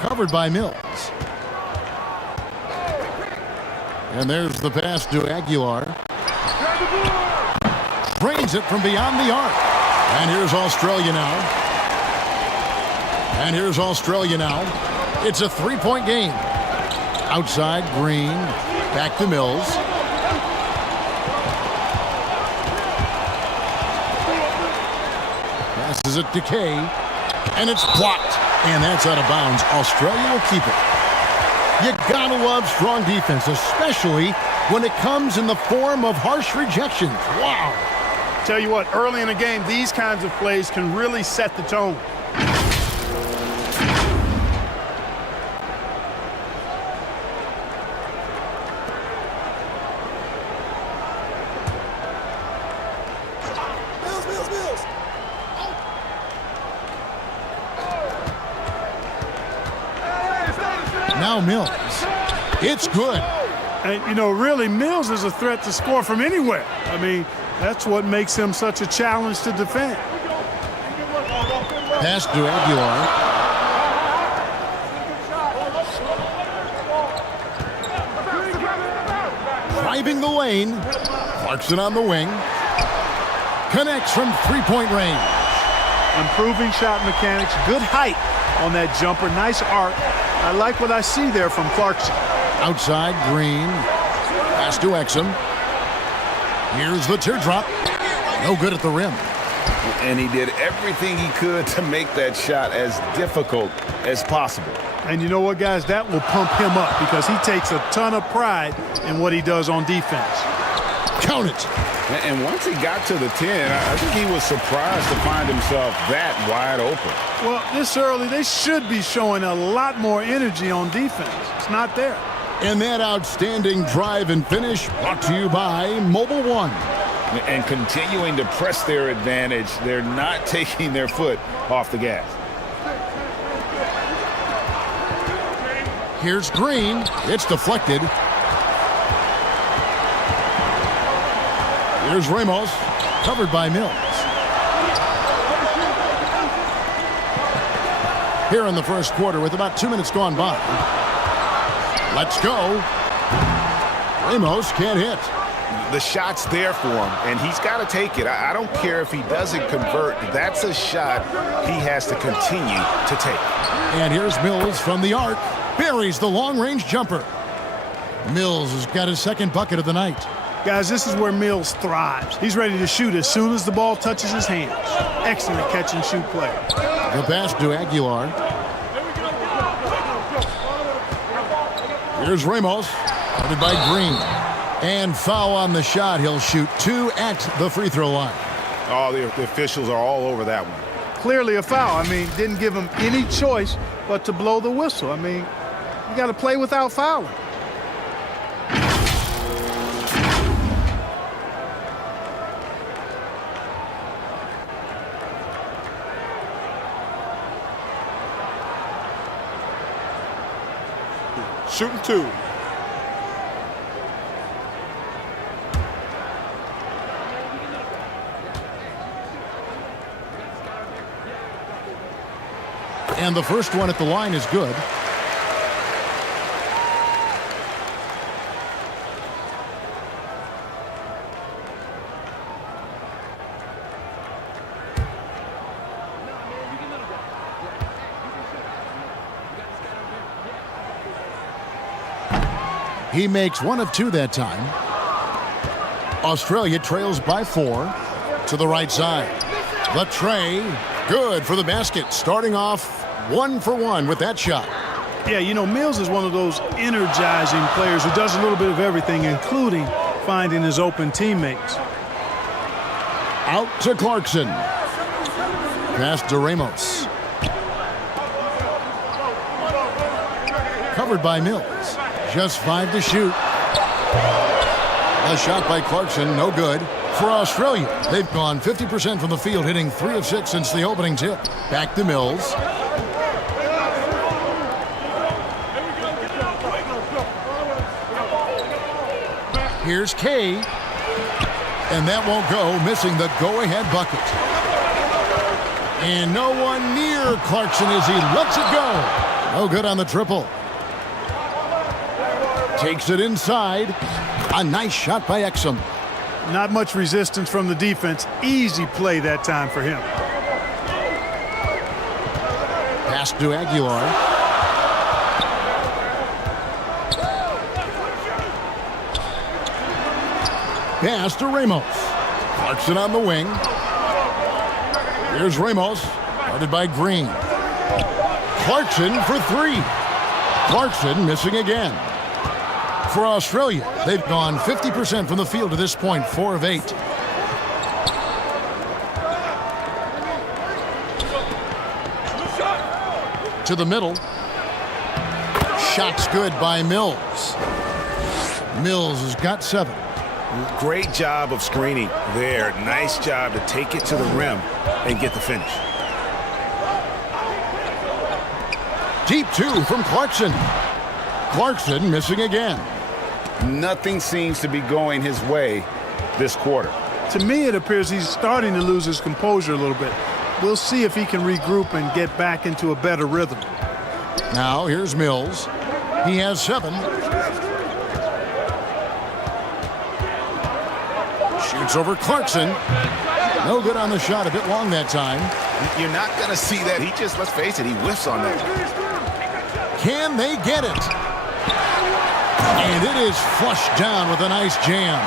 Covered by Mills. And there's the pass to Aguilar. Drains it from beyond the arc. And here's Australia now. It's a three-point game. Outside, Green. Back to Mills. Passes it to Kay. And it's blocked. And that's out of bounds. Australia will keep it. You gotta love strong defense, especially when it comes in the form of harsh rejections. Wow. Tell you what, early in the game, these kinds of plays can really set the tone. Now Mills. It's good. And, you know, really, Mills is a threat to score from anywhere. I mean, that's what makes him such a challenge to defend. Pass to Aguilar. Driving the lane. Clarkson on the wing. Connects from three-point range. Improving shot mechanics. Good height on that jumper. Nice arc. I like what I see there from Clarkson. Outside, Green. Pass to Exum. Here's the teardrop. No good at the rim. And he did everything he could to make that shot as difficult as possible. And you know what, guys? That will pump him up because he takes a ton of pride in what he does on defense. Count it. And once he got to the 10, I think he was surprised to find himself that wide open. Well, this early, they should be showing a lot more energy on defense. It's not there. And that outstanding drive and finish brought to you by Mobile One. And continuing to press their advantage, they're not taking their foot off the gas. Here's Green. It's deflected. Here's Ramos, covered by Mills. Here in the first quarter with about 2 minutes gone by. Let's go. Ramos can't hit. The shot's there for him, and he's got to take it. I don't care if he doesn't convert. That's a shot he has to continue to take. And here's Mills from the arc. Buries the long-range jumper. Mills has got his second bucket of the night. Guys, this is where Mills thrives. He's ready to shoot as soon as the ball touches his hands. Excellent catch-and-shoot play. The pass to Aguilar. Here's Ramos, covered by Green. And foul on the shot. He'll shoot 2 at the free throw line. Oh, the officials are all over that one. Clearly a foul. I mean, didn't give him any choice but to blow the whistle. I mean, you got to play without fouling. Shooting 2. And the first one at the line is good. He makes 1 of 2 that time. Australia trails by 4 to the right side. The tray, good for the basket. Starting off 1 for 1 with that shot. Yeah, you know, Mills is one of those energizing players who does a little bit of everything, including finding his open teammates. Out to Clarkson. Pass to Ramos. Covered by Mills. Just 5 to shoot. A shot by Clarkson, no good. For Australia, they've gone 50% from the field, hitting 3 of 6 since the opening tip. Back to Mills. Here's Kay. And that won't go, missing the go-ahead bucket. And no one near Clarkson as he lets it go. No good on the triple. Takes it inside. A nice shot by Exum. Not much resistance from the defense. Easy play that time for him. Pass to Aguilar. Pass to Ramos. Clarkson on the wing. Here's Ramos, guarded by Green. Clarkson for three. Clarkson missing again. For Australia, they've gone 50% from the field to this point, 4 of 8. To the middle. Shot's good by Mills. Mills has got 7. Great job of screening there. Nice job to take it to the rim and get the finish. Deep 2 from Clarkson. Clarkson missing again. Nothing seems to be going his way this quarter. To me, it appears he's starting to lose his composure a little bit. We'll see if he can regroup and get back into a better rhythm. Now here's Mills. He has 7. Shoots over Clarkson. No good on the shot. A bit long that time. You're not going to see that. He just, let's face it, he whiffs on that. Can they get it? And it is flushed down with a nice jam.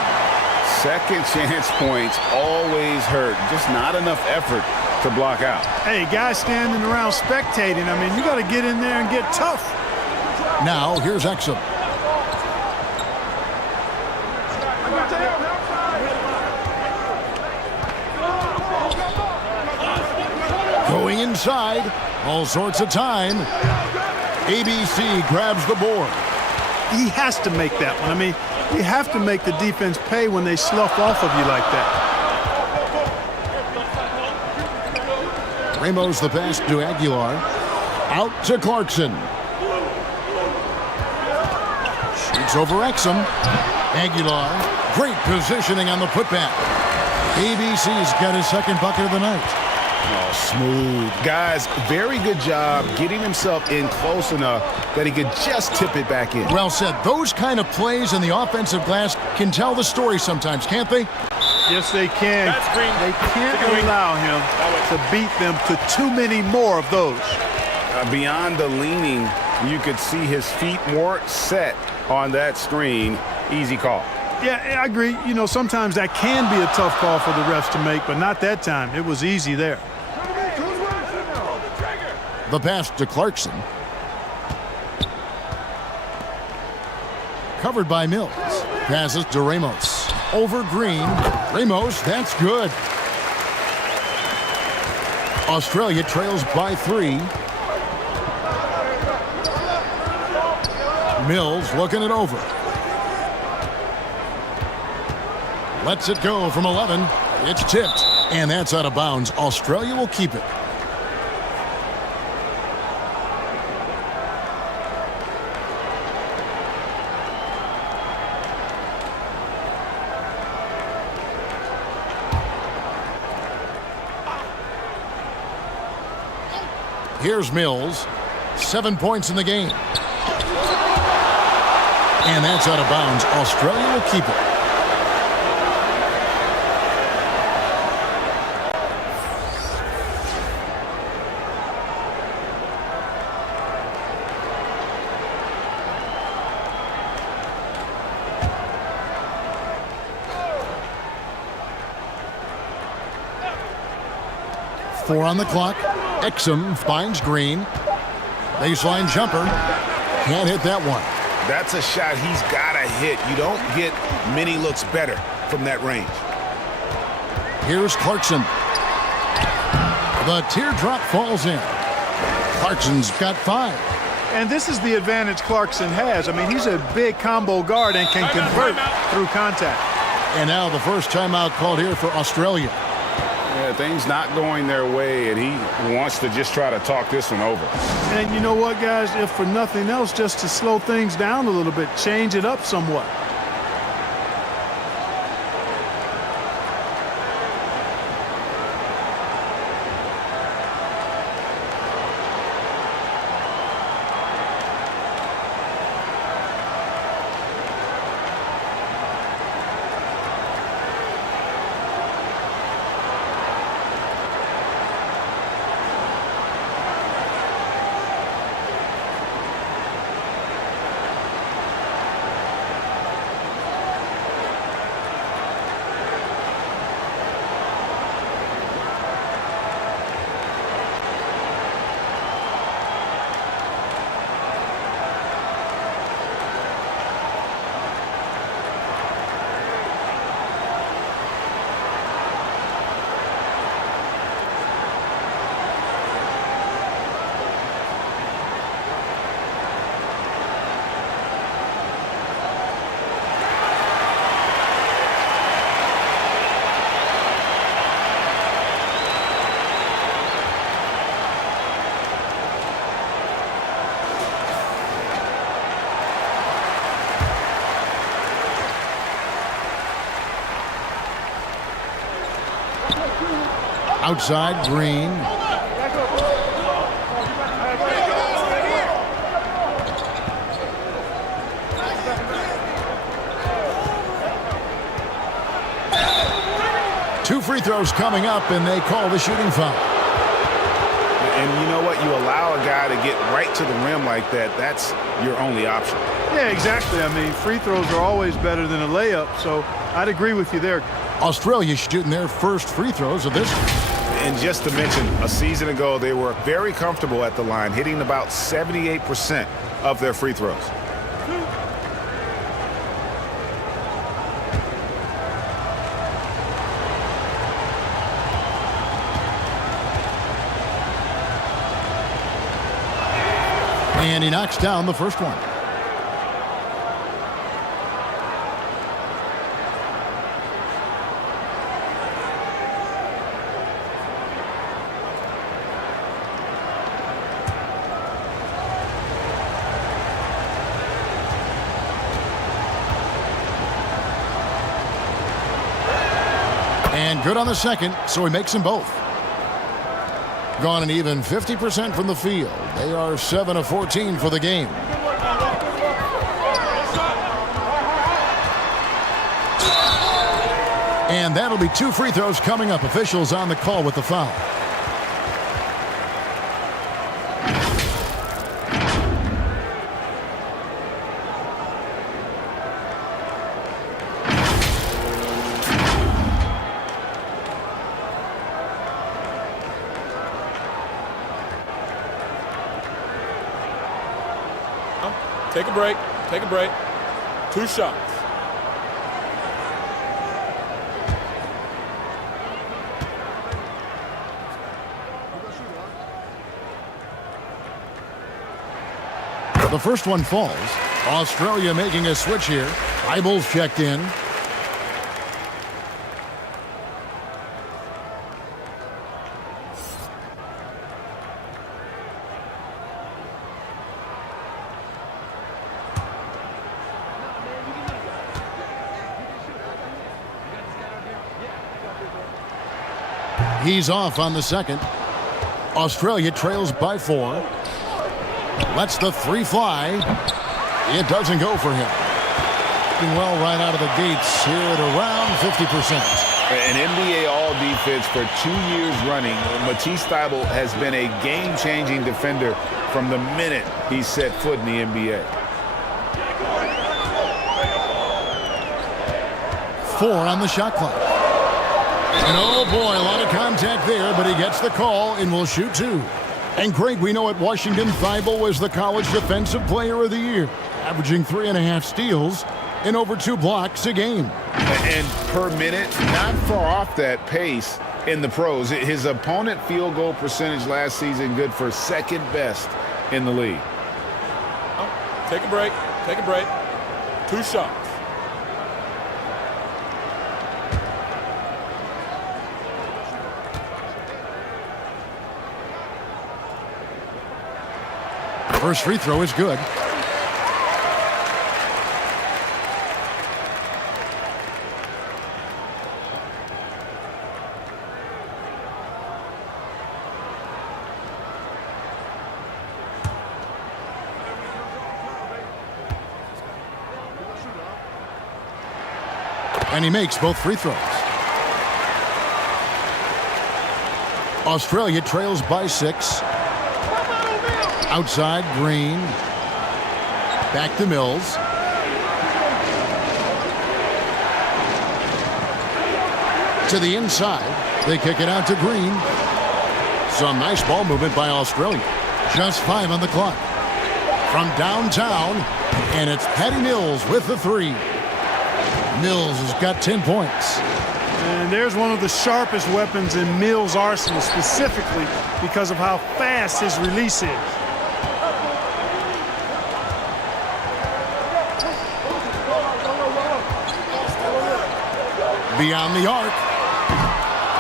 Second chance points always hurt. Just not enough effort to block out. Hey, guys standing around spectating. I mean, you got to get in there and get tough. Now here's Exum. Going inside, all sorts of time. ABC grabs the board. He has to make that one. I mean, you have to make the defense pay when they slough off of you like that. Ramos the pass to Aguilar. Out to Clarkson. Shoots over Exum. Aguilar. Great positioning on the putback. ABC's got his second bucket of the night. Oh, smooth. Guys, very good job getting himself in close enough that he could just tip it back in. Well said. Those kind of plays in the offensive glass can tell the story sometimes, can't they? Yes, they can. They can't allow him to beat them to too many more of those. Beyond the leaning, you could see his feet more set on that screen. Easy call. Yeah, I agree. You know, sometimes that can be a tough call for the refs to make, but not that time. It was easy there. The pass to Clarkson. Covered by Mills. Passes to Ramos. Over Green. Ramos, that's good. Australia trails by 3. Mills looking it over. Lets it go from 11. It's tipped, and that's out of bounds. Australia will keep it. Here's Mills. 7 points in the game. And that's out of bounds. Australia will keep it. Four on the clock. Exum finds Green. Baseline jumper. Can't hit that one. That's a shot he's got to hit. You don't get many looks better from that range. Here's Clarkson. The teardrop falls in. Clarkson's got 5. And this is the advantage Clarkson has. I mean, he's a big combo guard and can convert through contact. And now the first timeout called here for Australia. Yeah, things not going their way, and he wants to just try to talk this one over. And you know what, guys? If for nothing else, just to slow things down a little bit, change it up somewhat. Outside, Green. Two free throws coming up, and they call the shooting foul. And you know what? You allow a guy to get right to the rim like that, that's your only option. Yeah, exactly. I mean, free throws are always better than a layup, so I'd agree with you there. Australia shooting their first free throws of this. And just to mention, a season ago, they were very comfortable at the line, hitting about 78% of their free throws. And he knocks down the first one. And good on the second, so he makes them both. Gone an even 50% from the field. They are 7 of 14 for the game. And that'll be two free throws coming up. Officials on the call with the foul. Take a break. Take a break. Two shots. The first one falls. Australia making a switch here. Eibel's checked in. He's off on the second. Australia trails by 4. Lets the three fly. It doesn't go for him. Doing well right out of the gates here at around 50%. An NBA All-Defense for 2 years running. Matisse Thybulle has been a game-changing defender from the minute he set foot in the NBA. 4 on the shot clock. And oh boy, a lot of contact there, but he gets the call and will shoot 2. And Greg, we know at Washington, Thybulle was the College Defensive Player of the Year, averaging 3.5 steals and over 2 blocks a game. And per minute, not far off that pace in the pros. His opponent field goal percentage last season good for second best in the league. Take a break. Take a break. Two shots. First free throw is good. And he makes both free throws. Australia trails by 6. Outside, Green. Back to Mills. To the inside. They kick it out to Green. Some nice ball movement by Australia. Just 5 on the clock. From downtown, and it's Patty Mills with the 3. Mills has got 10 points. And there's one of the sharpest weapons in Mills' arsenal, specifically because of how fast his release is. Beyond the arc.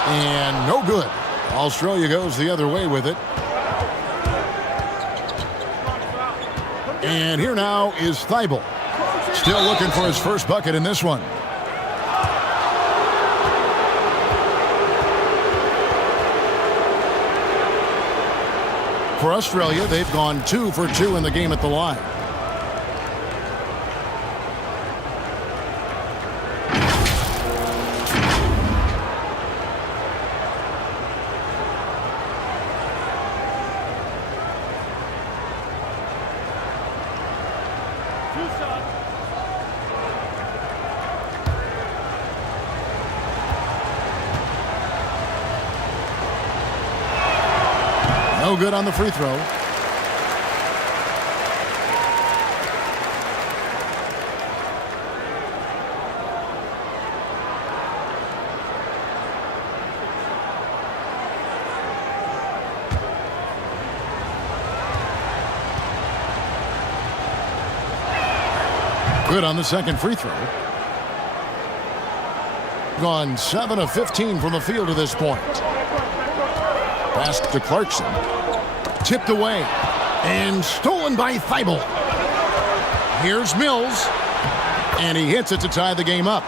And no good. Australia goes the other way with it. And here now is Thybulle. Still looking for his first bucket in this one. For Australia, they've gone 2 for 2 in the game at the line. No good on the free throw. Good on the second free throw. Gone 7 of 15 from the field to this point. Pass to Clarkson. Tipped away and stolen by FIBA. Here's Mills, and he hits it to tie the game up.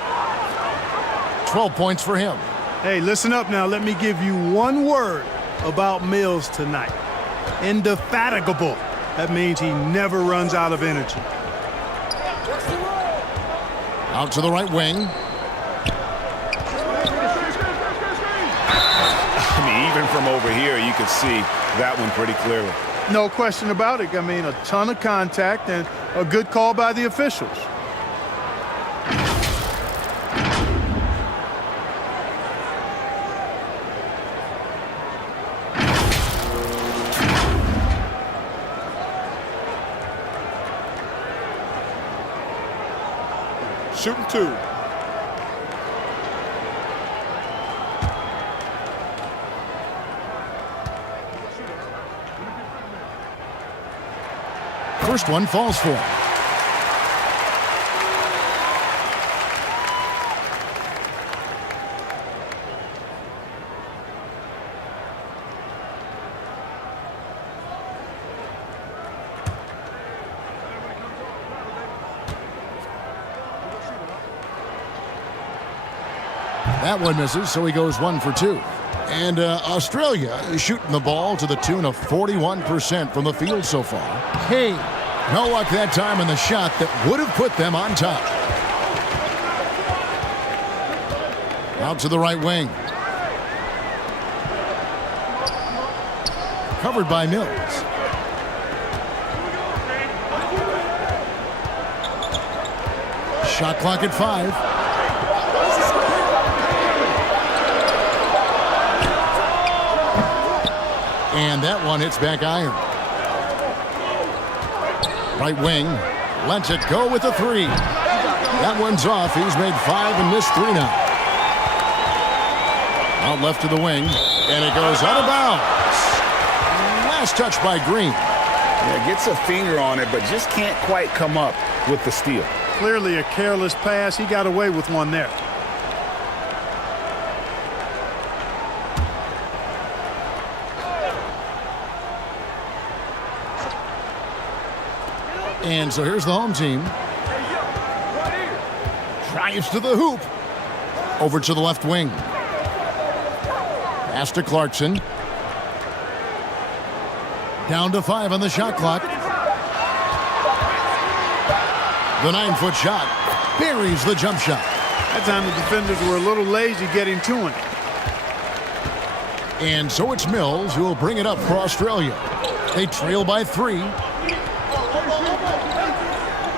12 points for him. Hey, listen up now. Let me give you one word about Mills tonight. Indefatigable. That means he never runs out of energy. Out to the right wing. Even from over here, you can see that one pretty clearly. No question about it. I mean, a ton of contact and a good call by the officials. Shooting 2. First one falls for him. That one misses, so he goes 1 for 2. And Australia is shooting the ball to the tune of 41% from the field so far. Hey, no luck that time in the shot that would have put them on top. Out to the right wing. Covered by Mills. Shot clock at 5. And that one hits back iron. Right wing. Lets it go with a 3. That one's off. He's made 5 and missed 3 now. Out left to the wing. And it goes out of bounds. Last touch by Green. Yeah, gets a finger on it, but just can't quite come up with the steal. Clearly a careless pass. He got away with one there. And so here's the home team. Drives to the hoop. Over to the left wing. Pass to Clarkson. Down to 5 on the shot clock. The 9-foot shot buries the jump shot. That time the defenders were a little lazy getting to him. And so it's Mills who will bring it up for Australia. They trail by 3.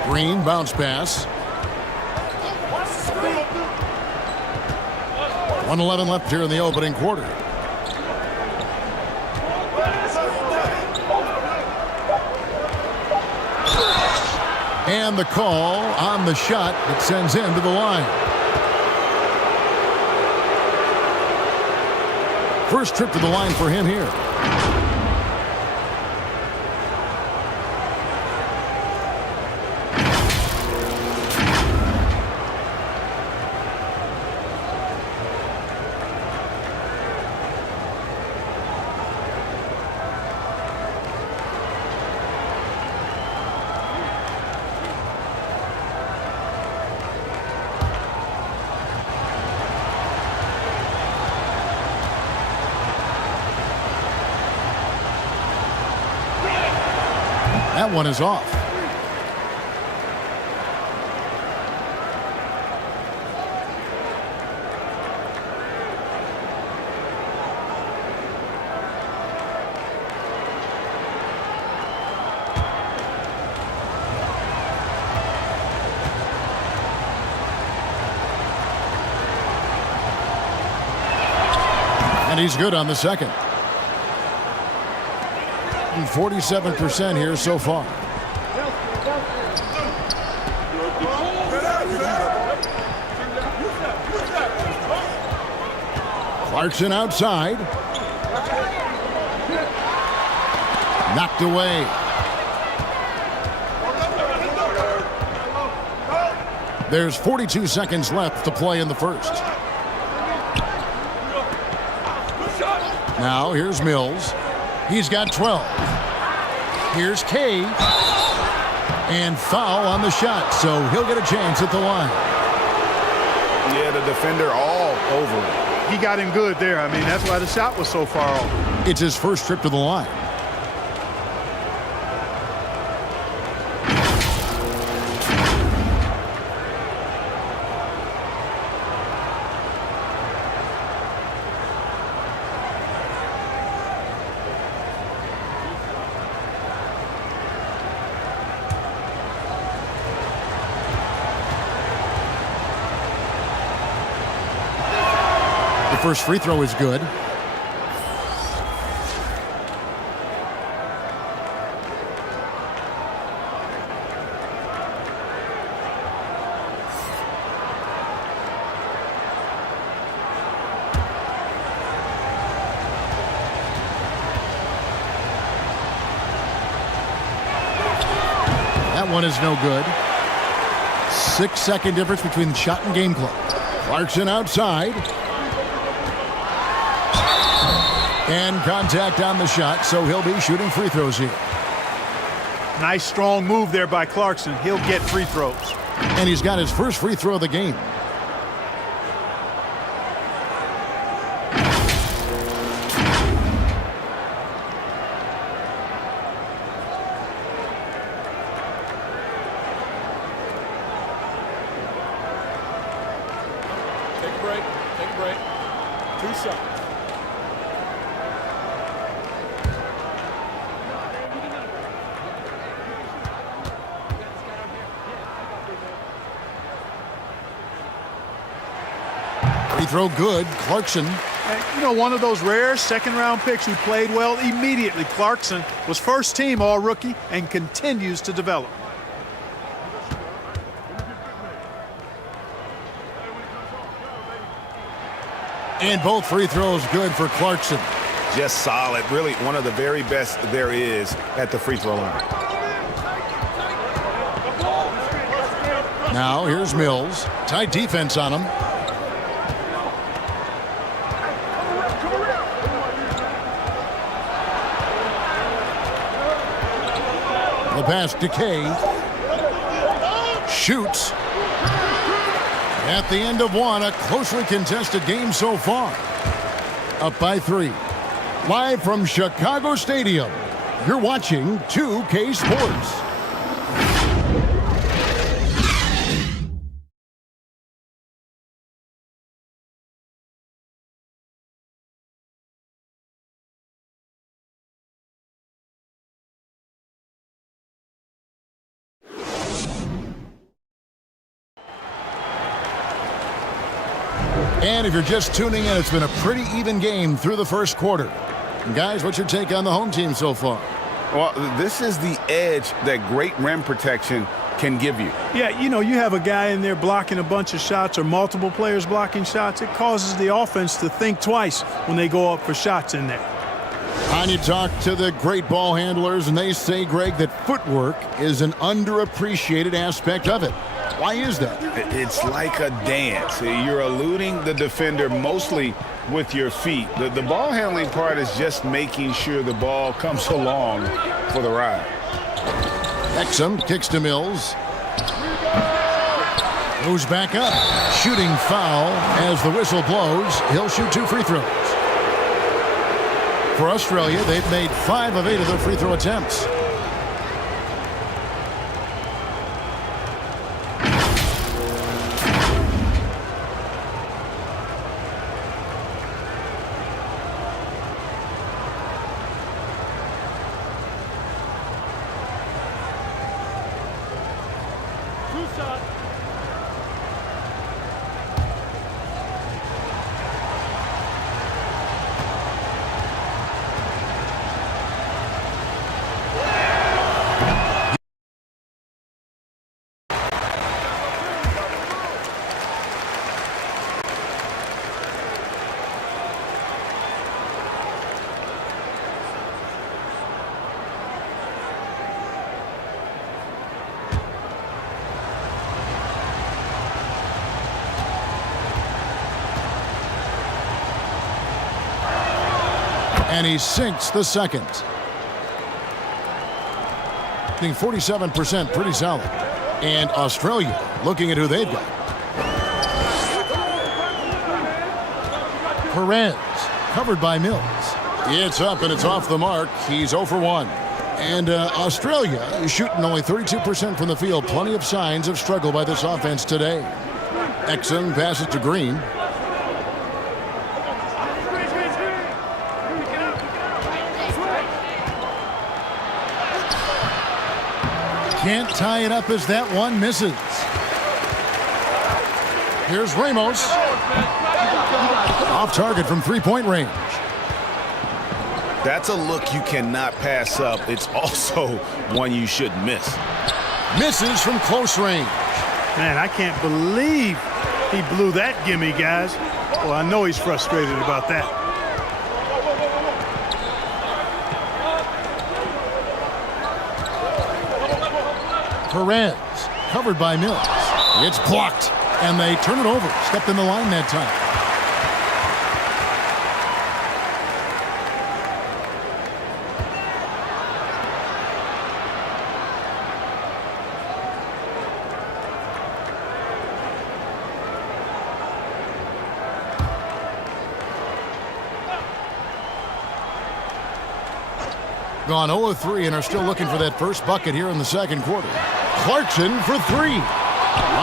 Green bounce pass. 1:11 left here in the opening quarter. And the call on the shot that sends him to the line. First trip to the line for him here. That one is off. And he's good on the second. 47% here so far. Clarkson outside. Knocked away. There's 42 seconds left to play in the first. Now here's Mills. He's got 12. Here's Kay. And foul on the shot, so he'll get a chance at the line. Yeah, the defender all over it. He got him good there. I mean, that's why the shot was so far off. It's his first trip to the line. The first free throw is good. That one is no good. 6-second difference between the shot and game clock. Clarkson outside. And contact on the shot, so he'll be shooting free throws here. Nice strong move there by Clarkson. He'll get free throws. And he's got his first free throw of the game. Take a break. Take a break. 2 shots. Free throw good. Clarkson. And, you know, one of those rare second-round picks who played well immediately. Clarkson was first team all-rookie and continues to develop. And both free throws good for Clarkson. Just solid. Really one of the very best there is at the free throw line. Now here's Mills. Tight defense on him. The pass to Kay. Shoots. At the end of one, a closely contested game so far. Up by 3. Live from Chicago Stadium, you're watching 2K Sports. And if you're just tuning in, it's been a pretty even game through the first quarter. And guys, what's your take on the home team so far? Well, this is the edge that great rim protection can give you. Yeah, you know, you have a guy in there blocking a bunch of shots or multiple players blocking shots. It causes the offense to think twice when they go up for shots in there. And you talk to the great ball handlers, and they say, Greg, that footwork is an underappreciated aspect of it. Why is that? It's like a dance. You're eluding the defender mostly with your feet. The ball handling part is just making sure the ball comes along for the ride. Exum kicks to Mills. Goes back up. Shooting foul as the whistle blows. He'll shoot 2 free throws. For Australia, they've made 5 of 8 of their free throw attempts. And he sinks the second. Being 47%, pretty solid. And Australia looking at who they've got. Perez, covered by Mills. It's up and it's off the mark. He's 0 for 1. And Australia is shooting only 32% from the field. Plenty of signs of struggle by this offense today. Exum passes to Green. Can't tie it up as that one misses. Here's Ramos. Off target from three-point range. That's a look you cannot pass up. It's also one you shouldn't miss. Misses from close range. Man, I can't believe he blew that gimme, guys. Well, I know he's frustrated about that. Perez, covered by Mills. It's blocked, and they turn it over. Stepped in the line that time. Gone 0 of 3 and are still looking for that first bucket here in the second quarter. Clarkson for 3.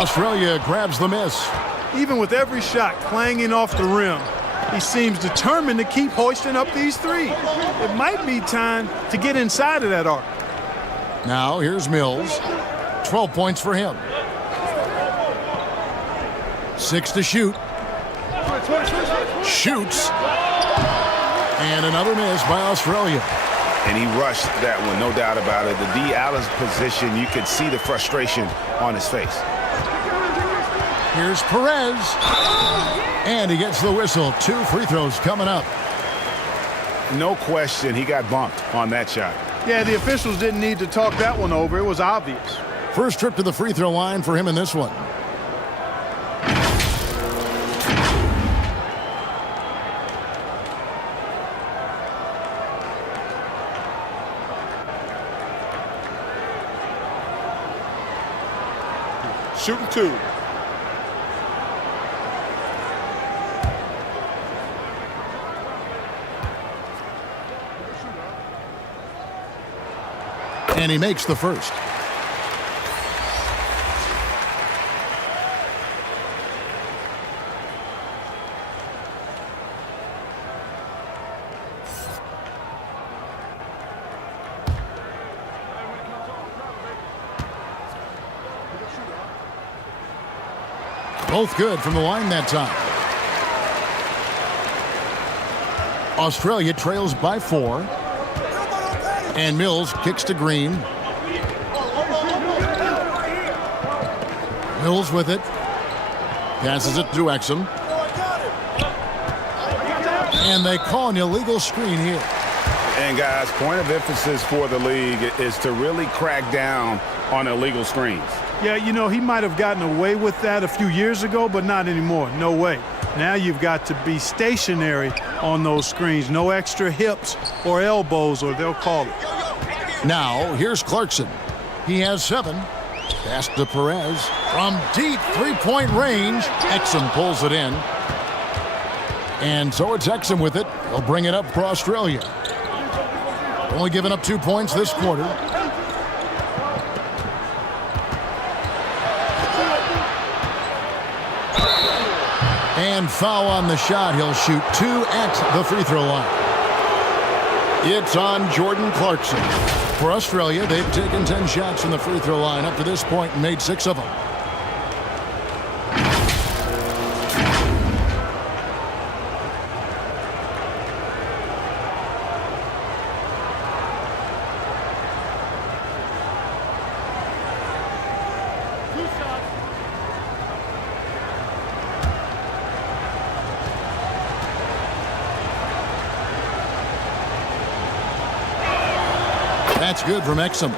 Australia grabs the miss. Even with every shot clanging off the rim, he seems determined to keep hoisting up these threes. It might be time to get inside of that arc. Now here's Mills. 12 points for him. 6 to shoot. Shoots. And another miss by Australia. And he rushed that one, no doubt about it. The D. Allen's position, you could see the frustration on his face. Here's Perez. And he gets the whistle. 2 free throws coming up. No question, he got bumped on that shot. Yeah, the officials didn't need to talk that one over. It was obvious. First trip to the free throw line for him in this one. Shooting 2. And he makes the first. Both good from the line that time. Australia trails by 4. And Mills kicks to Green. Mills with it. Passes it to Exum. And they call an illegal screen here. And guys, point of emphasis for the league is to really crack down on illegal screens. Yeah, you know, he might have gotten away with that a few years ago, but not anymore. No way. Now you've got to be stationary on those screens. No extra hips or elbows, or they'll call it. Now, here's Clarkson. He has 7. Pass to Perez. From deep three-point range, Exum pulls it in. And so it's Exum with it. He'll bring it up for Australia. Only giving up 2 points this quarter. And foul on the shot. He'll shoot 2 at the free throw line. It's on Jordan Clarkson. For Australia, they've taken 10 shots from the free throw line up to this point and made 6 of them. That's good from Exum.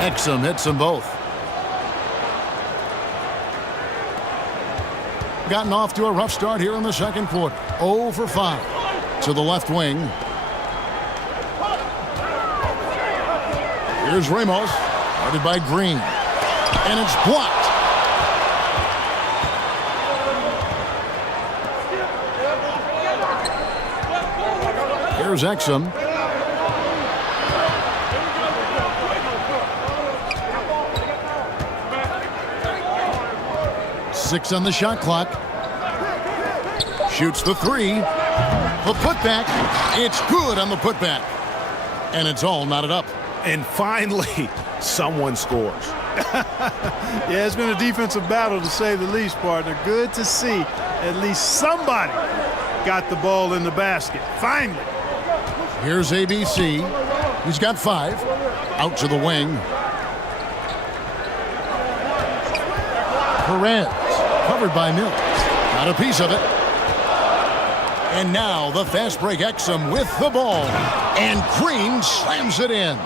Exum hits them both. Gotten off to a rough start here in the second quarter. 0 for 5 to the left wing. Here's Ramos, guarded by Green, and it's blocked. Here's Exum. Six on the shot clock. Shoots the three. The putback. It's good on the putback. And it's all knotted up. And finally, someone scores. Yeah, it's been a defensive battle to say the least, partner. Good to see at least somebody got the ball in the basket. Finally. Here's ABC. He's got 5. Out to the wing. Perez. Covered by Mills. Got a piece of it. And now the fast break Exum with the ball. And Green slams it in.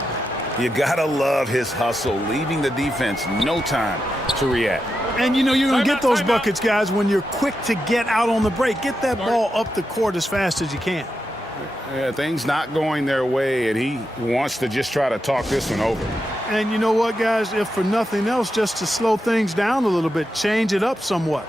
You gotta love his hustle, leaving the defense no time to react. And you know you're going to get those buckets, guys, when you're quick to get out on the break. Get that ball up the court as fast as you can. Yeah, things not going their way, and he wants to just try to talk this one over. And you know what, guys? If for nothing else, just to slow things down a little bit, change it up somewhat.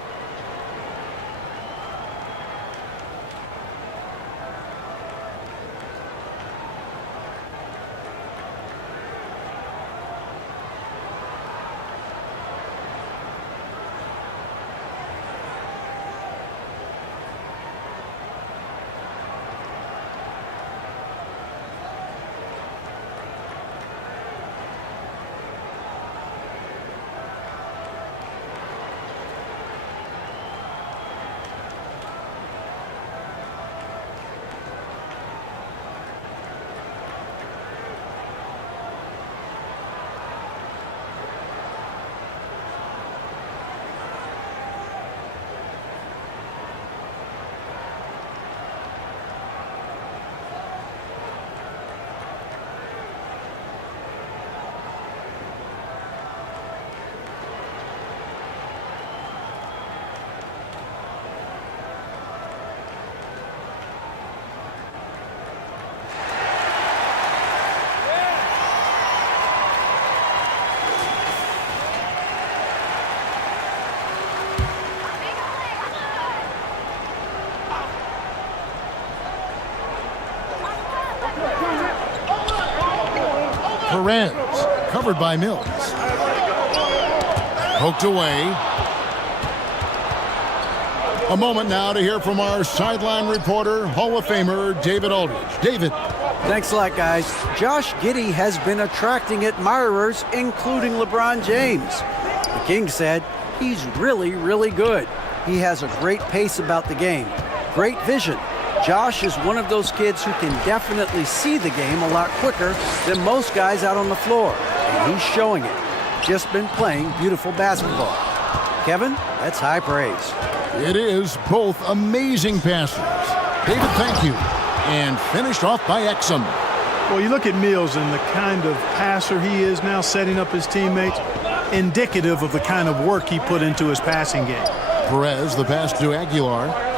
Perez, covered by Mills. Poked away. A moment now to hear from our sideline reporter, Hall of Famer David Aldridge. David. Thanks a lot, guys. Josh Giddey has been attracting admirers, including LeBron James. The King said he's really, really good. He has a great pace about the game, great vision. Josh is one of those kids who can definitely see the game a lot quicker than most guys out on the floor, and he's showing it. Just been playing beautiful basketball. Kevin, that's high praise. It is both amazing passes. David, thank you. And finished off by Exum. Well, you look at Mills and the kind of passer he is now, setting up his teammates, indicative of the kind of work he put into his passing game. Perez, the pass to Aguilar.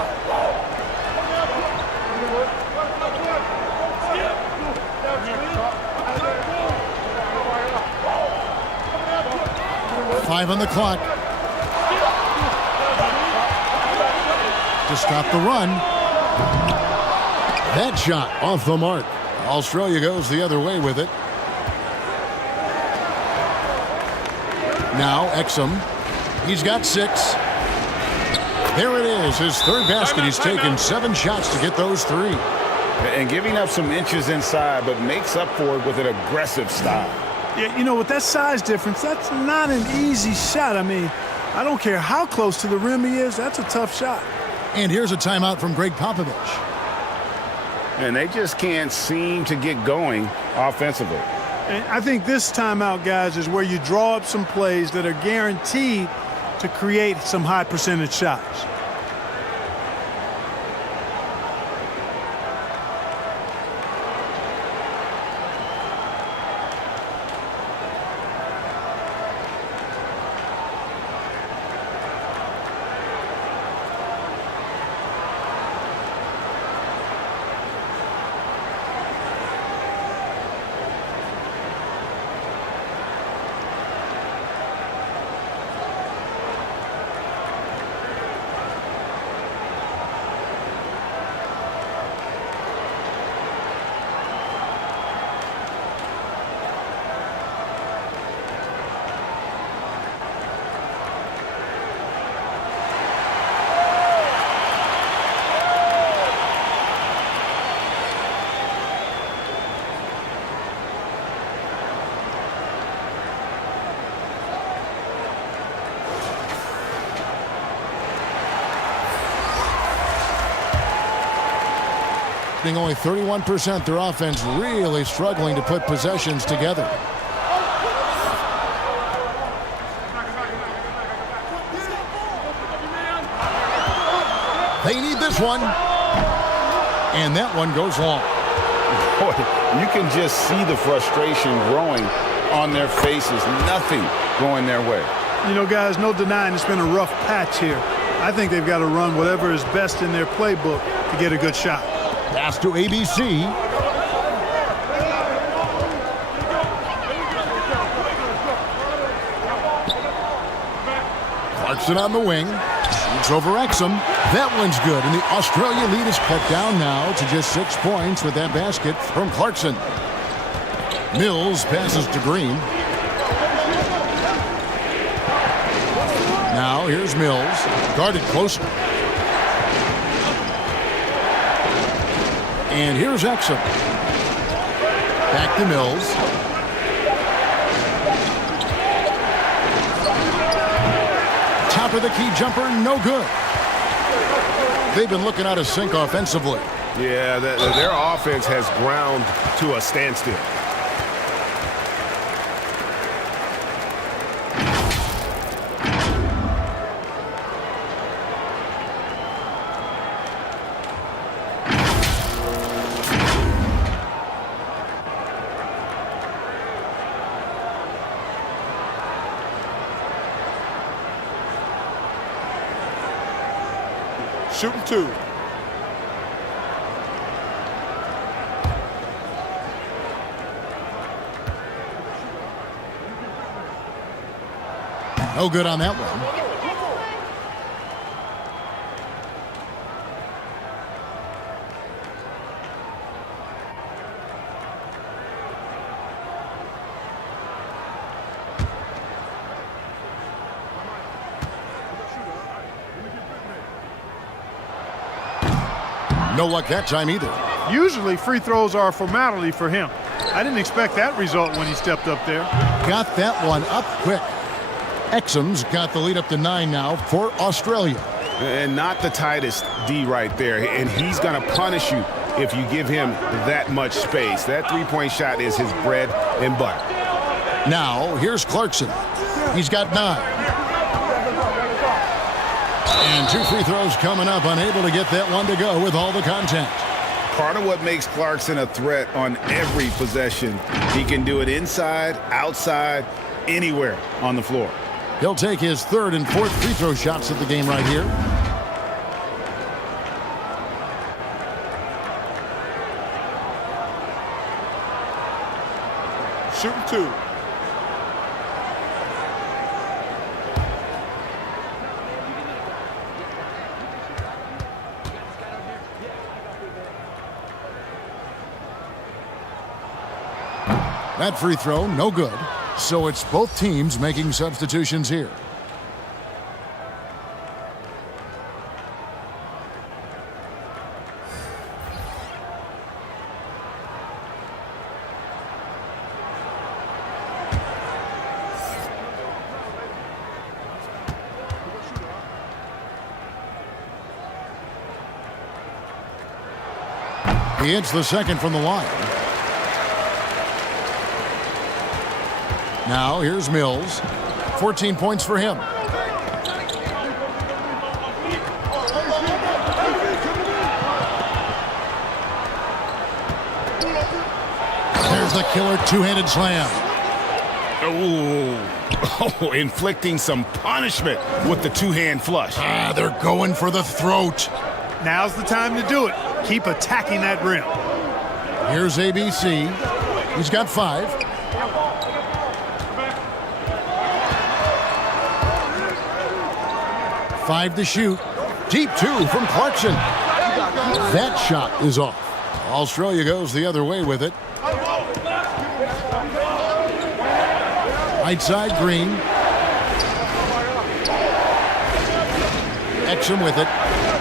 Five on the clock. To stop the run. That shot off the mark. Australia goes the other way with it. Now Exum. He's got 6. There it is, his third basket. He's taken 7 shots to get those 3. And giving up some inches inside, but makes up for it with an aggressive style. Yeah, you know, with that size difference, that's not an easy shot. I mean, I don't care how close to the rim he is. That's a tough shot. And here's a timeout from Greg Popovich. And they just can't seem to get going offensively. And I think this timeout, guys, is where you draw up some plays that are guaranteed to create some high percentage shots. Only 31%, their offense really struggling to put possessions together. They need this one. And that one goes long. Boy, you can just see the frustration growing on their faces. Nothing going their way. You know, guys, no denying it's been a rough patch here. I think they've got to run whatever is best in their playbook to get a good shot. Pass to ABC. Clarkson on the wing. Shoots over Exum. That one's good, and the Australia lead is cut down now to just 6 points with that basket from Clarkson. Mills passes to Green. Now here's Mills. Guarded closer. And here's Exum. Back to Mills. Top of the key jumper, no good. They've been looking out of sync offensively. Yeah, their offense has ground to a standstill. Shooting two. No good on that one. No luck that time either. Usually free throws are a formality for him. I didn't expect that result when he stepped up there. Got that one up quick. Exum's got the lead up to 9 now for Australia. And not the tightest D right there. And he's going to punish you if you give him that much space. That three-point shot is his bread and butter. Now, here's Clarkson. He's got 9. And 2 free throws coming up, unable to get that one to go with all the contact. Part of what makes Clarkson a threat on every possession, he can do it inside, outside, anywhere on the floor. He'll take his 3rd and 4th free throw shots of the game right here. Shooting two. That free throw, no good. So it's both teams making substitutions here. He hits the second from the line. Now here's Mills. 14 points for him. There's the killer two-handed slam. Oh, inflicting some punishment with the two-hand flush. They're going for the throat. Now's the time to do it. Keep attacking that rim. Here's ABC. He's got 5. Five to shoot. Deep 2 from Clarkson. That shot is off. Australia goes the other way with it. Right side, Green. Exum with it.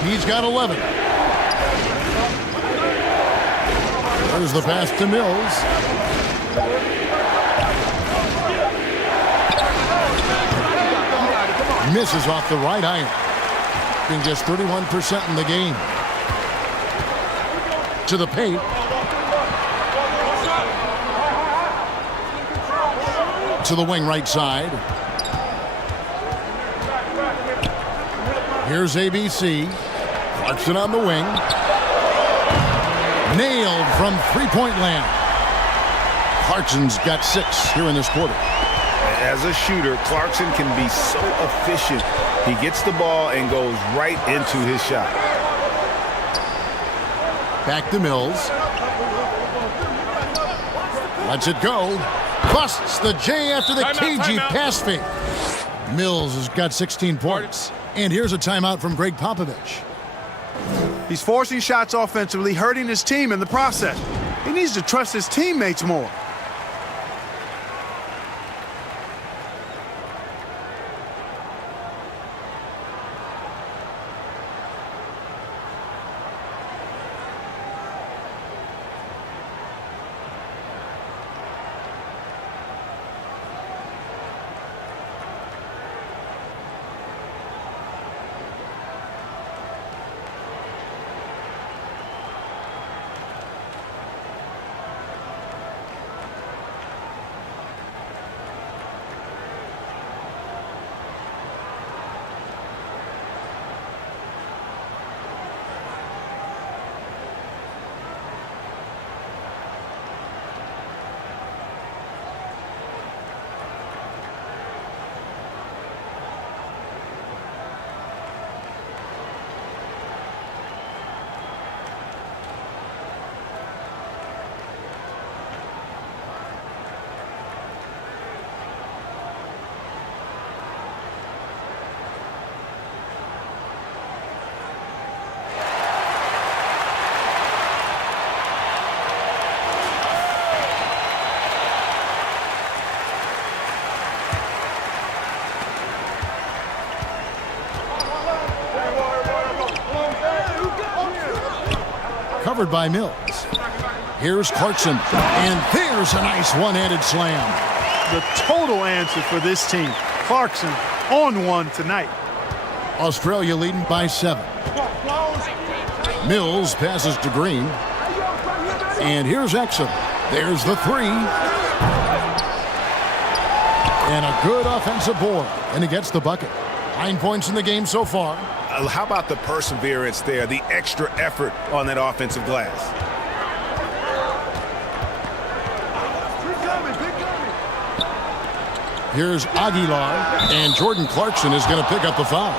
He's got 11. There's the pass to Mills. Misses off the right iron. Being just 31% in the game. To the paint. To the wing right side. Here's ABC. Clarkson on the wing. Nailed from three-point land. Clarkson's got 6 here in this quarter. As a shooter, Clarkson can be so efficient. He gets the ball and goes right into his shot. Back to Mills. Lets it go. Busts the J after the cagey pass fake. Mills has got 16 points. And here's a timeout from Greg Popovich. He's forcing shots offensively, hurting his team in the process. He needs to trust his teammates more. Covered by Mills. Here's Clarkson. And there's a nice one-handed slam. The total answer for this team. Clarkson on one tonight. Australia leading by 7. Mills passes to Green. And here's Exum. There's the 3. And a good offensive board. And he gets the bucket. 9 points in the game so far. How about the perseverance there, the extra effort on that offensive glass? Here's Aguilar, and Jordan Clarkson is going to pick up the foul.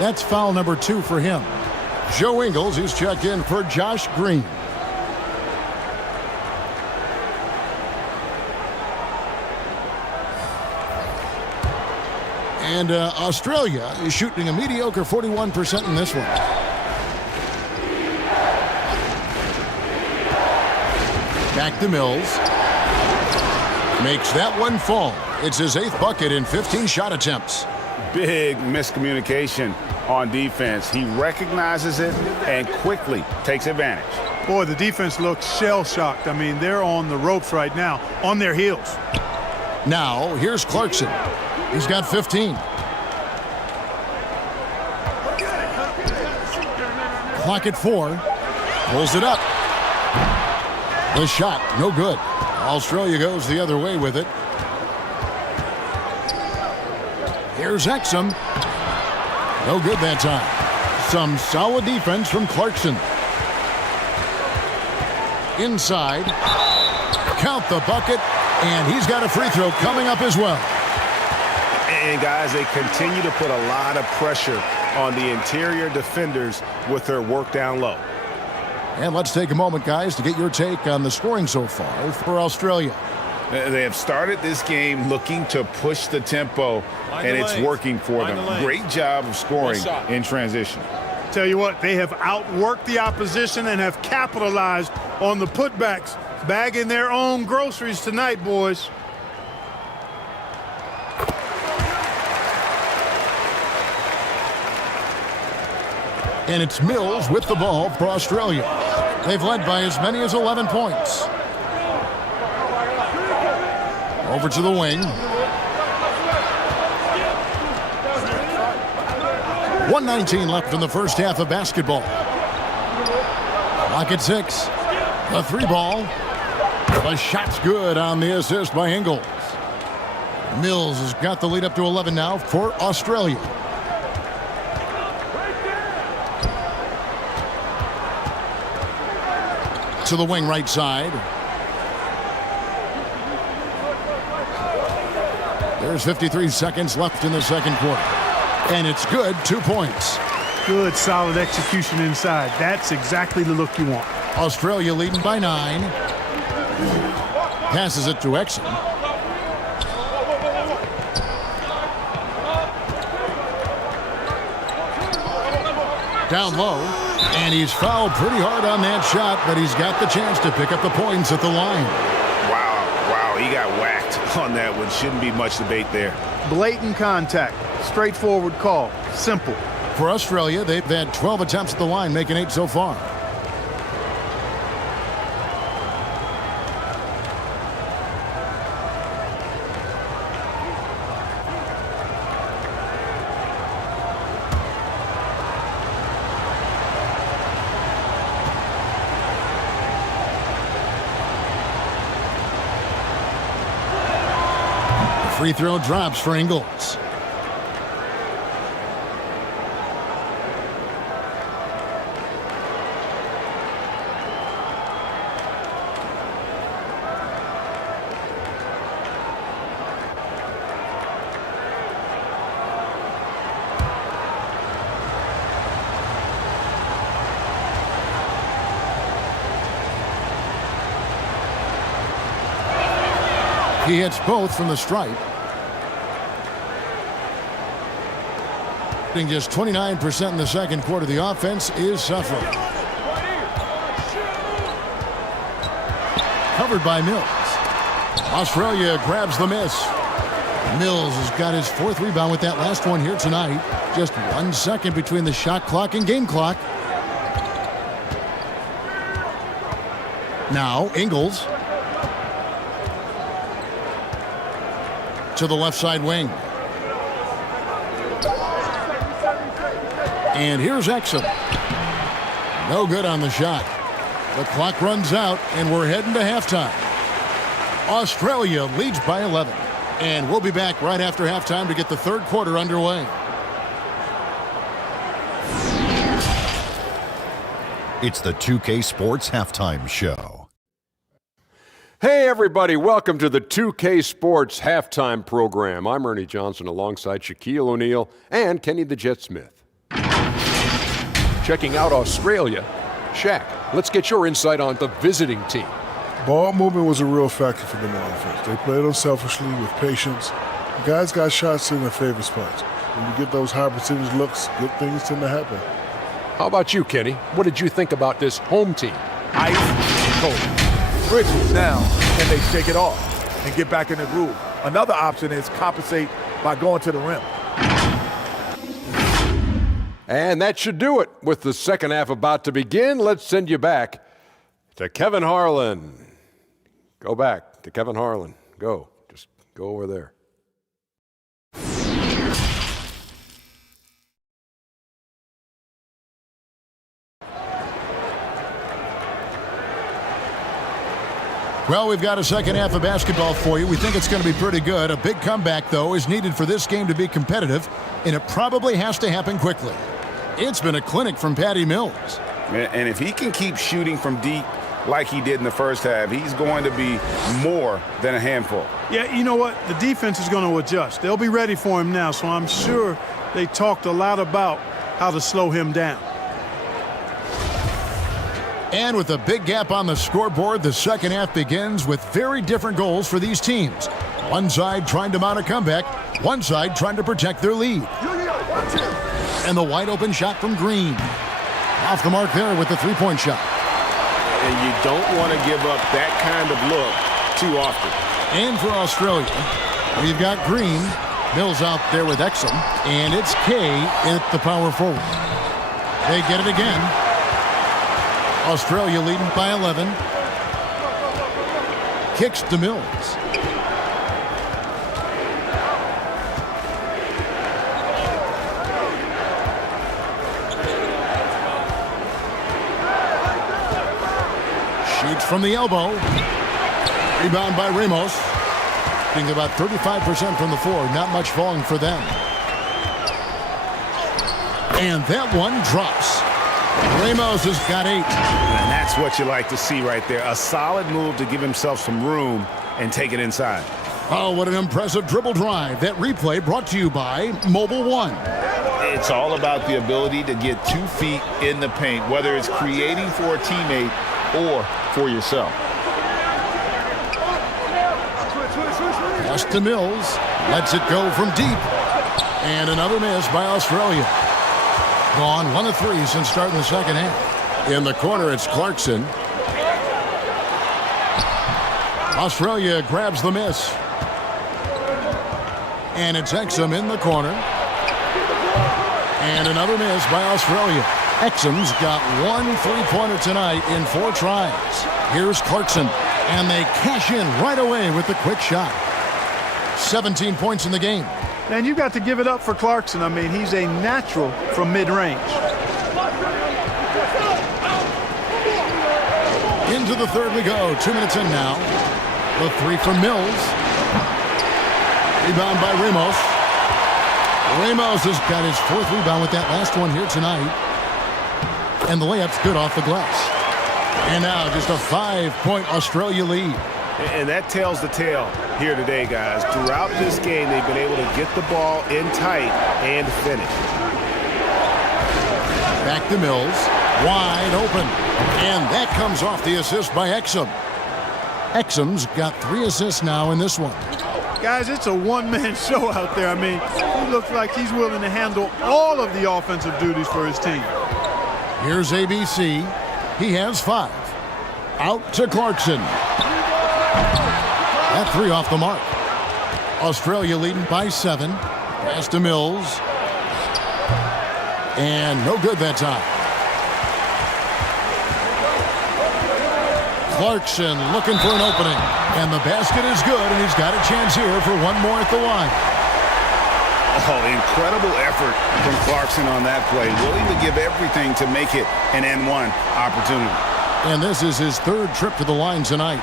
That's foul number 2 for him. Joe Ingles is checked in for Josh Green. And Australia is shooting a mediocre 41% in this one. Back to Mills. Makes that one fall. It's his 8th bucket in 15 shot attempts. Big miscommunication on defense. He recognizes it and quickly takes advantage. Boy, the defense looks shell-shocked. I mean, they're on the ropes right now, on their heels. Now, here's Clarkson. He's got 15. Clock at 4. Pulls it up. The shot, no good. Australia goes the other way with it. Here's Exum. No good that time. Some solid defense from Clarkson. Inside. Count the bucket. And he's got a free throw coming up as well. And, guys, they continue to put a lot of pressure on the interior defenders with their work down low. And let's take a moment, guys, to get your take on the scoring so far for Australia. They have started this game looking to push the tempo, and it's working for them. Great job of scoring in transition. Tell you what, they have outworked the opposition and have capitalized on the putbacks, bagging their own groceries tonight, boys. And it's Mills with the ball for Australia. They've led by as many as 11 points. Over to the wing. 1:19 left in the first half of basketball. Clock at 6. The three ball. The shot's good on the assist by Ingles. Mills has got the lead up to 11 now for Australia. To the wing right side. There's 53 seconds left in the second quarter. And it's good, 2 points. Good, solid execution inside. That's exactly the look you want. Australia leading by 9. Passes it to Exum. Down low. And he's fouled pretty hard on that shot, but he's got the chance to pick up the points at the line. Wow, he got whacked on that one. Shouldn't be much debate there. Blatant contact. Straightforward call. Simple. For Australia, they've had 12 attempts at the line, making 8 so far. Free throw drops for Ingles. He hits both from the stripe. Just 29% in the second quarter. The offense is suffering. Covered by Mills. Australia grabs the miss. Mills has got his 4th rebound with that last one here tonight. Just 1 second between the shot clock and game clock. Now Ingles. To the left side wing. And here's Exum. No good on the shot. The clock runs out, and we're heading to halftime. Australia leads by 11. And we'll be back right after halftime to get the third quarter underway. It's the 2K Sports Halftime Show. Hey everybody, welcome to the 2K Sports Halftime Program. I'm Ernie Johnson alongside Shaquille O'Neal and Kenny the Jet Smith. Checking out Australia. Shaq, let's get your insight on the visiting team. Ball movement was a real factor for them on offense. They played unselfishly with patience. The guys got shots in their favorite spots. When you get those high percentage looks, good things tend to happen. How about you, Kenny? What did you think about this home team? Ice cold. Bridges now, and they shake it off and get back in the groove. Another option is compensate by going to the rim. And that should do it. With the second half about to begin, let's send you back to Kevin Harlan. Go back to Kevin Harlan. Go. Just go over there. Well, we've got a second half of basketball for you. We think it's going to be pretty good. A big comeback, though, is needed for this game to be competitive, and it probably has to happen quickly. It's been a clinic from Patty Mills. And if he can keep shooting from deep like he did in the first half, he's going to be more than a handful. Yeah, you know what? The defense is going to adjust. They'll be ready for him now, so I'm sure they talked a lot about how to slow him down. And with a big gap on the scoreboard, the second half begins with very different goals for these teams. One side trying to mount a comeback, one side trying to protect their lead. And the wide open shot from Green. Off the mark there with the three-point shot. And you don't want to give up that kind of look too often. And for Australia, we've got Green. Mills out there with Exum. And it's Kay at the power forward. They get it again. Australia leading by 11. Kicks to Mills. Shoots from the elbow. Rebound by Ramos. Being about 35% from the floor. Not much falling for them. And that one drops. Ramos has got 8. And that's what you like to see right there. A solid move to give himself some room and take it inside. Oh, what an impressive dribble drive. That replay brought to you by Mobile One. It's all about the ability to get 2 feet in the paint, whether it's creating for a teammate or for yourself. Pass to Mills. Lets it go from deep. And another miss by Australia. Gone 1 of 3 since starting the second half. In the corner, it's Clarkson. Australia grabs the miss. And it's Exum in the corner. And another miss by Australia. Exum's got 1 3-pointer tonight in 4 tries. Here's Clarkson. And they cash in right away with the quick shot. 17 points in the game. And you got to give it up for Clarkson. I mean, he's a natural from mid-range. Into the third we go. 2 minutes in now. The 3 from Mills. Rebound by Ramos. Ramos has got his 4th rebound with that last one here tonight. And the layup's good off the glass. And now just a 5-point Australia lead. And that tells the tale here today, guys. Throughout this game, they've been able to get the ball in tight and finish. Back to Mills. Wide open. And that comes off the assist by Exum. Exum's got 3 assists now in this one. Guys, it's a one-man show out there. I mean, he looks like he's willing to handle all of the offensive duties for his team. Here's ABC. He has 5. Out to Clarkson. That 3 off the mark. Australia leading by 7. Pass to Mills. And no good that time. Clarkson looking for an opening. And the basket is good, and he's got a chance here for one more at the line. Oh, incredible effort from Clarkson on that play. Willing to give everything to make it an N1 opportunity. And this is his 3rd trip to the line tonight.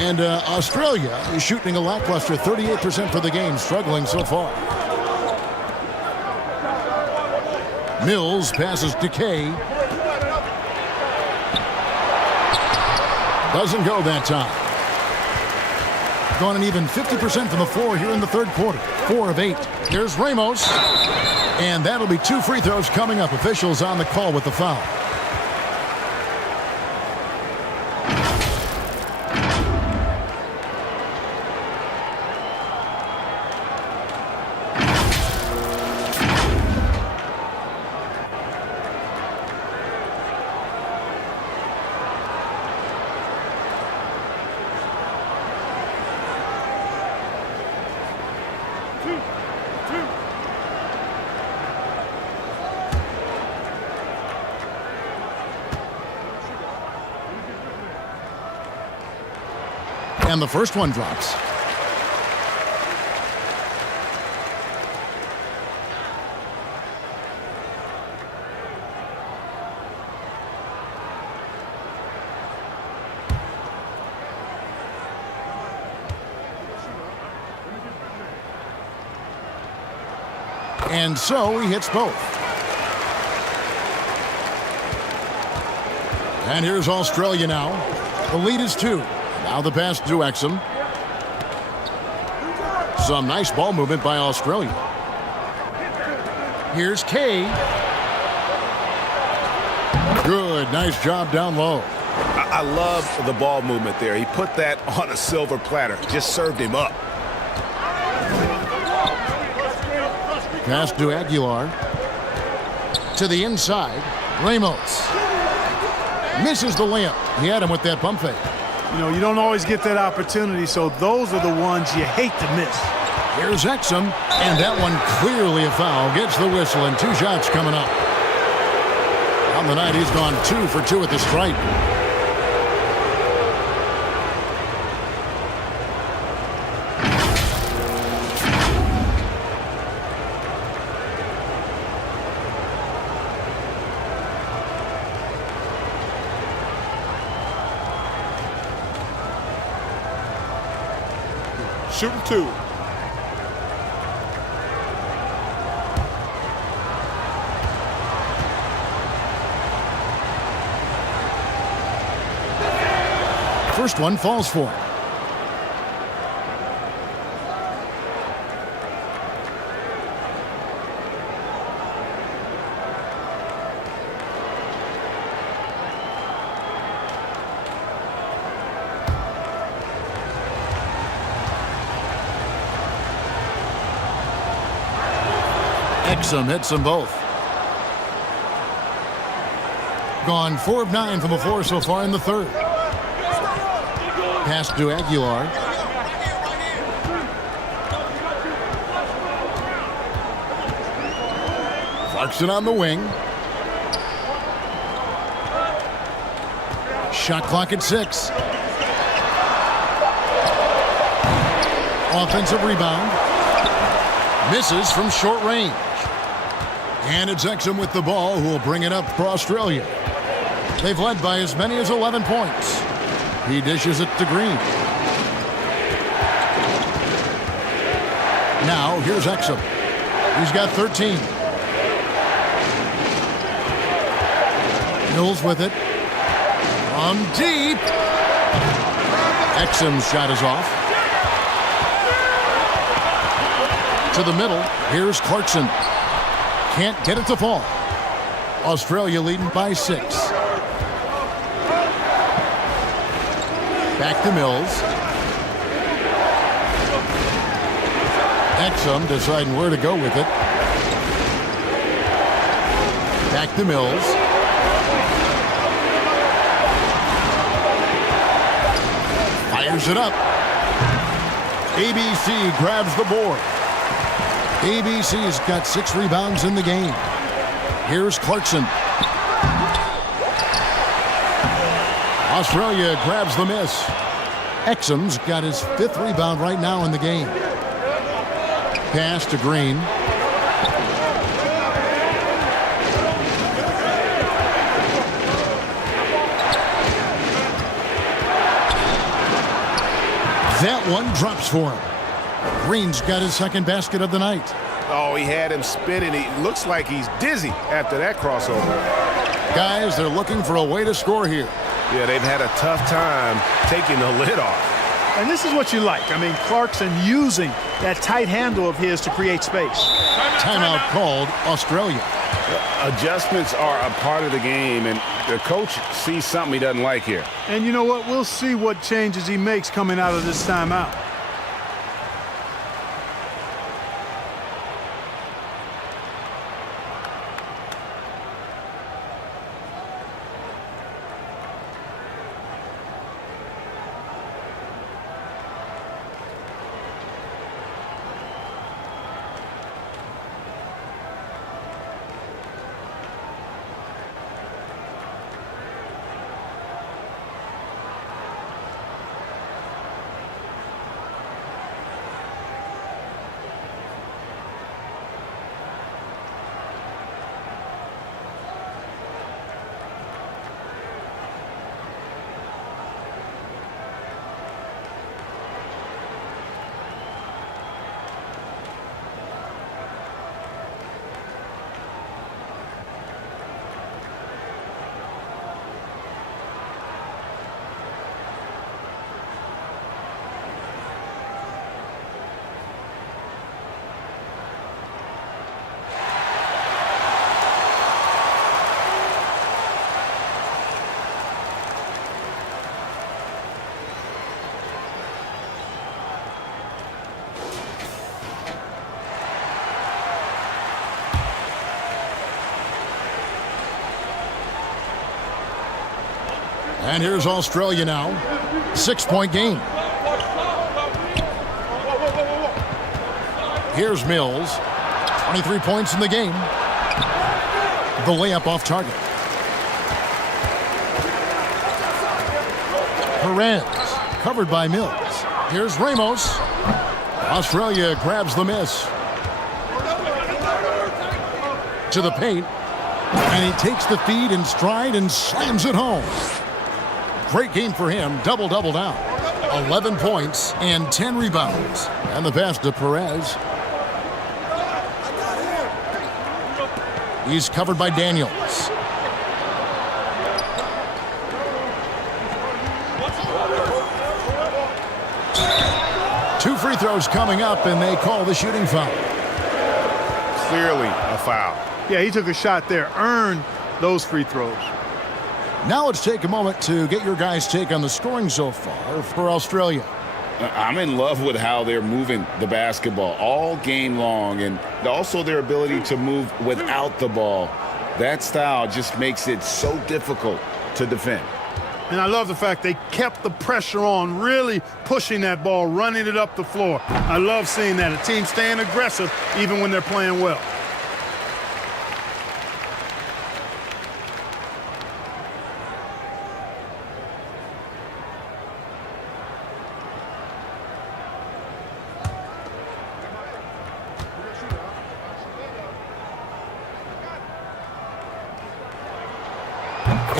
And Australia is shooting a lackluster 38% for the game, struggling so far. Mills passes to Kay. Doesn't go that time. Gone an even 50% from the floor here in the third quarter. 4 of 8. Here's Ramos. And that'll be 2 free throws coming up. Officials on the call with the foul. And the first one drops. And so he hits both. And here's Australia now. The lead is 2. Now the pass to Exum. Some nice ball movement by Australia. Here's Kay. Good, nice job down low. I love the ball movement there. He put that on a silver platter. Just served him up. Pass to Aguilar. To the inside. Ramos. Misses the layup. He had him with that pump fake. You know, you don't always get that opportunity, so those are the ones you hate to miss. Here's Exum, and that one clearly a foul. Gets the whistle, and 2 shots coming up. On the night, he's gone 2 for 2 at the stripe. Shooting 2. First one falls for him. Exum hits them both. Gone 4 of 9 from the floor so far in the third. Pass to Aguilar. Clarkson on the wing. Shot clock at 6. Offensive rebound. Misses from short range. And it's Exum with the ball, who will bring it up for Australia. They've led by as many as 11 points. He dishes it to Green. Now, here's Exum. He's got 13. Mills with it. From deep. Exum's shot is off. To the middle. Here's Clarkson. Can't get it to fall. Australia leading by 6. Back to Mills. Exum deciding where to go with it. Back to Mills. Fires it up. ABC grabs the board. ABC's got 6 rebounds in the game. Here's Clarkson. Australia grabs the miss. Exum's got his 5th rebound right now in the game. Pass to Green. That one drops for him. Green's got his 2nd basket of the night. Oh, he had him spinning. He looks like he's dizzy after that crossover. Guys, they're looking for a way to score here. Yeah, they've had a tough time taking the lid off. And this is what you like. I mean, Clarkson using that tight handle of his to create space. Timeout called, Australia. Adjustments are a part of the game, and the coach sees something he doesn't like here. And you know what? We'll see what changes he makes coming out of this timeout. And here's Australia now. 6-point game. Here's Mills. 23 points in the game. The layup off target. Perez, covered by Mills. Here's Ramos. Australia grabs the miss. To the paint. And he takes the feed in stride and slams it home. Great game for him. Double-double now. 11 points and 10 rebounds. And the pass to Perez. He's covered by Daniels. Two free throws coming up, and they call the shooting foul. Clearly a foul. Yeah, he took a shot there, earned those free throws. Now let's take a moment to get your guys' take on the scoring so far for Australia. I'm in love with how they're moving the basketball all game long, and also their ability to move without the ball. That style just makes it so difficult to defend. And I love the fact they kept the pressure on, really pushing that ball, running it up the floor. I love seeing that. A team staying aggressive even when they're playing well.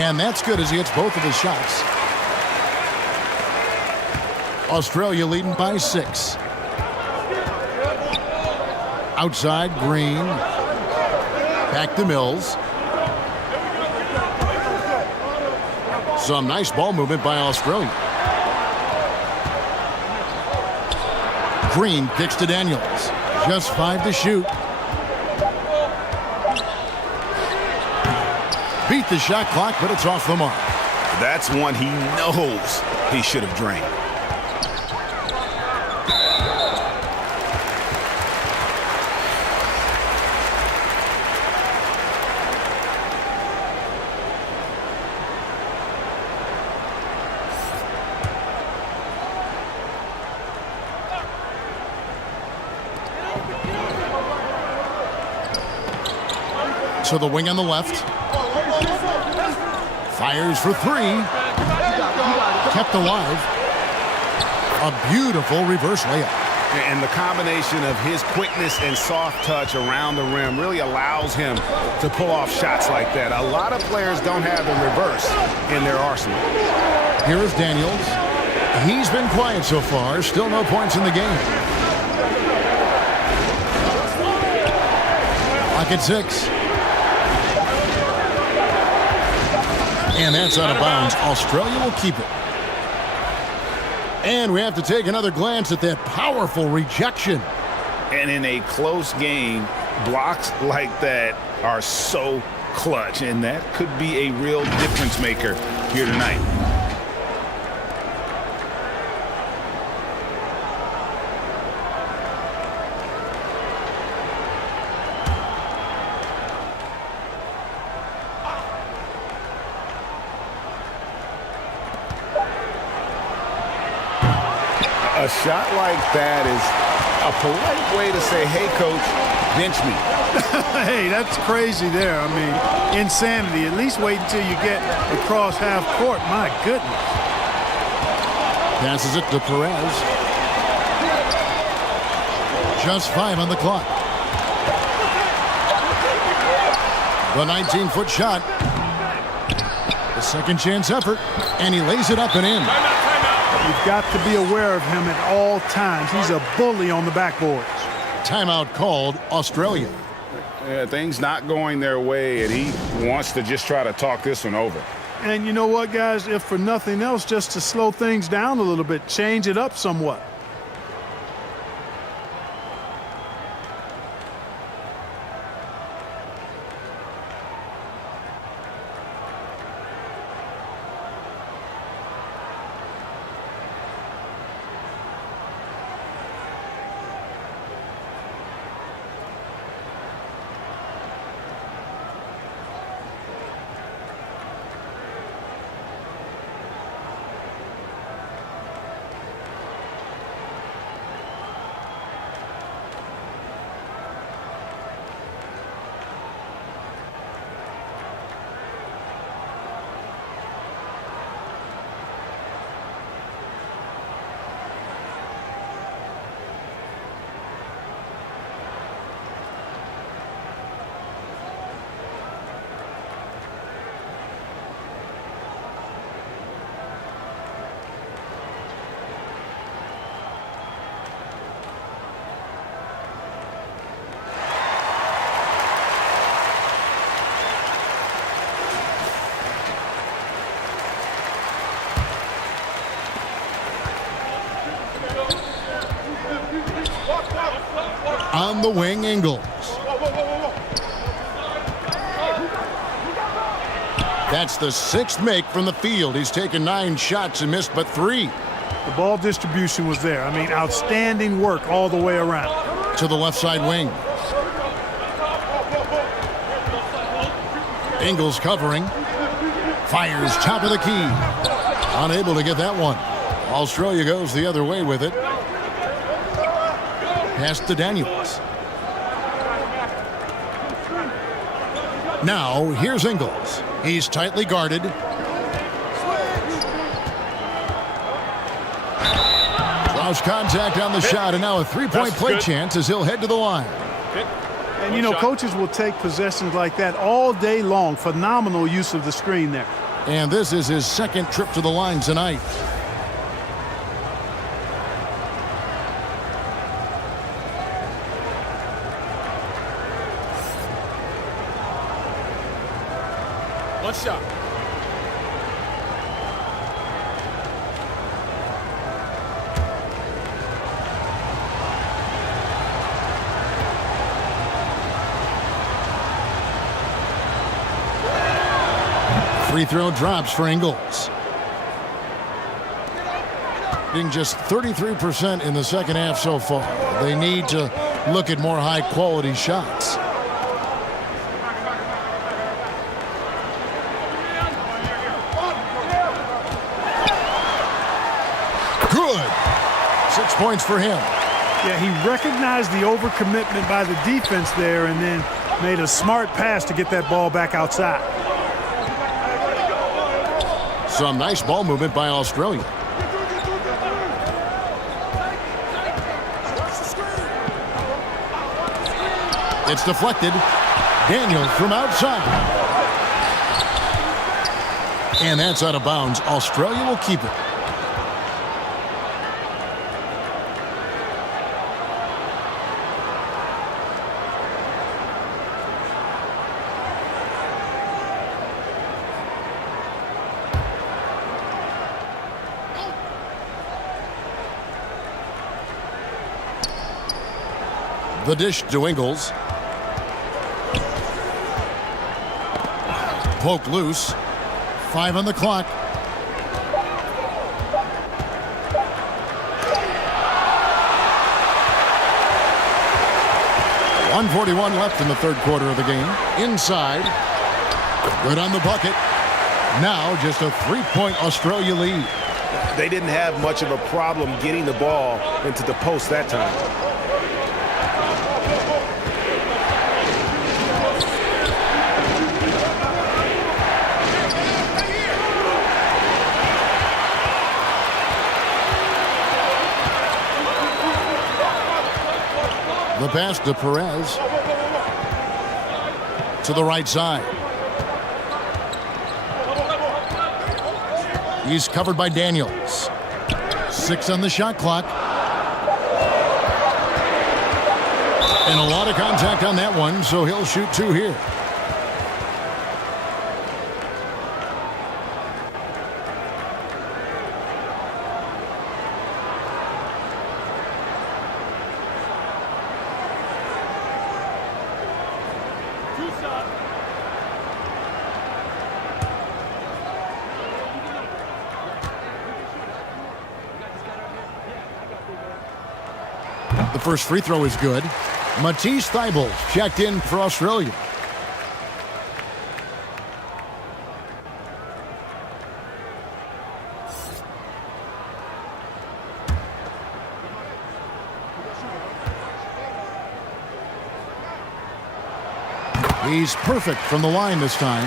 And that's good as he hits both of his shots. Australia leading by 6. Outside, Green. Back to Mills. Some nice ball movement by Australia. Green kicks to Daniels. Just 5 to shoot. Beat the shot clock, but it's off the mark. That's one he knows he should have drained. To the wing on the left. Fires for 3. Kept alive. A beautiful reverse layup. And the combination of his quickness and soft touch around the rim really allows him to pull off shots like that. A lot of players don't have the reverse in their arsenal. Here is Daniels. He's been quiet so far. Still no points in the game. Clock at 6. And that's out of bounds. Australia will keep it. And we have to take another glance at that powerful rejection. And in a close game, blocks like that are so clutch. And that could be a real difference maker here tonight. A shot like that is a polite way to say, hey, coach, bench me. Hey, that's crazy there. I mean, insanity. At least wait until you get across half court. My goodness. Passes it to Perez. Just 5 on the clock. The 19-foot shot. The second chance effort. And he lays it up and in. You've got to be aware of him at all times. He's a bully on the backboards. Timeout called Australia. Yeah, things not going their way, and he wants to just try to talk this one over. And you know what, guys? If for nothing else, just to slow things down a little bit, change it up somewhat. On the wing, Ingles. That's the 6th make from the field. He's taken 9 shots and missed but 3. The ball distribution was there. I mean, outstanding work all the way around. To the left side wing. Ingles covering. Fires top of the key. Unable to get that one. Australia goes the other way with it. Pass to Daniels. Now, here's Ingles. He's tightly guarded. Draws contact on the shot, and now a three-point play chance as he'll head to the line. And, you know, coaches will take possessions like that all day long. Phenomenal use of the screen there. And this is his 2nd trip to the line tonight. One shot. Free throw drops for Ingles. Being just 33% in the 2nd half so far. They need to look at more high-quality shots. Good. 6 points for him. Yeah, he recognized the overcommitment by the defense there and then made a smart pass to get that ball back outside. Some nice ball movement by Australia. It's deflected. Daniels from outside. And that's out of bounds. Australia will keep it. The dish to Ingles. Poke loose. 5 on the clock. .141 left in the 3rd quarter of the game. Inside. Good on the bucket. Now just a 3-point Australia lead. They didn't have much of a problem getting the ball into the post that time. The pass to Perez. To the right side. He's covered by Daniels. 6 on the shot clock. And a lot of contact on that one, so he'll shoot 2 here. The first free throw is good. Matisse Thybulle checked in for Australia. He's perfect from the line this time.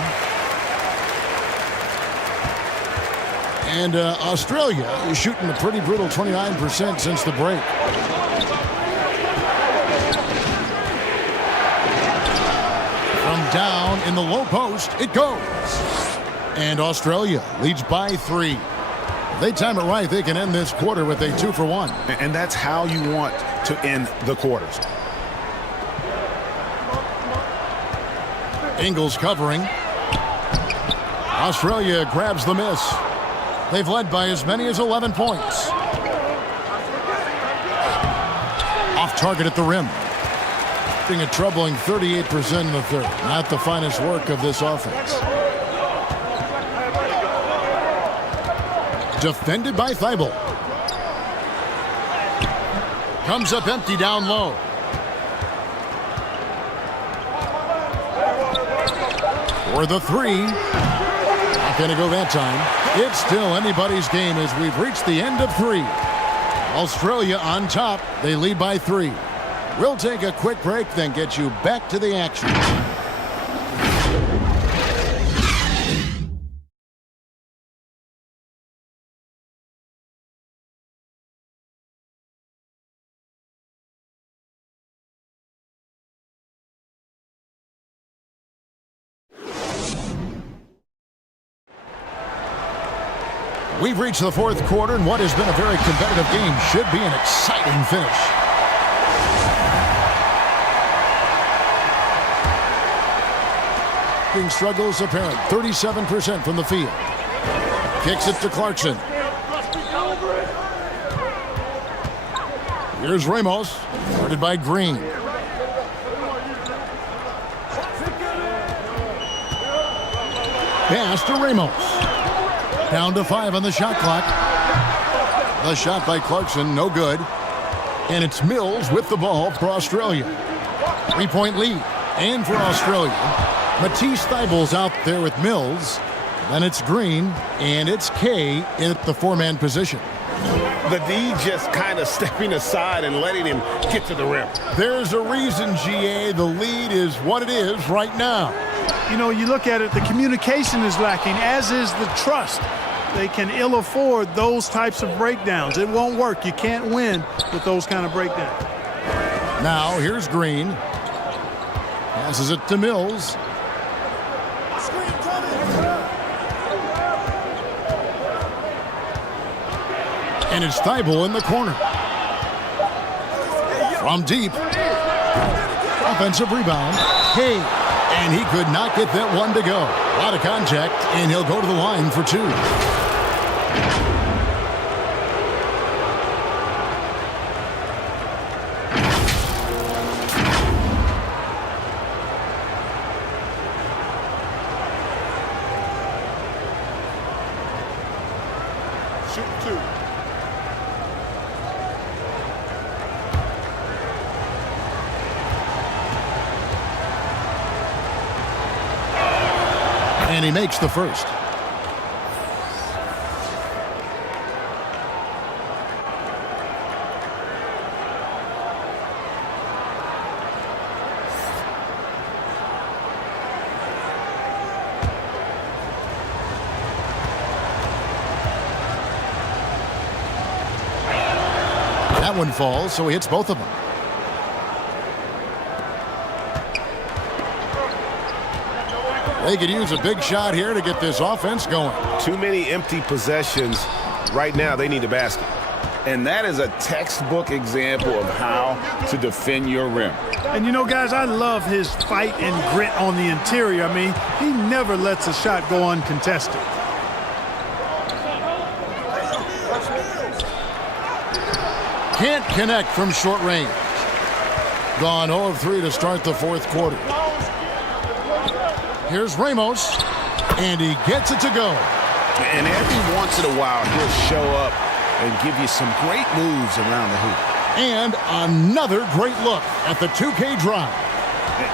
And Australia is shooting a pretty brutal 29% since the break. Down in the low post, it goes. And Australia leads by 3. They time it right, they can end this quarter with a 2-for-1. And that's how you want to end the quarters. Ingles covering. Australia grabs the miss. They've led by as many as 11 points. Off target at the rim. Being a troubling 38% in the third. Not the finest work of this offense. Defended by Thibault. Comes up empty down low. For the three. Not going to go that time. It's still anybody's game as we've reached the end of three. Australia on top. They lead by 3. We'll take a quick break, then get you back to the action. We've reached the fourth quarter, and what has been a very competitive game should be an exciting finish. Struggles apparent. 37% from the field. Kicks it to Clarkson. Here's Ramos. Guarded by Green. Pass to Ramos. Down to 5 on the shot clock. The shot by Clarkson, no good. And it's Mills with the ball for Australia. 3-point lead. And for Australia, Matisse Thybulle's out there with Mills. Then it's Green, and it's Kay in the 4-man position. The D just kind of stepping aside and letting him get to the rim. There's a reason, GA, the lead is what it is right now. You know, you look at it, the communication is lacking, as is the trust. They can ill afford those types of breakdowns. It won't work. You can't win with those kind of breakdowns. Now, here's Green. Passes it to Mills. And it's Thibault in the corner. From deep. Offensive rebound. Hey. And he could not get that one to go. A lot of contact, and he'll go to the line for 2. Shoot 2. And he makes the first. That one falls, so he hits both of them. They could use a big shot here to get this offense going. Too many empty possessions. Right now, they need a basket. And that is a textbook example of how to defend your rim. And you know, guys, I love his fight and grit on the interior. I mean, he never lets a shot go uncontested. Can't connect from short range. Gone 0 of 3 to start the fourth quarter. Here's Ramos, and he gets it to go. And every once in a while, he'll show up and give you some great moves around the hoop. And another great look at the 2K drive.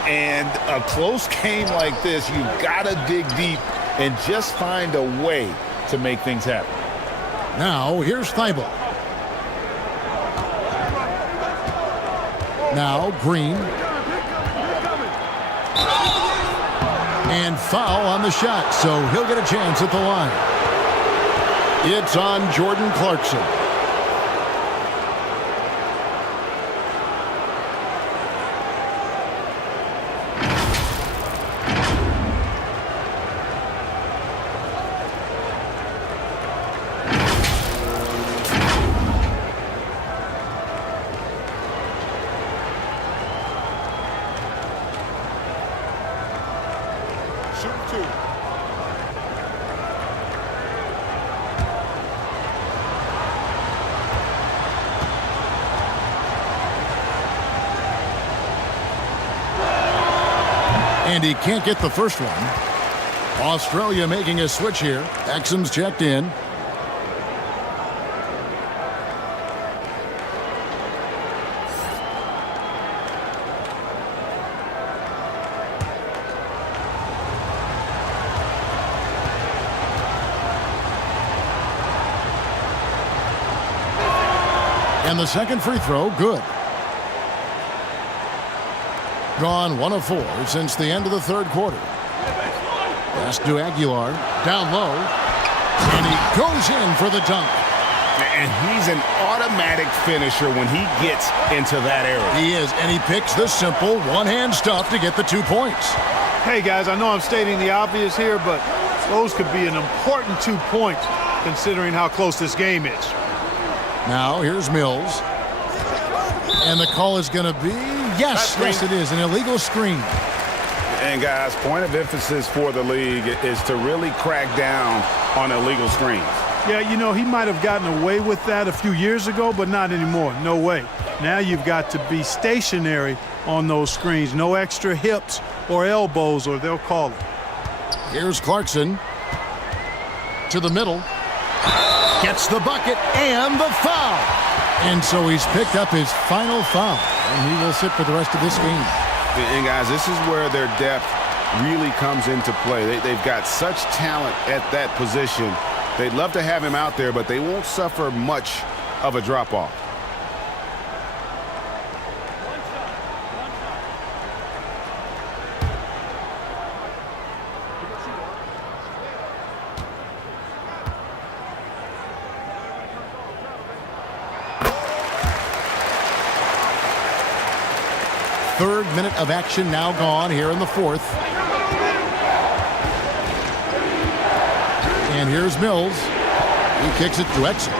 And a close game like this, you've got to dig deep and just find a way to make things happen. Now, here's Thibault. Now, Green. And foul on the shot, so he'll get a chance at the line. It's on Jordan Clarkson. Shoot 2. And he can't get the first one. Australia making a switch here. Exum's checked in. And the second free throw, good. Gone 1 of 4 since the end of the third quarter. Pass to Aguilar, down low, and he goes in for the dunk. And he's an automatic finisher when he gets into that area. He is, and he picks the simple one-hand stuff to get the 2 points. Hey, guys, I know I'm stating the obvious here, but those could be an important 2 points considering how close this game is. Now, here's Mills. And the call is going to be, yes, it is, an illegal screen. And, guys, point of emphasis for the league is to really crack down on illegal screens. Yeah, you know, he might have gotten away with that a few years ago, but not anymore. No way. Now you've got to be stationary on those screens. No extra hips or elbows, or they'll call it. Here's Clarkson to the middle. Gets the bucket and the foul. And so he's picked up his final foul, and he will sit for the rest of this game. And, guys, this is where their depth really comes into play. They've got such talent at that position. They'd love to have him out there, but they won't suffer much of a drop-off. Third minute of action now gone here in the fourth. And here's Mills. He kicks it to Exum.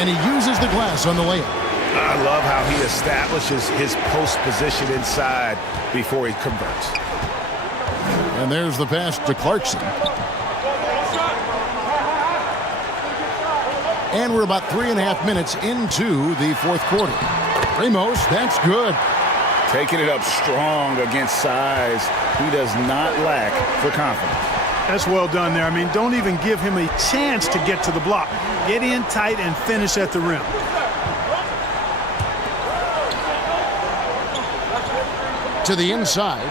And he uses the glass on the layup. I love how he establishes his post position inside before he converts. And there's the pass to Clarkson. And we're about 3.5 minutes into the fourth quarter. Ramos, that's good. Taking it up strong against size. He does not lack for confidence. That's well done there. I mean, don't even give him a chance to get to the block. Get in tight and finish at the rim. To the inside.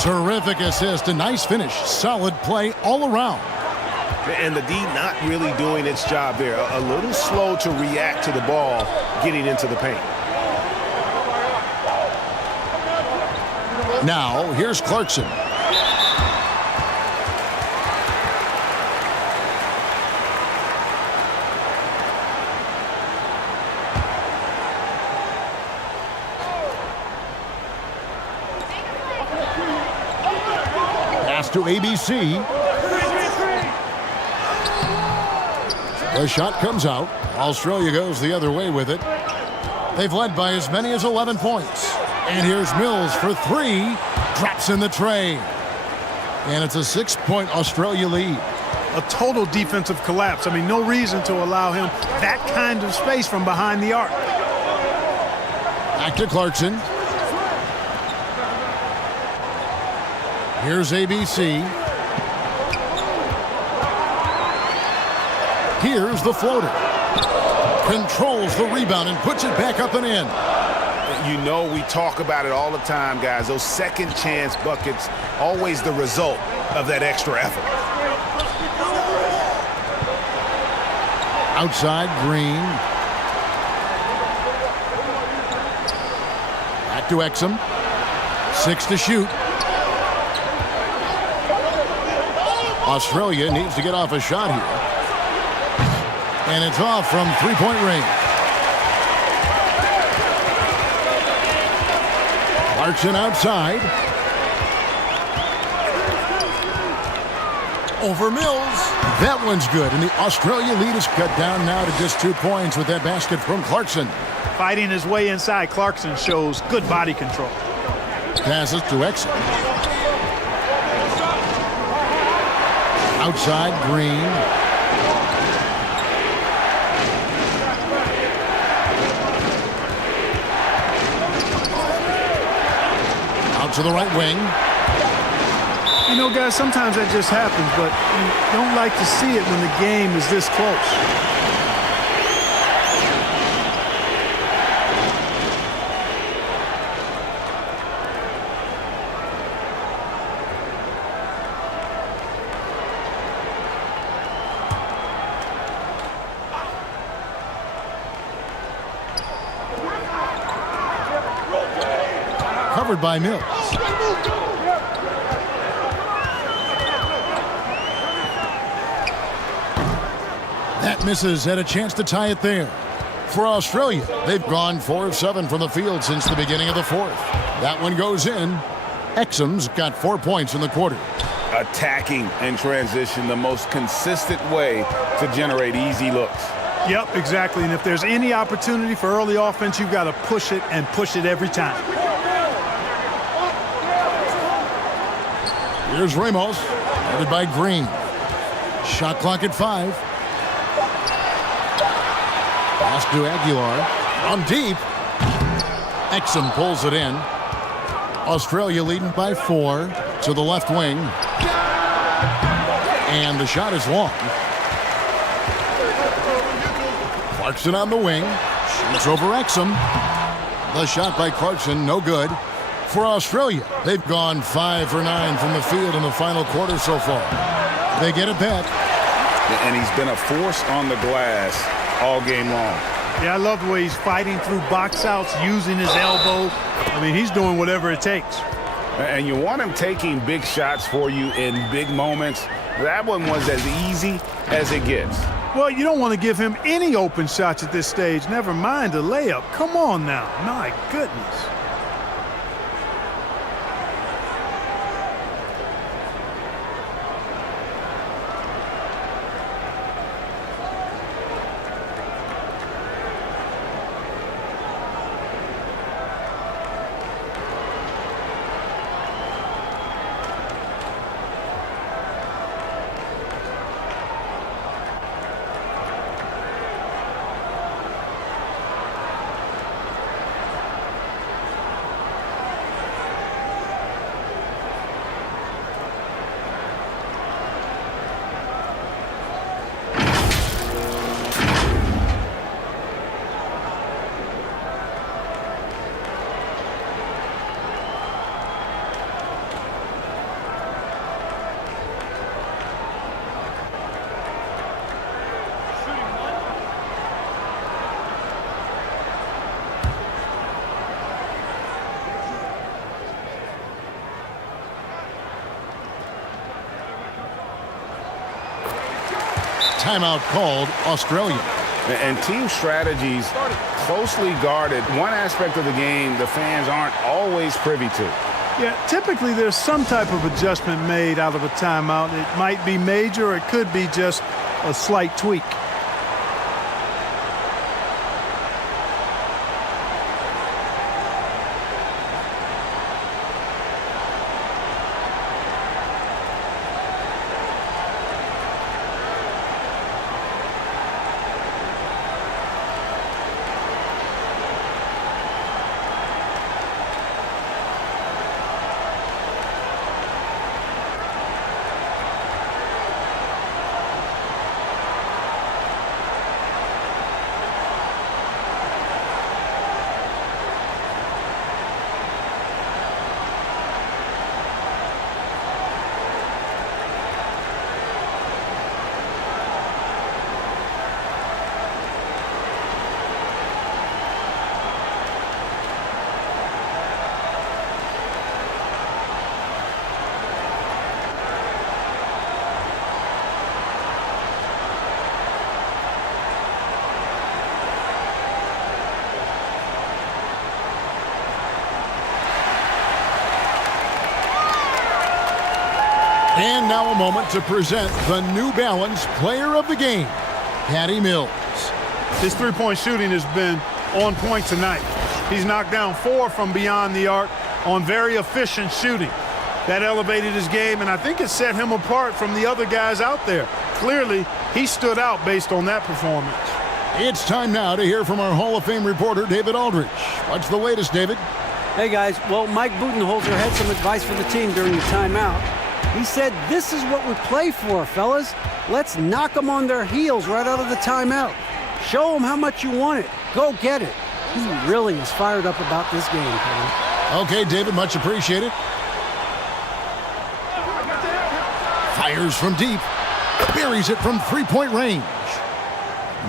Terrific assist. A nice finish. Solid play all around. And the D not really doing its job there. A little slow to react to the ball getting into the paint. Now, here's Clarkson. Pass to ABC. The shot comes out. Australia goes the other way with it. They've led by as many as 11 points. And here's Mills for 3. Drops in the tray. And it's a 6-point Australia lead. A total defensive collapse. I mean, no reason to allow him that kind of space from behind the arc. Back to Clarkson. Here's ABC. Here's the floater. Controls the rebound and puts it back up and in. You know, we talk about it all the time, guys. Those second chance buckets, always the result of that extra effort. Outside, Green. Back to Exum. 6 to shoot. Australia needs to get off a shot here. And it's off from three-point range. Clarkson outside. Over Mills. That one's good. And the Australia lead is cut down now to just 2 points with that basket from Clarkson. Fighting his way inside, Clarkson shows good body control. Passes to Exum. Outside, Green. to the right wing. You know, guys, sometimes that just happens, but you don't like to see it when the game is this close. Covered by Mills. That misses. Had a chance to tie it there. For Australia, they've gone 4 of 7 from the field since the beginning of the fourth. That one goes in. Exum's got 4 points in the quarter. Attacking in transition, the most consistent way to generate easy looks. Yep, exactly. And if there's any opportunity for early offense, you've got to push it and push it every time. Here's Ramos, headed by Green. Shot clock at 5. Pass to Aguilar. On deep. Exum pulls it in. Australia leading by 4 to the left wing. And the shot is long. Clarkson on the wing. Shoots over Exum. The shot by Clarkson, no good. For Australia, they've gone 5 for 9 from the field in the final quarter so far. They get it back. And he's been a force on the glass all game long. Yeah, I love the way he's fighting through box outs, using his elbow. I mean, he's doing whatever it takes. And you want him taking big shots for you in big moments. That one was as easy as it gets. Well, you don't want to give him any open shots at this stage. Never mind a layup. Come on now. My goodness. Timeout called Australia. And team strategies closely guarded. One aspect of the game the fans aren't always privy to. Yeah, typically there's some type of adjustment made out of a timeout. It might be major or it could be just a slight tweak. And now a moment to present the New Balance Player of the Game, Patty Mills. His three-point shooting has been on point tonight. He's knocked down 4 from beyond the arc on very efficient shooting. That elevated his game, and I think it set him apart from the other guys out there. Clearly, he stood out based on that performance. It's time now to hear from our Hall of Fame reporter, David Aldridge. What's the latest, David? Hey guys, well, Mike Budenholzer had some advice for the team during the timeout. He said, this is what we play for, fellas. Let's knock them on their heels right out of the timeout. Show them how much you want it. Go get it. He really is fired up about this game, Kevin. Okay, David, much appreciated. Fires from deep. Buries it from three-point range.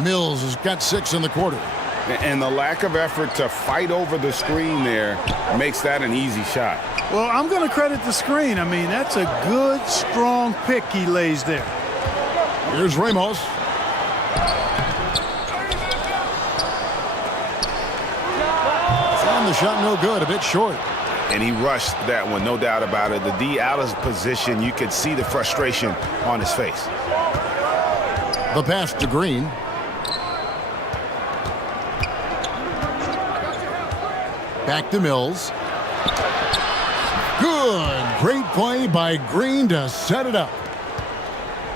Mills has got 6 in the quarter. And the lack of effort to fight over the screen there makes that an easy shot. Well, I'm going to credit the screen. I mean, that's a good, strong pick he lays there. Here's Ramos. And the shot no good, a bit short. And he rushed that one, no doubt about it. The D out of position, you could see the frustration on his face. The pass to Green. Back to Mills. Good. Great play by Green to set it up.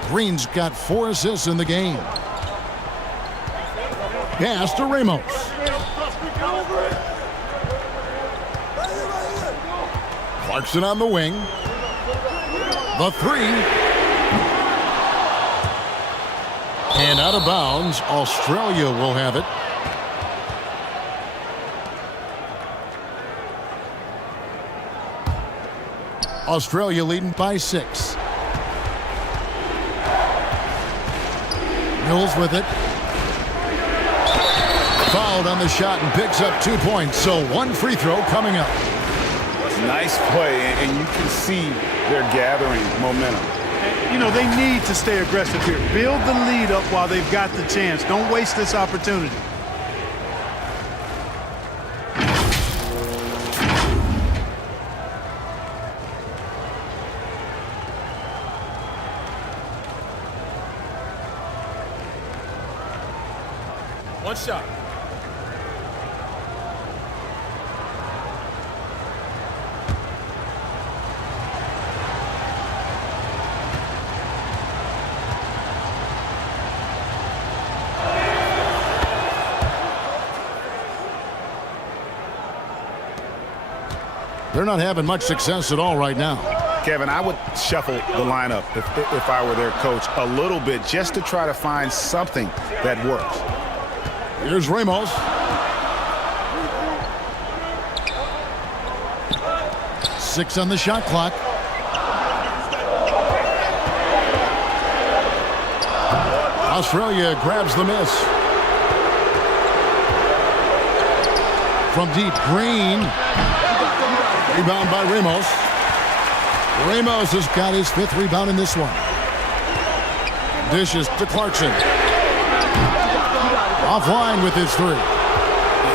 Green's got 4 assists in the game. Pass to Ramos. Clarkson on the wing. The 3. And out of bounds, Australia will have it. Australia leading by 6. Mills with it. Fouled on the shot and picks up 2 points. So 1 free throw coming up. Nice play, and you can see they're gathering momentum. You know, they need to stay aggressive here. Build the lead up while they've got the chance. Don't waste this opportunity. One shot. They're not having much success at all right now. Kevin, I would shuffle the lineup if I were their coach a little bit just to try to find something that works. Here's Ramos. Six on the shot clock. Australia grabs the miss. From deep, Green. Rebound by Ramos. Ramos has got his 5th rebound in this one. Dishes to Clarkson. Offline with his 3.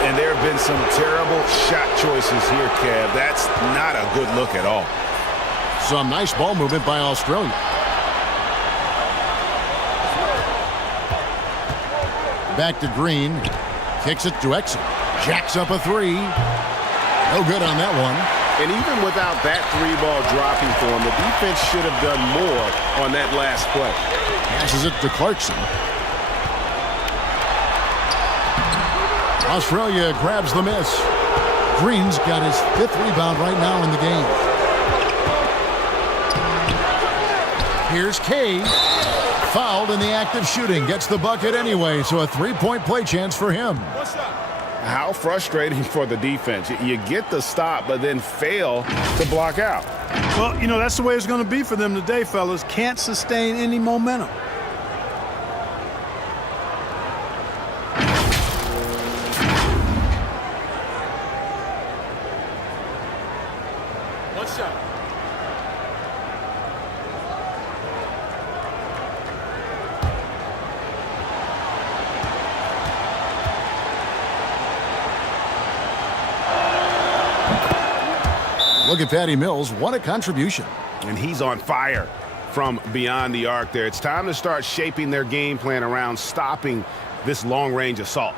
And there have been some terrible shot choices here, Kev. That's not a good look at all. Some nice ball movement by Australia. Back to Green. Kicks it to Exit. Jacks up a 3. No good on that one. And even without that 3-ball dropping for him, the defense should have done more on that last play. Passes it to Clarkson. Australia grabs the miss. Green's got his 5th rebound right now in the game. Here's Kay. Fouled in the act of shooting. Gets the bucket anyway, so a 3-point play chance for him. How frustrating for the defense. You get the stop, but then fail to block out. Well, you know, that's the way it's going to be for them today, fellas. Can't sustain any momentum. One shot. Look at Patty Mills. What a contribution. And he's on fire from beyond the arc there. It's time to start shaping their game plan around stopping this long-range assault.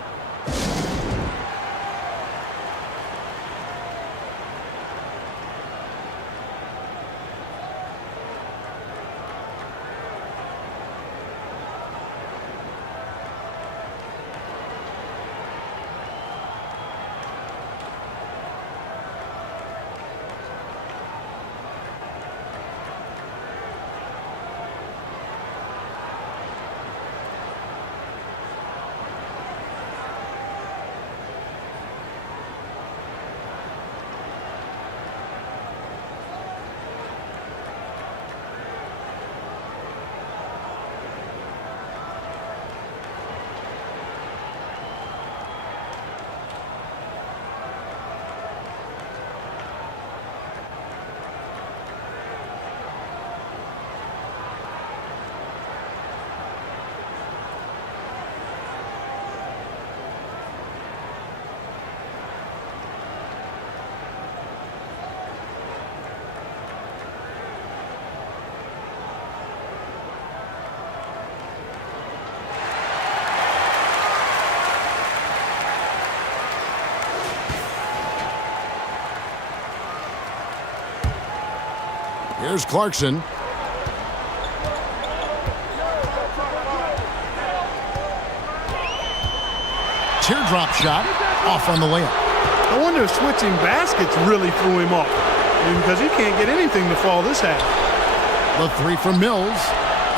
Here's Clarkson. Teardrop shot off on the layup. I wonder if switching baskets really threw him off. Because he can't get anything to fall this half. The three from Mills.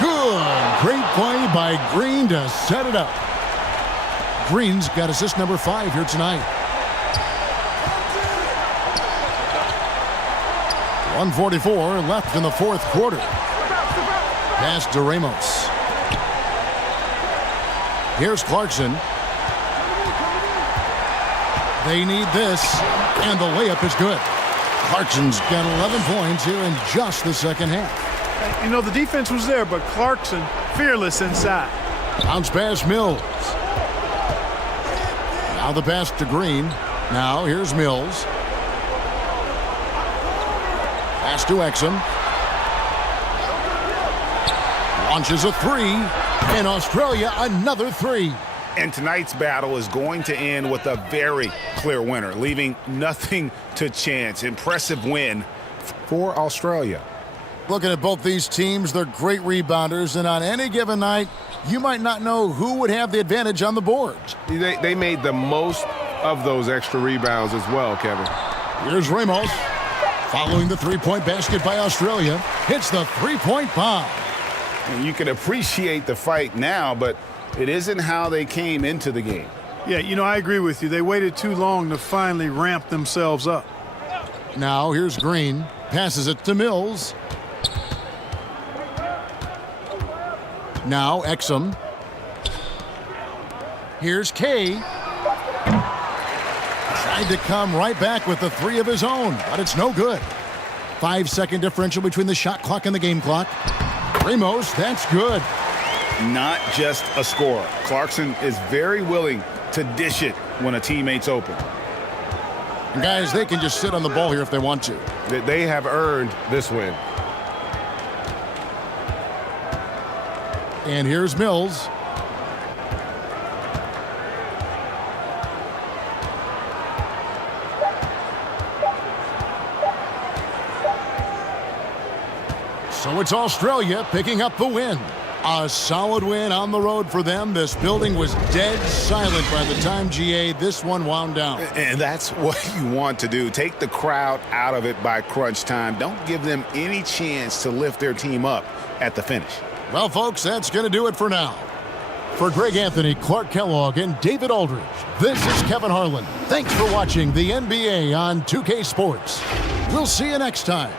Good. Great play by Green to set it up. Green's got assist number 5 here tonight. 1:44 left in the fourth quarter. Pass to Ramos. Here's Clarkson. They need this, and the layup is good. Clarkson's got 11 points here in just the second half. You know, the defense was there, but Clarkson fearless inside. Bounce pass Mills. Now the pass to Green. Now here's Mills. Pass to Exum. Launches a three. And Australia another three. And tonight's battle is going to end with a very clear winner, leaving nothing to chance. Impressive win for Australia. Looking at both these teams, they're great rebounders, and on any given night, you might not know who would have the advantage on the boards. They made the most of those extra rebounds as well, Kevin. Here's Ramos. Following the three-point basket by Australia, hits the three-point bomb. And you can appreciate the fight now, but it isn't how they came into the game. Yeah, you know, I agree with you. They waited too long to finally ramp themselves up. Now here's Green. Passes it to Mills. Now Exum. Here's Kay. Tried to come right back with the three of his own, but it's no good. 5-second differential between the shot clock and the game clock. Ramos, that's good. Not just a scorer. Clarkson is very willing to dish it when a teammate's open. And guys, they can just sit on the ball here if they want to. They have earned this win. And here's Mills. So it's Australia picking up the win. A solid win on the road for them. This building was dead silent by the time, GA, this one wound down. And that's what you want to do. Take the crowd out of it by crunch time. Don't give them any chance to lift their team up at the finish. Well, folks, that's going to do it for now. For Greg Anthony, Clark Kellogg, and David Aldridge, this is Kevin Harlan. Thanks for watching the NBA on 2K Sports. We'll see you next time.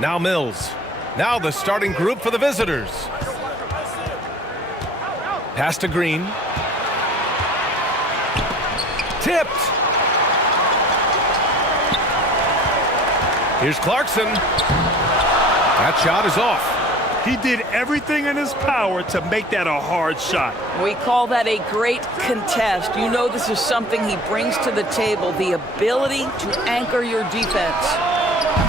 Now Mills. Now the starting group for the visitors. Pass to Green. Tipped. Here's Clarkson. That shot is off. He did everything in his power to make that a hard shot. We call that a great contest. You know this is something he brings to the table, the ability to anchor your defense.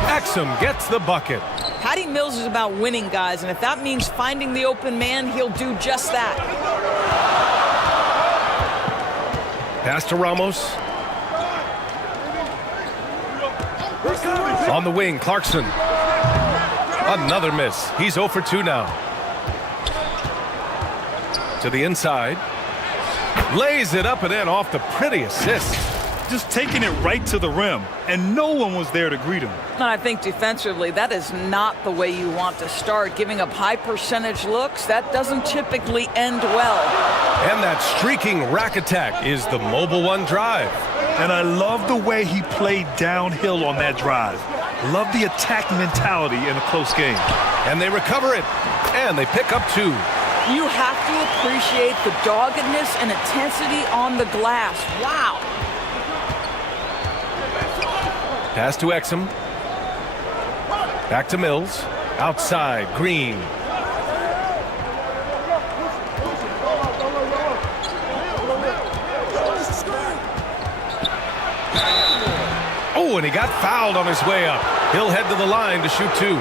Exum gets the bucket. Patty Mills is about winning, guys, and if that means finding the open man, he'll do just that. Pass to Ramos. On the wing, Clarkson. Another miss. He's 0 for 2 now. To the inside. Lays it up and in off the pretty assist. Just taking it right to the rim, and no one was there to greet him. And I think defensively, that is not the way you want to start. Giving up high percentage looks, that doesn't typically end well. And that streaking rack attack is the Mobile One drive. And I love the way he played downhill on that drive. Love the attack mentality in a close game. And they recover it. And they pick up 2. You have to appreciate the doggedness and intensity on the glass. Wow. Pass to Exum. Back to Mills. Outside, Green. Oh, and he got fouled on his way up. He'll head to the line to shoot 2.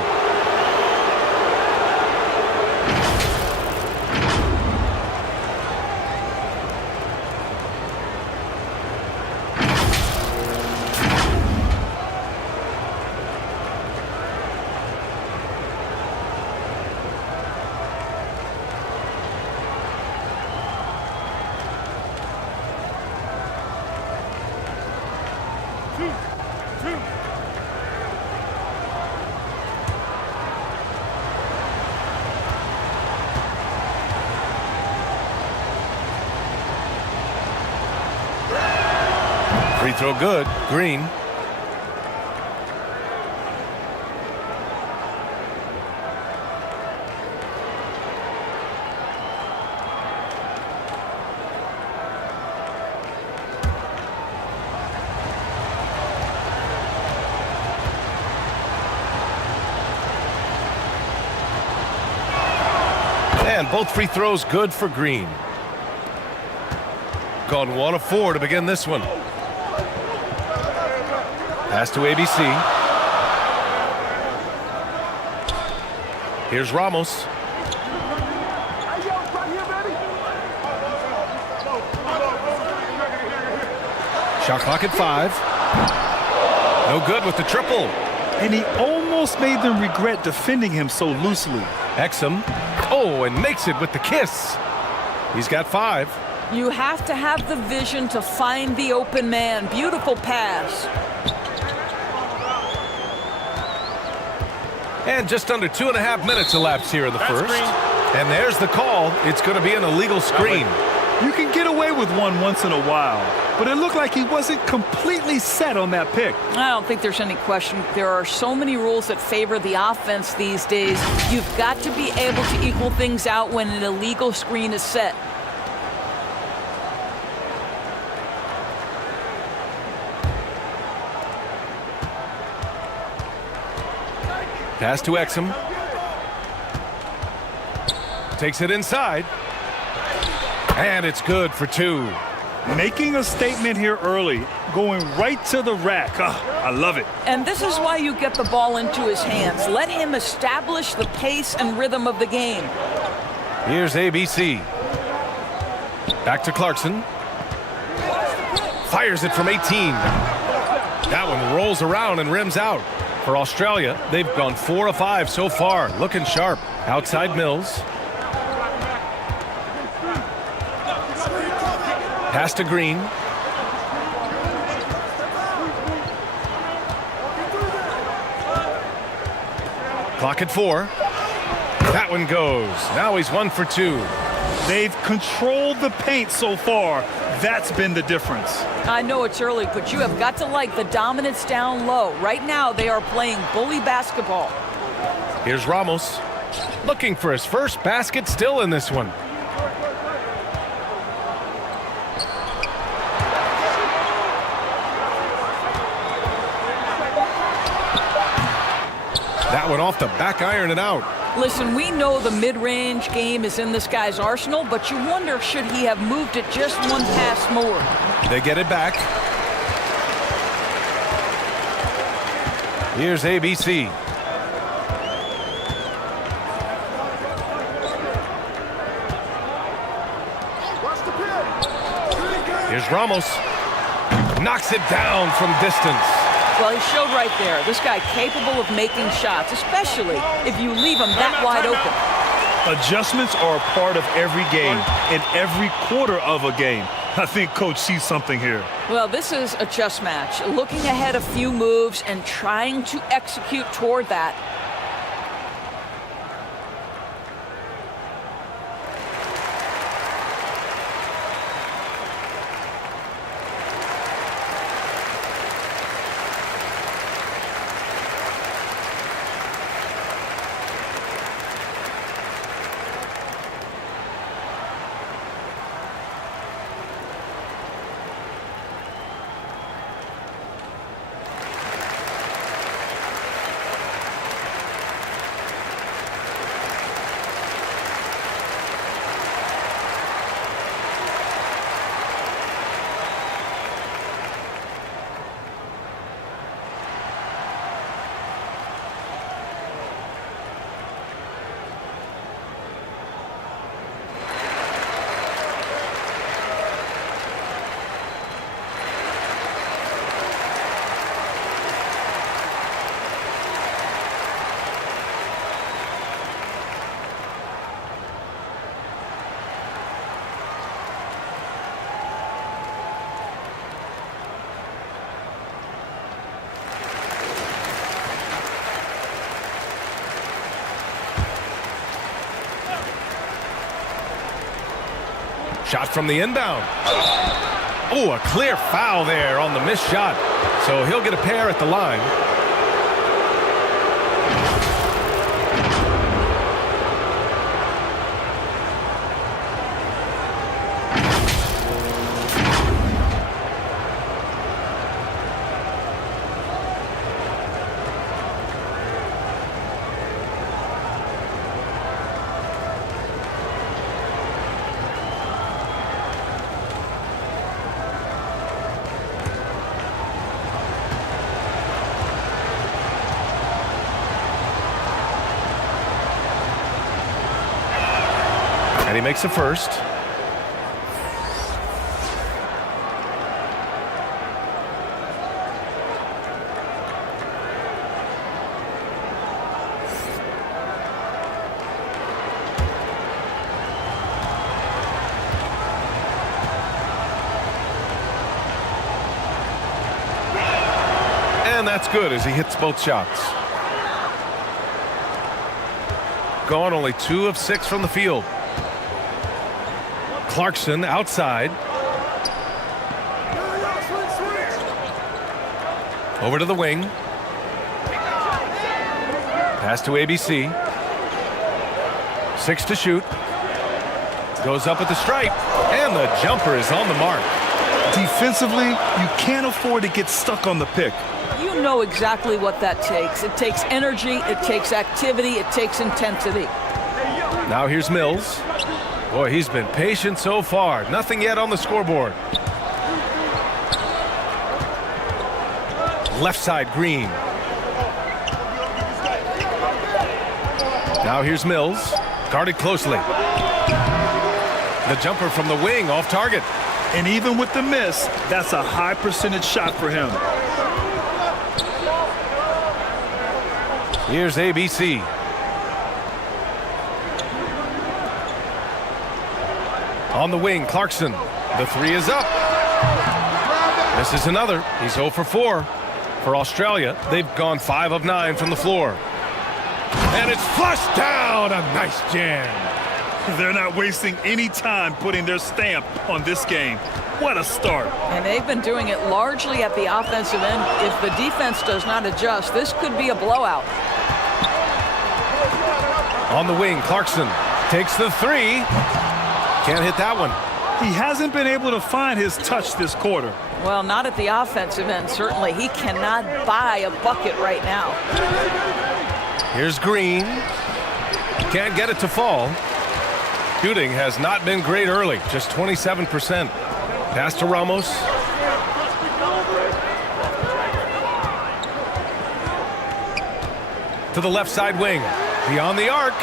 Free throw good. Green. And both free throws good for Green. Gone 1 of 4 to begin this one. Pass to ABC. Here's Ramos. Shot clock at 5. No good with the triple. And he almost made them regret defending him so loosely. Exum. Oh, and makes it with the kiss. He's got 5. You have to have the vision to find the open man. Beautiful pass. And just under 2.5 minutes elapsed here in the first. And there's the call. It's going to be an illegal screen. You can get away with one once in a while, but it looked like he wasn't completely set on that pick. I don't think there's any question. There are so many rules that favor the offense these days. You've got to be able to equal things out when an illegal screen is set. Pass to Exum. Takes it inside. And it's good for 2. Making a statement here early, going right to the rack. I love it. And this is why you get the ball into his hands. Let him establish the pace and rhythm of the game. Here's ABC. Back to Clarkson. Fires it from 18. That one rolls around and rims out. For Australia, they've gone 4 of 5 so far. Looking sharp. Outside Mills. Pass to Green. Clock at 4. That one goes. Now he's 1 for 2. They've controlled the paint so far. That's been the difference. I know it's early, but you have got to like the dominance down low. Right now, they are playing bully basketball. Here's Ramos. Looking for his first basket still in this one. That one off the back iron and out. Listen, we know the mid-range game is in this guy's arsenal, but you wonder should he have moved it just one pass more. They get it back. Here's ABC. Here's Ramos. Knocks it down from distance. Well, he showed right there. This guy capable of making shots, especially if you leave him that wide open. Adjustments are a part of every game and every quarter of a game. I think Coach sees something here. Well, this is a chess match. Looking ahead a few moves and trying to execute toward that. Shot from the inbound. Oh, a clear foul there on the missed shot. So he'll get a pair at the line. And he makes the first. And that's good as he hits both shots. Gone only 2 of 6 from the field. Clarkson outside. Over to the wing. Pass to ABC. 6 to shoot. Goes up at the stripe. And the jumper is on the mark. Defensively, you can't afford to get stuck on the pick. You know exactly what that takes. It takes energy, it takes activity, it takes intensity. Now here's Mills. Boy, he's been patient so far. Nothing yet on the scoreboard. Left side, Green. Now here's Mills. Guarded closely. The jumper from the wing off target. And even with the miss, that's a high percentage shot for him. Here's ABC. On the wing, Clarkson. The 3 is up. This is another. He's 0 for 4. For Australia, they've gone 5 of 9 from the floor. And it's flushed down. A nice jam. They're not wasting any time putting their stamp on this game. What a start. And they've been doing it largely at the offensive end. If the defense does not adjust, this could be a blowout. On the wing, Clarkson takes the 3. Can't hit that one. He hasn't been able to find his touch this quarter. Well, not at the offensive end, certainly. He cannot buy a bucket right now. Here's Green. Can't get it to fall. Shooting has not been great early, just 27%. Pass to Ramos. To the left side wing. Beyond the arc.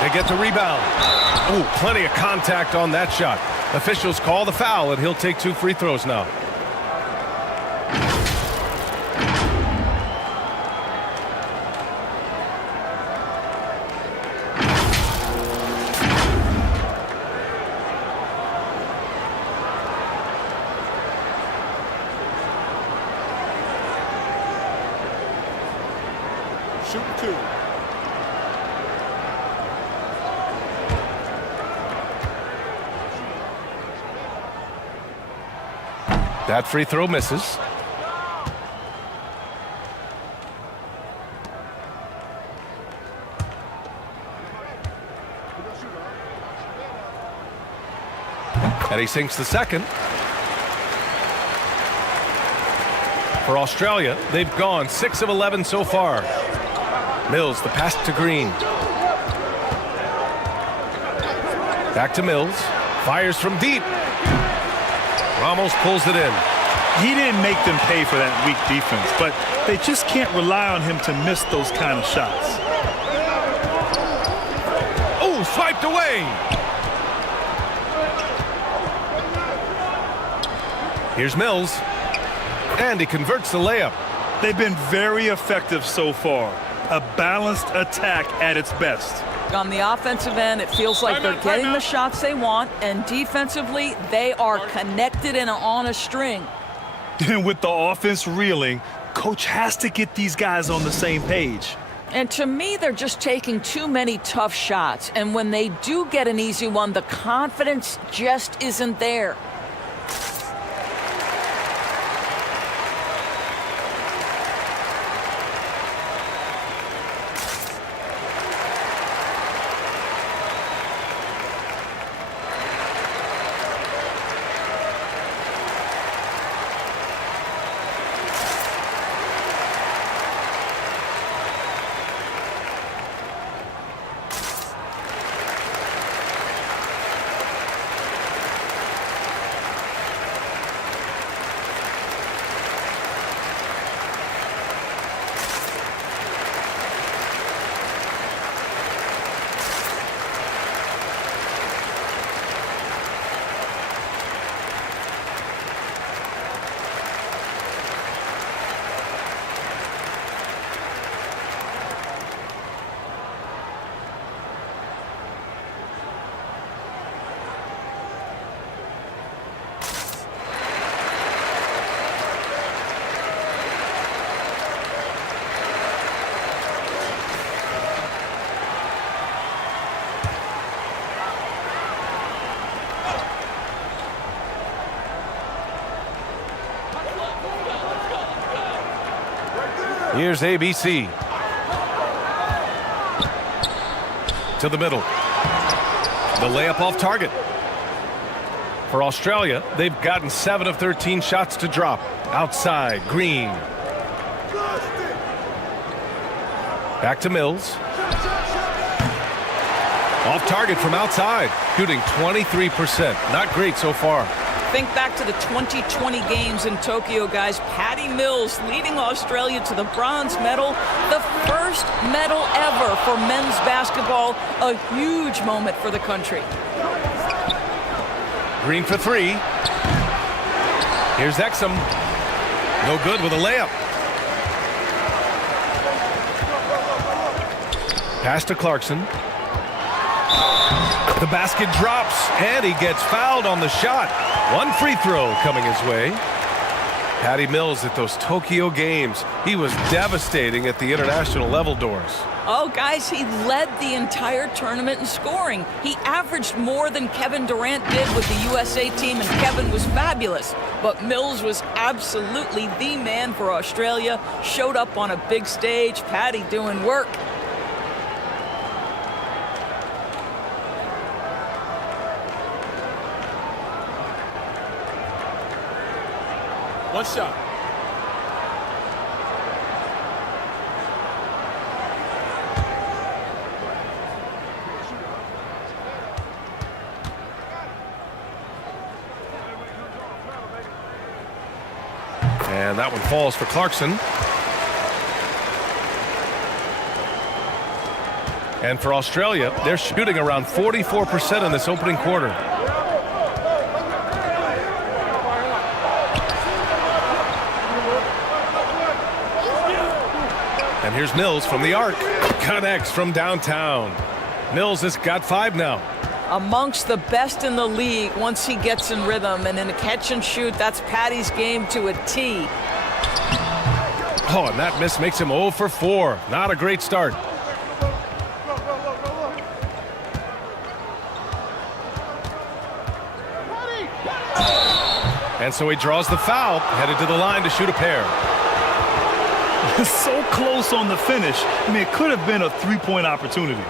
They get the rebound. Ooh, plenty of contact on that shot. Officials call the foul, and he'll take 2 free throws now. Shoot 2. That free throw misses. And he sinks the second. For Australia, they've gone 6 of 11 so far. Mills, the pass to Green. Back to Mills. Fires from deep. Ramos pulls it in. He didn't make them pay for that weak defense, but they just can't rely on him to miss those kind of shots. Oh, swiped away. Here's Mills. And he converts the layup. They've been very effective so far. A balanced attack at its best. On the offensive end, it feels like they're getting the shots they want, and defensively, they are connected and on a string. And with the offense reeling, coach has to get these guys on the same page. And to me, they're just taking too many tough shots. And when they do get an easy one, the confidence just isn't there. Here's ABC. To the middle. The layup off target. For Australia, they've gotten 7 of 13 shots to drop. Outside, Green. Back to Mills. Off target from outside, shooting 23%. Not great so far. Think back to the 2020 games in Tokyo, guys. Patty Mills leading Australia to the bronze medal, the first medal ever for men's basketball. A huge moment for the country. Green for 3. Here's Exum. No good with a layup. Pass to Clarkson. The basket drops, and he gets fouled on the shot. One free throw coming his way. Patty Mills at those Tokyo games. He was devastating at the international level, Doris. Oh, guys, he led the entire tournament in scoring. He averaged more than Kevin Durant did with the USA team, and Kevin was fabulous. But Mills was absolutely the man for Australia. Showed up on a big stage. Patty doing work. One shot. And that one falls for Clarkson. And for Australia, they're shooting around 44% in this opening quarter. And here's Mills from the arc. Connects from downtown. Mills has got 5 now. Amongst the best in the league once he gets in rhythm. And in a catch and shoot, that's Patty's game to a T. Oh, and that miss makes him 0 for 4. Not a great start. And so he draws the foul, headed to the line to shoot a pair. So close on the finish. I mean, it could have been a three-point opportunity.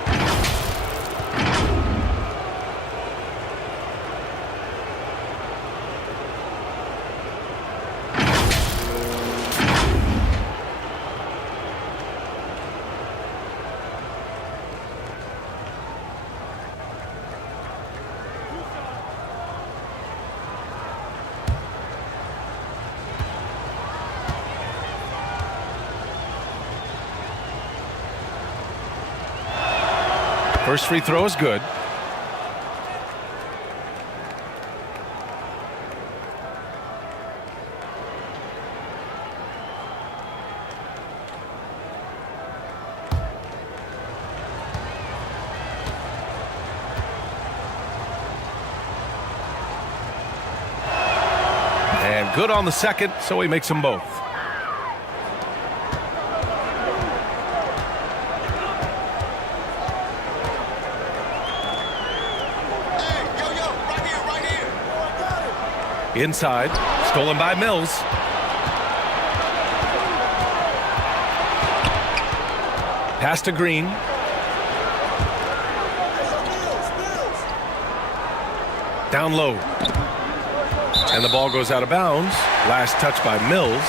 First free throw is good. And good on the second, so he makes them both. Inside, stolen by Mills. Pass to Green. Down low. And the ball goes out of bounds. Last touch by Mills.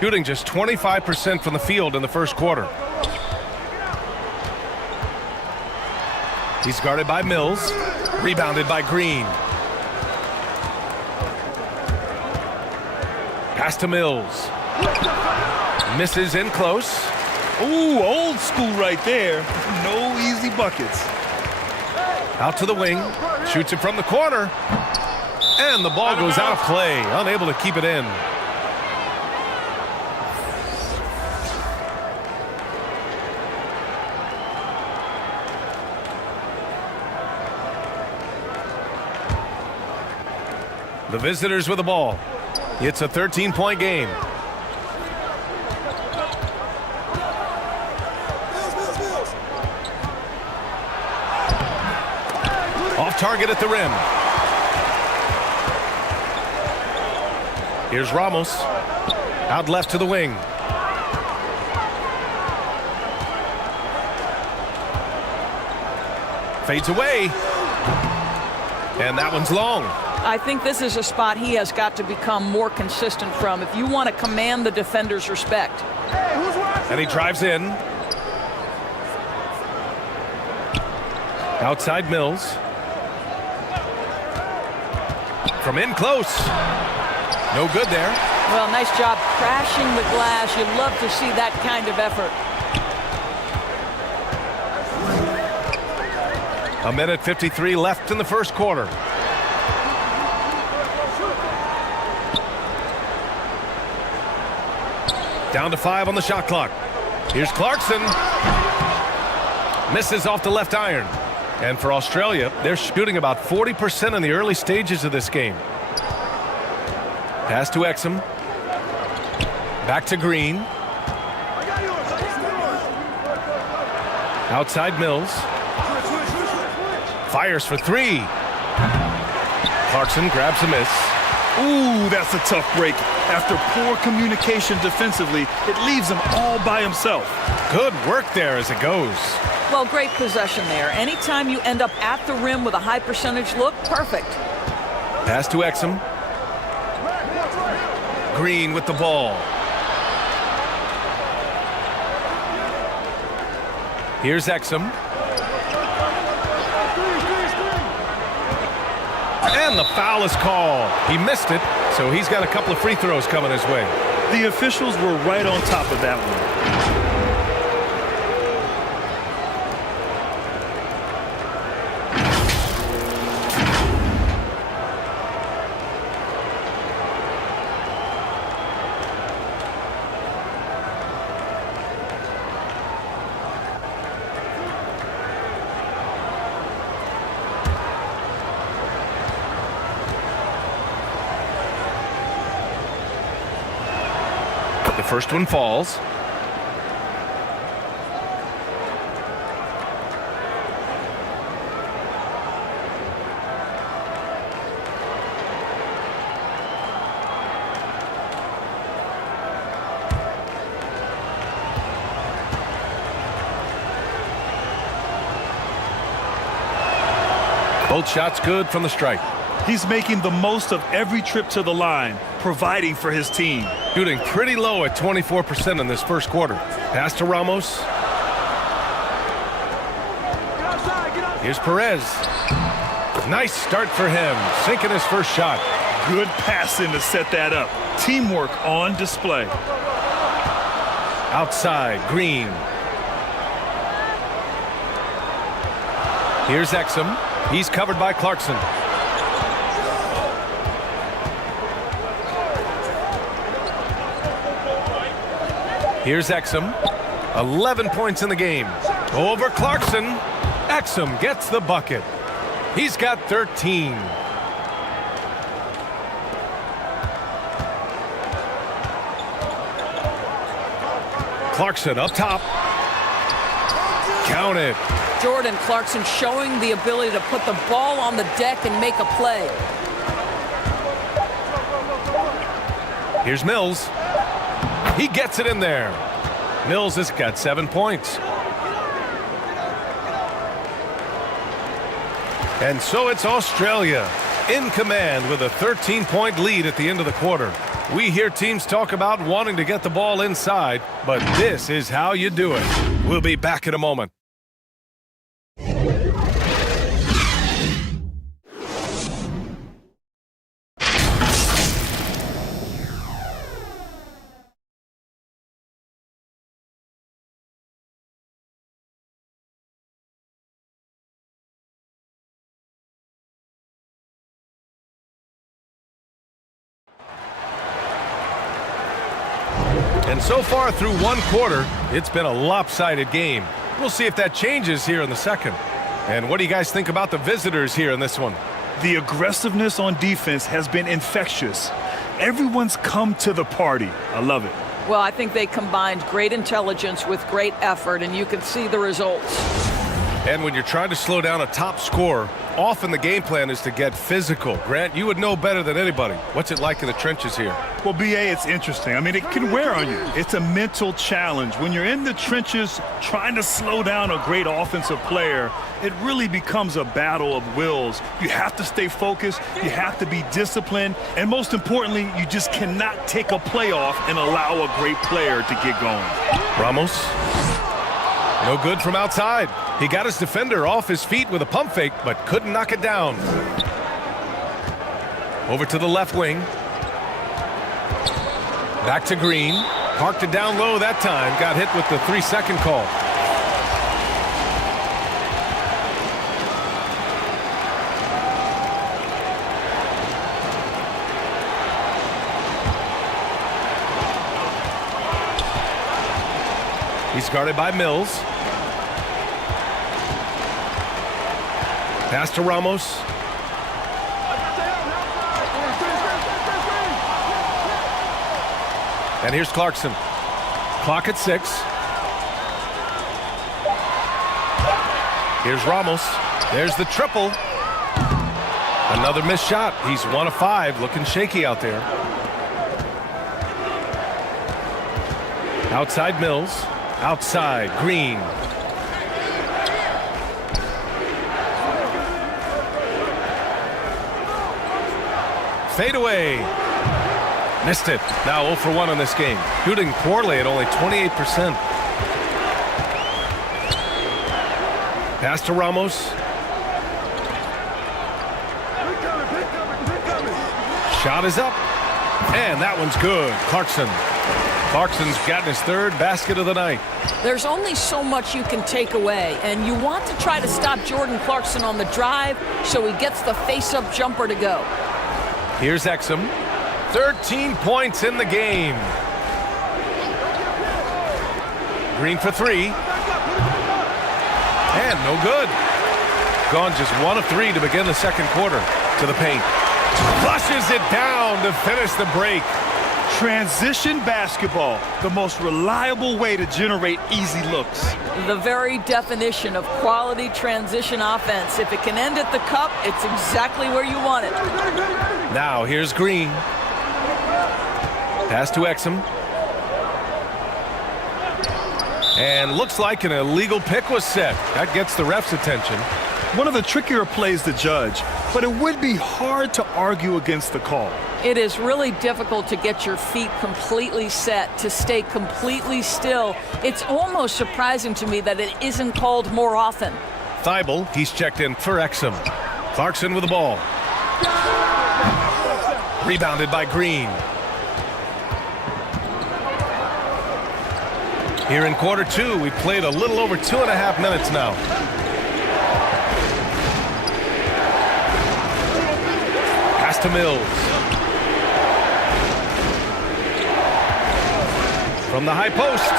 Shooting just 25% from the field in the first quarter. He's guarded by Mills. Rebounded by Green. Pass to Mills. Misses in close. Ooh, old school right there. No easy buckets. Out to the wing. Shoots it from the corner. And the ball goes out of play. Unable to keep it in. The visitors with the ball. It's a 13-point game. Off target at the rim. Here's Ramos. Out left to the wing. Fades away. And that one's long. I think this is a spot he has got to become more consistent from if you want to command the defender's respect. And he drives in. Outside Mills. From in close. No good there. Well, nice job crashing the glass. You love to see that kind of effort. A minute 53 left in the first quarter. Down to 5 on the shot clock. Here's Clarkson. Misses off the left iron. And for Australia, they're shooting about 40% in the early stages of this game. Pass to Exum. Back to Green. Outside Mills. Fires for 3. Clarkson grabs a miss. Ooh, that's a tough break. After poor communication defensively, it leaves him all by himself. Good work there as it goes. Well, great possession there. Anytime you end up at the rim with a high percentage look, perfect. Pass to Exum. Green with the ball. Here's Exum. And the foul is called. He missed it, so he's got a couple of free throws coming his way. The officials were right on top of that one. The first one falls. Both shots good from the stripe. He's making the most of every trip to the line, providing for his team. Shooting pretty low at 24% in this first quarter. Pass to Ramos. Here's Perez. Nice start for him, sinking his first shot. Good passing to set that up. Teamwork on display. Outside, Green. Here's Exum. He's covered by Clarkson. Here's Exum. 11 points in the game. Over Clarkson. Exum gets the bucket. He's got 13. Clarkson up top. Count it. Jordan Clarkson showing the ability to put the ball on the deck and make a play. Here's Mills. He gets it in there. Mills has got 7 points. And so it's Australia in command with a 13-point lead at the end of the quarter. We hear teams talk about wanting to get the ball inside, but this is how you do it. We'll be back in a moment. And so far through one quarter, it's been a lopsided game. We'll see if that changes here in the second. And what do you guys think about the visitors here in this one? The aggressiveness on defense has been infectious. Everyone's come to the party. I love it. Well, I think they combined great intelligence with great effort, and you can see the results. And when you're trying to slow down a top scorer, often the game plan is to get physical. Grant, you would know better than anybody. What's it like in the trenches here? Well, BA, it's interesting. I mean, it can wear on you. It's a mental challenge. When you're in the trenches trying to slow down a great offensive player, it really becomes a battle of wills. You have to stay focused. You have to be disciplined. And most importantly, you just cannot take a play off and allow a great player to get going. Ramos. No good from outside. He got his defender off his feet with a pump fake, but couldn't knock it down. Over to the left wing. Back to Green. Parked it down low that time. Got hit with the 3-second call. He's guarded by Mills. Pass to Ramos. And here's Clarkson. Clock at 6. Here's Ramos. There's the triple. Another missed shot. He's 1 of 5. Looking shaky out there. Outside Mills. Outside Green. Fade away. Missed it. Now 0 for 1 on this game. Shooting poorly at only 28%. Pass to Ramos. Shot is up. And that one's good. Clarkson. Clarkson's gotten his 3rd basket of the night. There's only so much you can take away, and you want to try to stop Jordan Clarkson on the drive so he gets the face-up jumper to go. Here's Exum. 13 points in the game. Green for 3. And no good. Gone just 1 of 3 to begin the second quarter. To the paint. Flushes it down to finish the break. Transition basketball, the most reliable way to generate easy looks. The very definition of quality transition offense. If it can end at the cup, it's exactly where you want it. Now here's Green. Pass to Exum. And looks like an illegal pick was set. That gets the ref's attention. One of the trickier plays to judge, but it would be hard to argue against the call. It is really difficult to get your feet completely set, to stay completely still. It's almost surprising to me that it isn't called more often. Thibault, he's checked in for Exum. Clarkson with the ball. Rebounded by Green. Here in quarter 2, we've played a little over 2.5 minutes now. Pass to Mills. From the high post.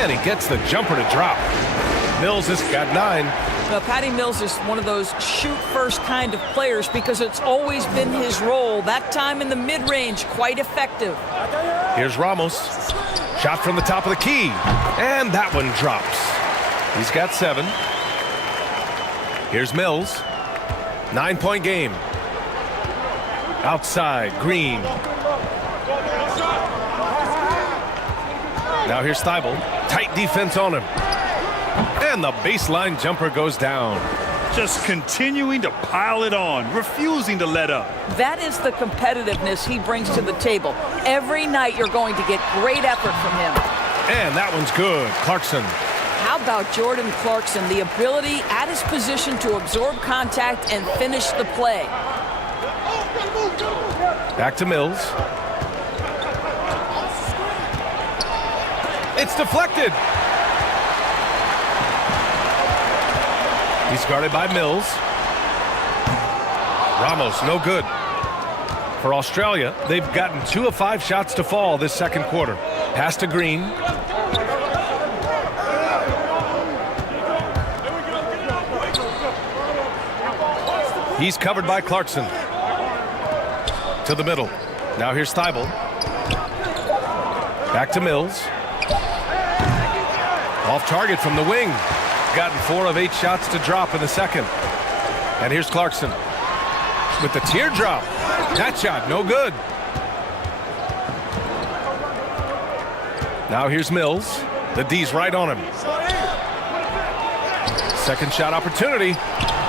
And he gets the jumper to drop. Mills has got 9. Well, Patty Mills is one of those shoot-first kind of players because it's always been his role. That time in the mid-range, quite effective. Here's Ramos. Shot from the top of the key. And that one drops. He's got 7. Here's Mills. 9-point game. Outside, Green. Now here's Thibault. Tight defense on him. And the baseline jumper goes down. Just continuing to pile it on, refusing to let up. That is the competitiveness he brings to the table. Every night you're going to get great effort from him. And that one's good. Clarkson. How about Jordan Clarkson? The ability at his position to absorb contact and finish the play. Back to Mills. It's deflected. He's guarded by Mills. Ramos, no good. For Australia, they've gotten 2 of 5 shots to fall this second quarter. Pass to Green. He's covered by Clarkson. To the middle. Now here's Thibault. Back to Mills. Off target from the wing. Gotten 4 of 8 shots to drop in the second. And here's Clarkson with the teardrop. That shot, no good. Now here's Mills. The D's right on him. Second shot opportunity.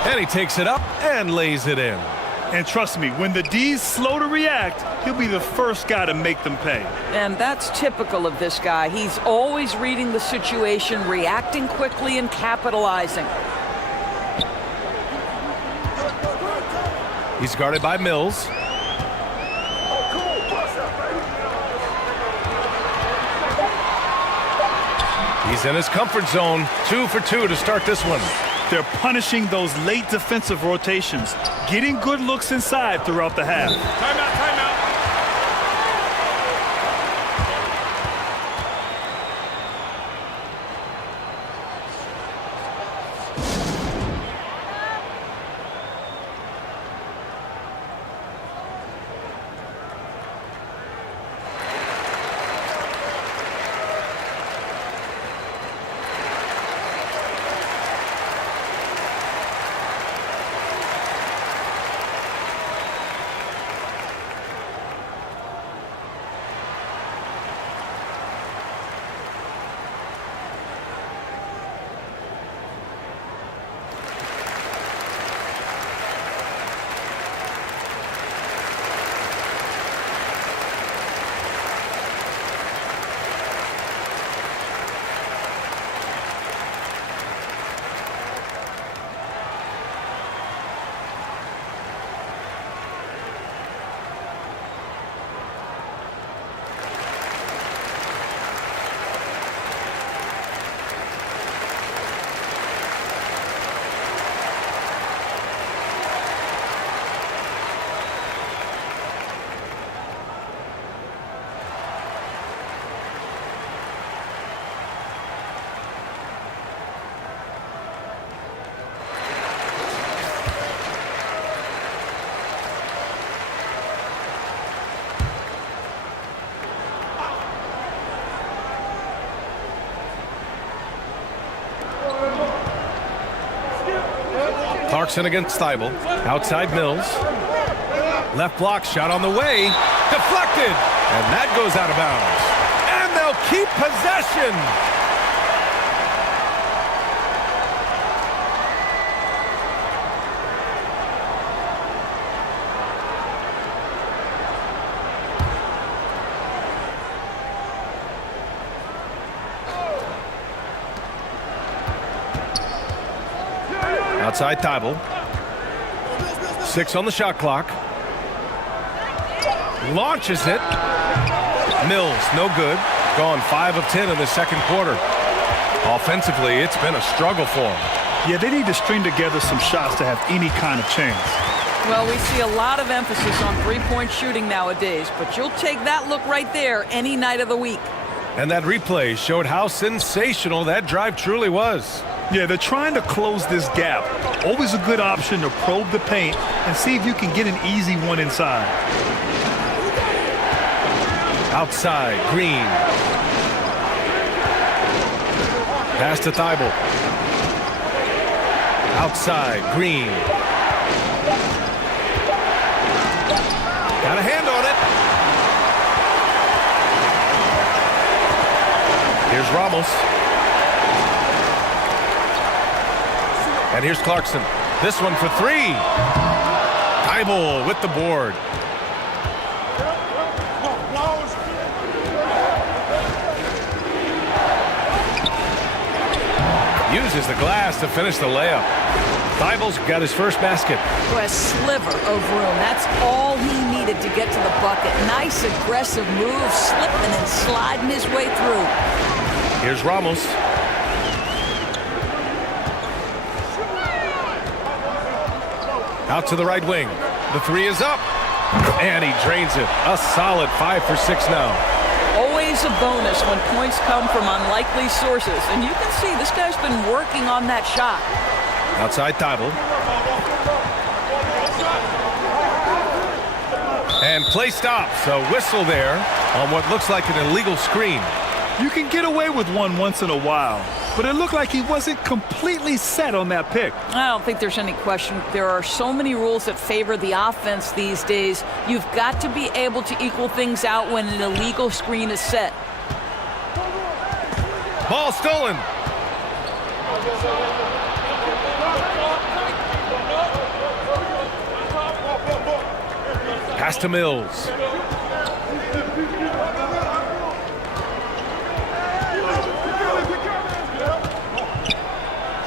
And he takes it up and lays it in. And trust me, when the D's slow to react, he'll be the first guy to make them pay. And that's typical of this guy. He's always reading the situation, reacting quickly and capitalizing. He's guarded by Mills. He's in his comfort zone. 2 for 2 to start this one. They're punishing those late defensive rotations, getting good looks inside throughout the half. Timeout, timeout. Clarkson against Thibault. Outside Mills. Left block shot on the way. Deflected. And that goes out of bounds. And they'll keep possession. Outside Thibault. 6 on the shot clock. Launches it. Mills, no good. Gone 5 of 10 in the second quarter. Offensively, it's been a struggle for them. Yeah, they need to string together some shots to have any kind of chance. Well, we see a lot of emphasis on three-point shooting nowadays, but you'll take that look right there any night of the week. And that replay showed how sensational that drive truly was. Yeah, they're trying to close this gap. Always a good option to probe the paint and see if you can get an easy one inside. Outside, Green. Pass to Thibault. Outside, Green. Got a hand on it. Here's Ramos. And here's Clarkson. This one for three. Thibault with the board. Uses the glass to finish the layup. Thibault's got his first basket. A sliver of room. That's all he needed to get to the bucket. Nice aggressive move, slipping and sliding his way through. Here's Ramos. Out to the right wing. The three is up. And he drains it. A solid 5 for 6 now. Always a bonus when points come from unlikely sources. And you can see this guy's been working on that shot. Outside Thibault. And play stops. A whistle there on what looks like an illegal screen. You can get away with one once in a while, but it looked like he wasn't completely set on that pick. I don't think there's any question. There are so many rules that favor the offense these days. You've got to be able to equal things out when an illegal screen is set. Ball stolen. Pass to Mills.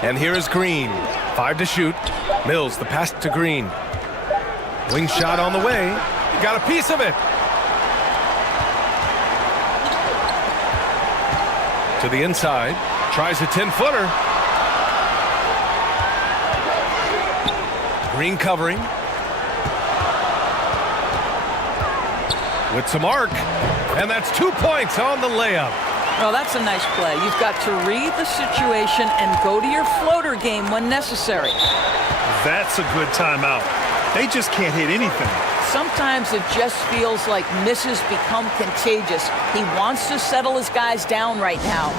And here is Green. 5 to shoot. Mills, the pass to Green. Wing shot on the way. Got a piece of it. To the inside. Tries a 10-footer. Green covering. With some arc. And that's 2 points on the layup. Well, that's a nice play. You've got to read the situation and go to your floater game when necessary. That's a good timeout. They just can't hit anything. Sometimes it just feels like misses become contagious. He wants to settle his guys down right now.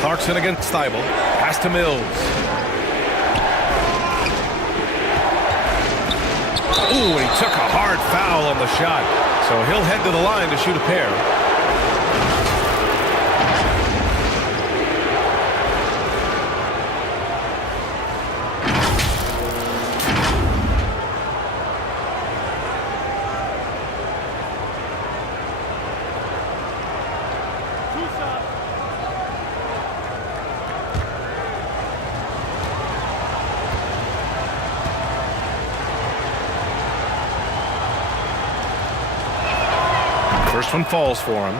Clarkson against Thibault. Pass to Mills. Ooh, he took a hard foul on the shot. So he'll head to the line to shoot a pair. First one falls for him.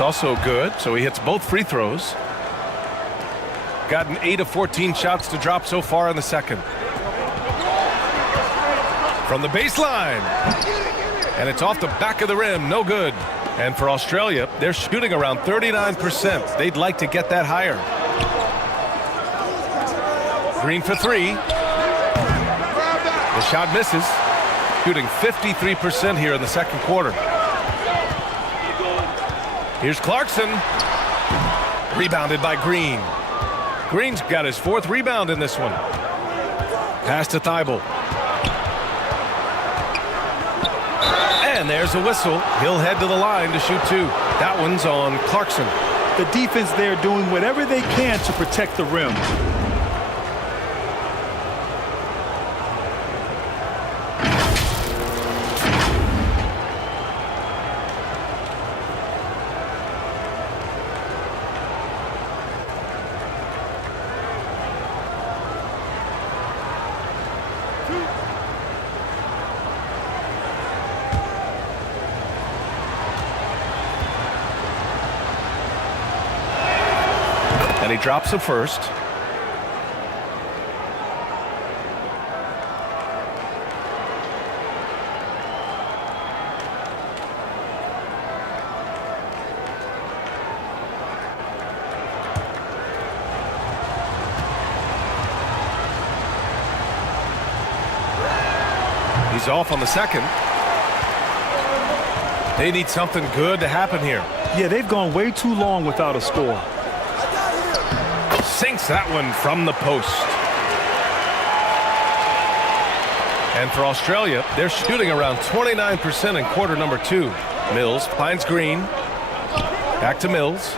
That's also good, so he hits both free throws. Gotten 8 of 14 shots to drop so far in the second. From the baseline. And it's off the back of the rim, no good. And for Australia, they're shooting around 39%. They'd like to get that higher. Green for 3. The shot misses. Shooting 53% here in the second quarter. Here's Clarkson. Rebounded by Green. Green's got his 4th rebound in this one. Pass to Thibault. And there's a whistle. He'll head to the line to shoot 2. That one's on Clarkson. The defense there doing whatever they can to protect the rim. And he drops the first. He's off on the second. They need something good to happen here. Yeah, they've gone way too long without a score. Sinks that one from the post. And for Australia, they're shooting around 29% in quarter number 2. Mills finds Green. Back to Mills.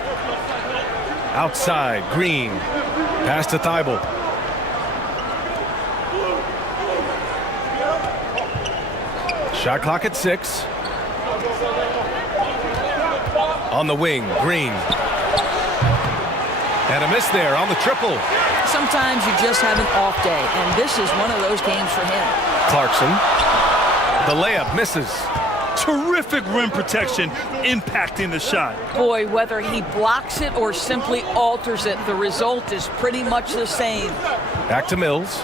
Outside, Green. Pass to Thibault. Shot clock at 6. On the wing, Green. And a miss there on the triple. Sometimes you just have an off day, and this is one of those games for him. Clarkson. The layup misses. Terrific rim protection impacting the shot. Boy, whether he blocks it or simply alters it, the result is pretty much the same. Back to Mills.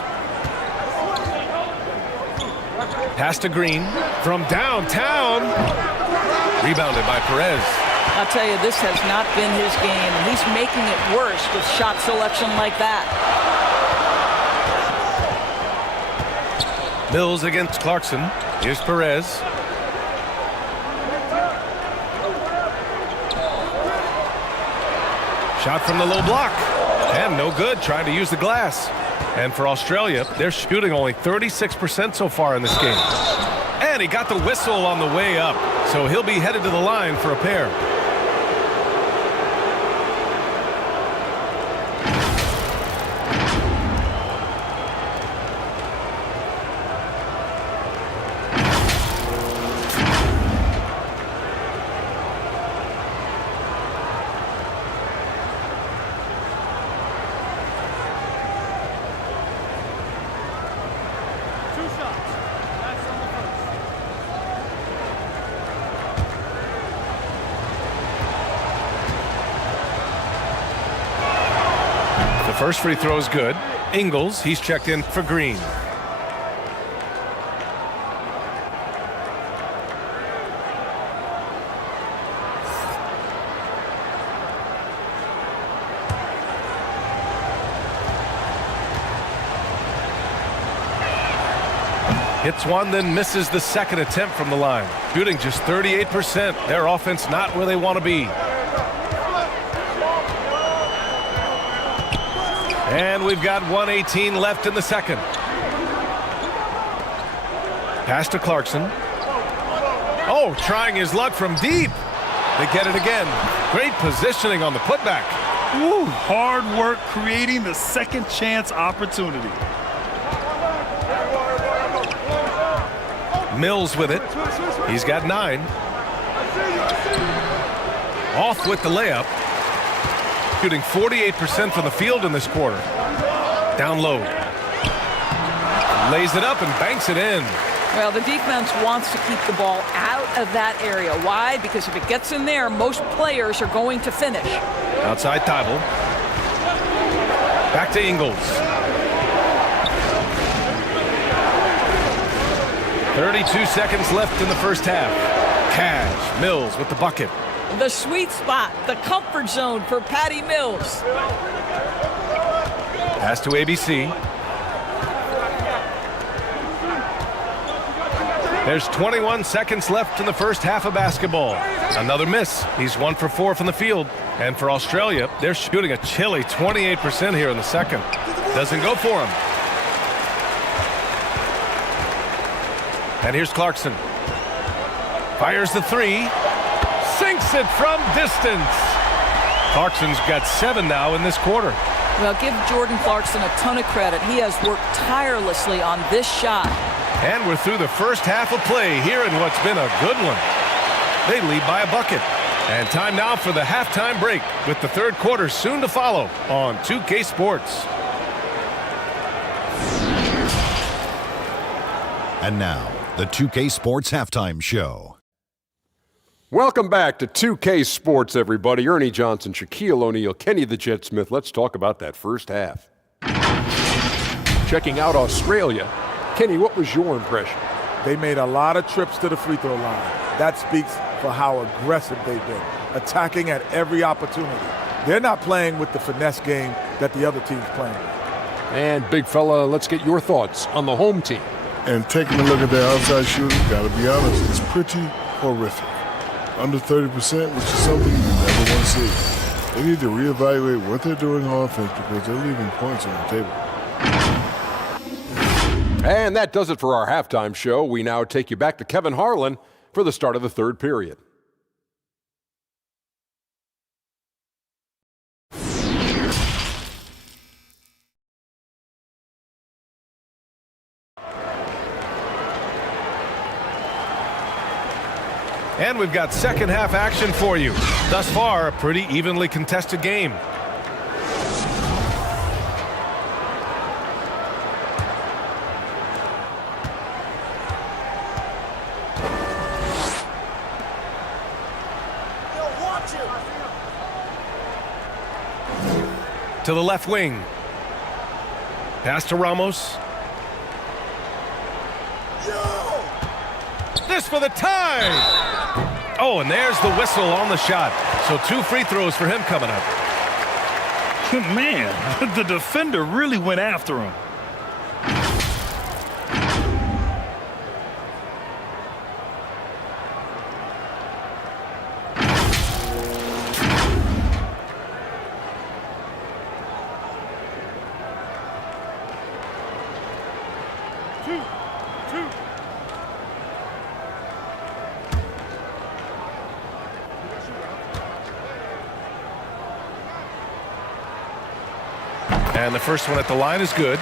Pass to Green from downtown. Rebounded by Perez. I'll tell you, this has not been his game, and he's making it worse with shot selection like that. Mills against Clarkson. Here's Perez. Shot from the low block. And no good, trying to use the glass. And for Australia, they're shooting only 36% so far in this game. And he got the whistle on the way up, so he'll be headed to the line for a pair. First free throw is good. Ingles, he's checked in for Green. Hits one, then misses the second attempt from the line. Shooting just 38%. Their offense not where they want to be. And we've got 1:18 left in the second. Pass to Clarkson. Oh, trying his luck from deep. They get it again. Great positioning on the putback. Woo, hard work creating the second chance opportunity. Mills with it. He's got 9. Off with the layup. Shooting 48% from the field in this quarter. Down low. Lays it up and banks it in. Well, the defense wants to keep the ball out of that area. Why? Because if it gets in there, most players are going to finish. Outside Thibault. Back to Ingles. 32 seconds left in the first half. Cash, Mills with the bucket. The sweet spot, the comfort zone for Patty Mills. Pass to ABC. There's 21 seconds left in the first half of basketball. Another miss. He's 1 for 4 from the field. And for Australia, they're shooting a chilly 28% here in the second. Doesn't go for him. And here's Clarkson. Fires the three. Sinks it from distance. Clarkson's got 7 now in this quarter. Well, give Jordan Clarkson a ton of credit. He has worked tirelessly on this shot. And we're through the first half of play here in what's been a good one. They lead by a bucket. And time now for the halftime break, with the third quarter soon to follow on 2K Sports. And now, the 2K Sports Halftime Show. Welcome back to 2K Sports, everybody. Ernie Johnson, Shaquille O'Neal, Kenny the Jet Smith. Let's talk about that first half. Checking out Australia. Kenny, what was your impression? They made a lot of trips to the free throw line. That speaks for how aggressive they've been, attacking at every opportunity. They're not playing with the finesse game that the other team's playing with. And big fella, let's get your thoughts on the home team. And taking a look at their outside shooting, gotta be honest, it's pretty horrific. Under 30%, which is something you never want to see. They need to reevaluate what they're doing on offense because they're leaving points on the table. And that does it for our halftime show. We now take you back to Kevin Harlan for the start of the third period. And we've got second half action for you. Thus far, a pretty evenly contested game. To the left wing. Pass to Ramos. This for the tie. Oh, and there's the whistle on the shot. So 2 free throws for him coming up. Man, the defender really went after him. And the first one at the line is good.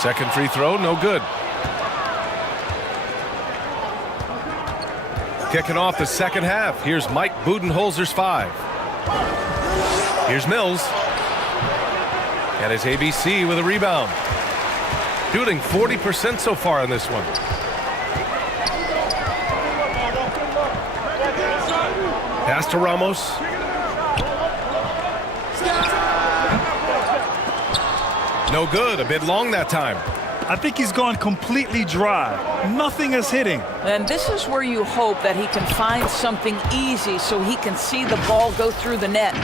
Second free throw, no good. Kicking off the second half. Here's Mike Budenholzer's 5. Here's Mills. And his ABC with a rebound. Shooting 40% so far in this one. Pass to Ramos. No good. A bit long that time. I think he's gone completely dry. Nothing is hitting. And this is where you hope that he can find something easy so he can see the ball go through the net.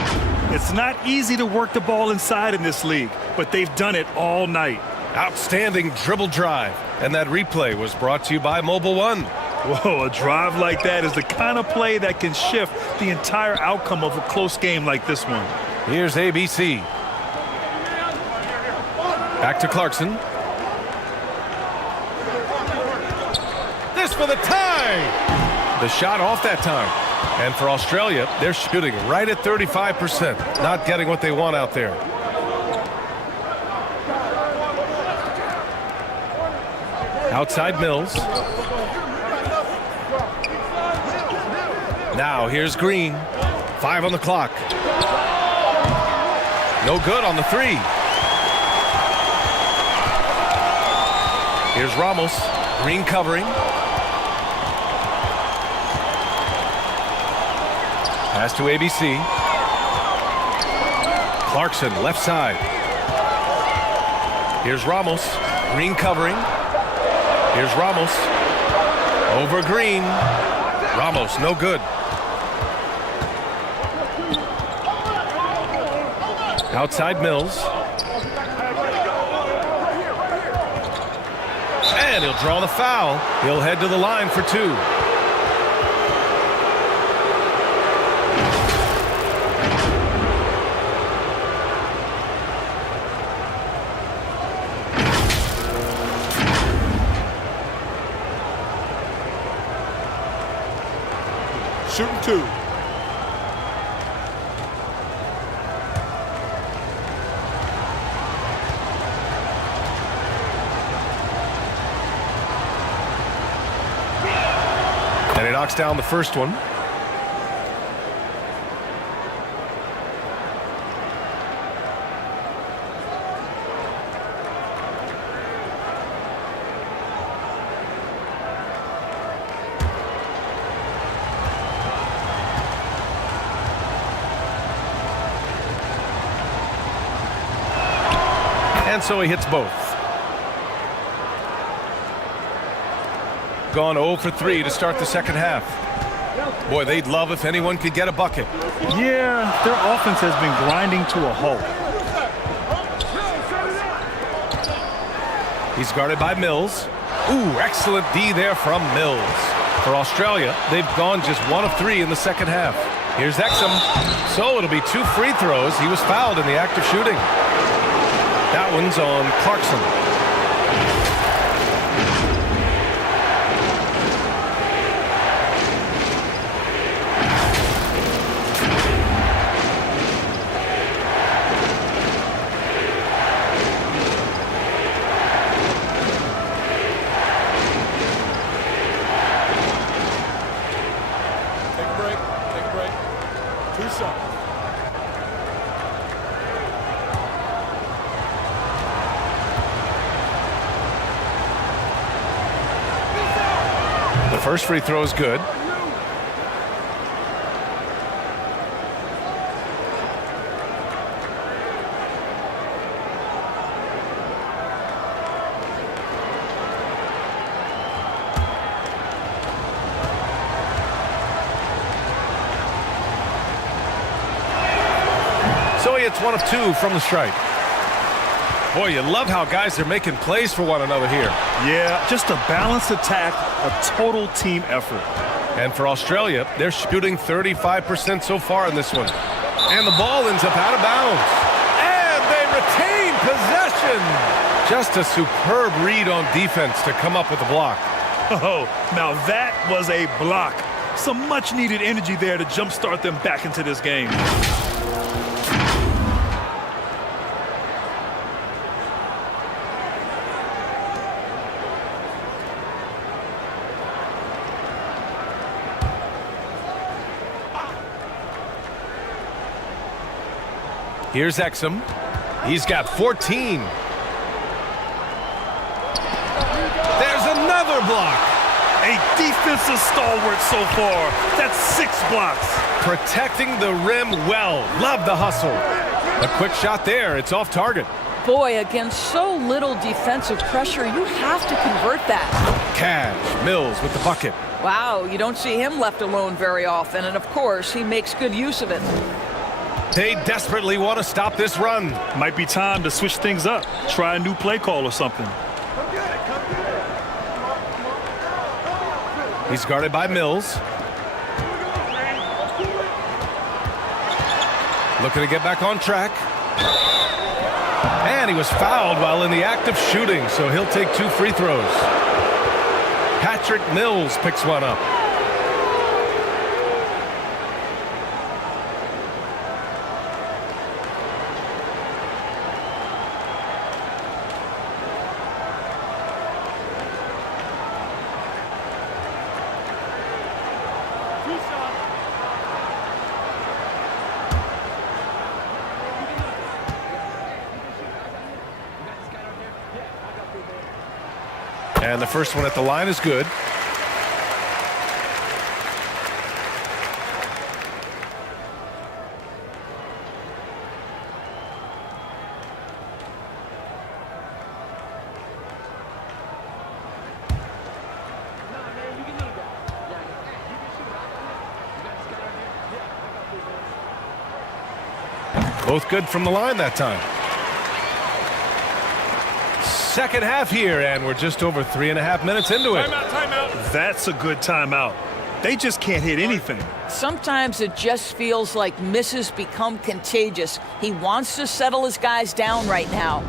It's not easy to work the ball inside in this league, but they've done it all night. Outstanding dribble drive. And that replay was brought to you by Mobile One. Whoa, a drive like that is the kind of play that can shift the entire outcome of a close game like this one. Here's ABC. Back to Clarkson. This for the tie. The shot off that time. And for Australia, they're shooting right at 35%. Not getting what they want out there. Outside Mills. Now here's Green. 5 on the clock. No good on the 3. Here's Ramos. Green covering. Pass to ABC. Clarkson left side. Here's Ramos. Green covering. Here's Ramos. Over Green. Ramos no good. Outside Mills. And he'll draw the foul. He'll head to the line for 2. Shooting 2. And he knocks down the first one. And so he hits both. Gone 0 for 3 to start the second half. Boy, they'd love if anyone could get a bucket. Yeah, their offense has been grinding to a halt. He's guarded by Mills. Ooh, excellent D there from Mills. For Australia, they've gone just 1 of 3 in the second half. Here's Exum. So it'll be 2 free throws. He was fouled in the act of shooting. That one's on Clarkson. Take a break. Take a break. 2 shots. The first free throw is good. So he hits 1 of 2 from the stripe. Boy, you love how guys are making plays for one another here. Yeah, just a balanced attack, a total team effort. And for Australia, they're shooting 35% so far in this one. And the ball ends up out of bounds. And they retain possession. Just a superb read on defense to come up with the block. Oh, now that was a block. Some much-needed energy there to jumpstart them back into this game. Here's Exum. He's got 14. There's another block. A defensive stalwart so far. That's 6 blocks. Protecting the rim well. Love the hustle. A quick shot there. It's off target. Boy, against so little defensive pressure, you have to convert that. Cash. Mills with the bucket. Wow, you don't see him left alone very often, and of course, he makes good use of it. They desperately want to stop this run. Might be time to switch things up. Try a new play call or something. He's guarded by Mills. Looking to get back on track. And he was fouled while in the act of shooting, so he'll take 2 free throws. Patrick Mills picks one up. And the first one at the line is good. Both good from the line that time. Second half here, and we're just over 3.5 minutes into it. Timeout. That's a good timeout. They just can't hit anything. Sometimes it just feels like misses become contagious. He wants to settle his guys down right now.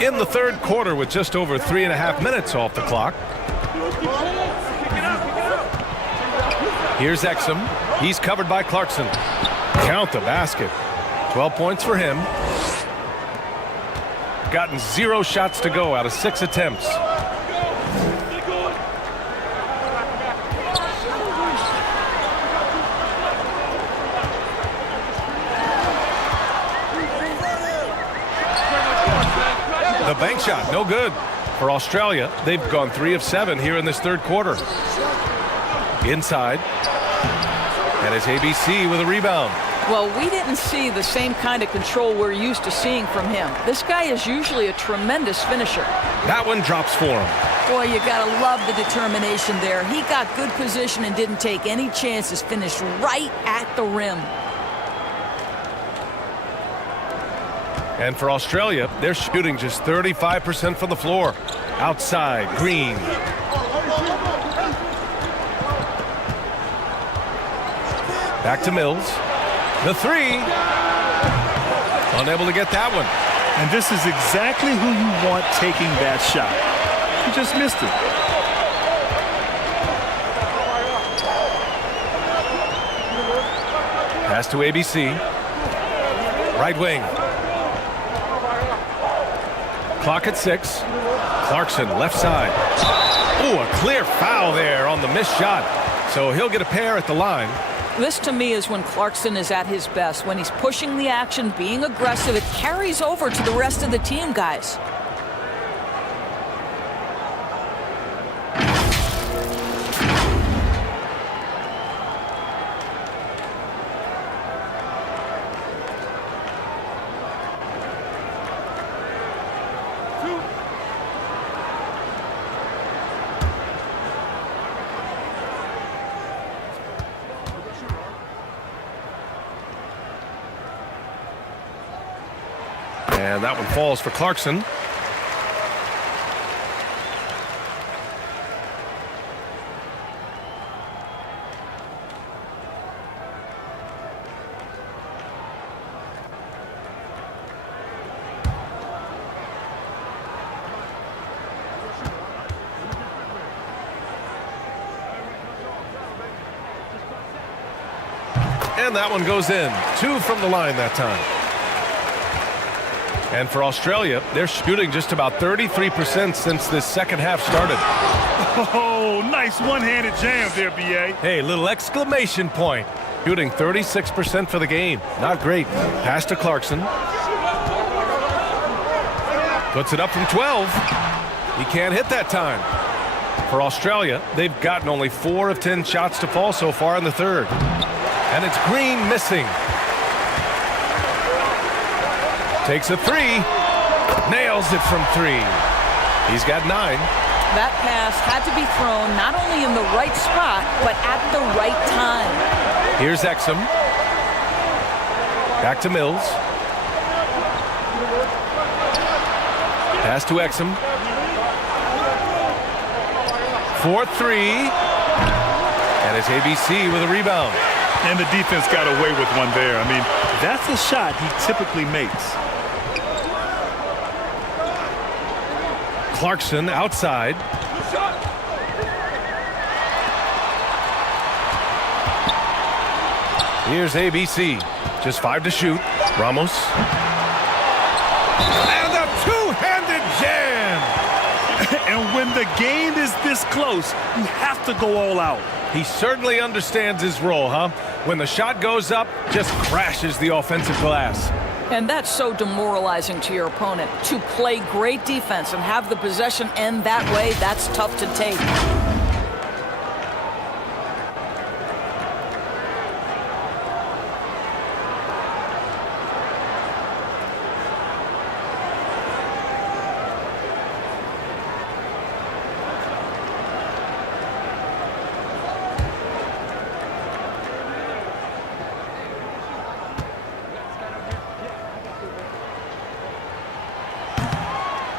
In the third quarter with just over 3.5 minutes off the clock. Here's Exum. He's covered by Clarkson. Count the basket. 12 points for him. Gotten 0 shots to go out of 6 attempts. The bank shot, no good. For Australia, they've gone 3 of 7 here in this third quarter. Inside. And it's ABC with a rebound. Well, we didn't see the same kind of control we're used to seeing from him. This guy is usually a tremendous finisher. That one drops for him. Boy, you gotta love the determination there. He got good position and didn't take any chances. Finished right at the rim. And for Australia, they're shooting just 35% from the floor. Outside, Green. Back to Mills. The 3. Unable to get that one. And this is exactly who you want taking that shot. He just missed it. Pass to ABC. Right wing. Clock at 6. Clarkson left side. Ooh, a clear foul there on the missed shot. So he'll get a pair at the line. This to me is when Clarkson is at his best. When he's pushing the action, being aggressive, it carries over to the rest of the team, guys. And that one falls for Clarkson. And that one goes in. 2 from the line that time. And for Australia, they're shooting just about 33% since this second half started. Oh, nice one-handed jam there, B.A. Hey, little exclamation point. Shooting 36% for the game. Not great. Pass to Clarkson. Puts it up from 12. He can't hit that time. For Australia, they've gotten only 4 of 10 shots to fall so far in the third. And it's Green missing. Takes a 3. Nails it from 3. He's got 9. That pass had to be thrown not only in the right spot, but at the right time. Here's Exum. Back to Mills. Pass to Exum. 4-3. And it's ABC with a rebound. And the defense got away with one there. I mean, that's a shot he typically makes. Clarkson outside. Here's ABC. Just 5 to shoot. Ramos. And a two-handed jam. And when the game is this close, you have to go all out. He certainly understands his role, huh? When the shot goes up, just crashes the offensive glass. And that's so demoralizing to your opponent. To play great defense and have the possession end that way, that's tough to take.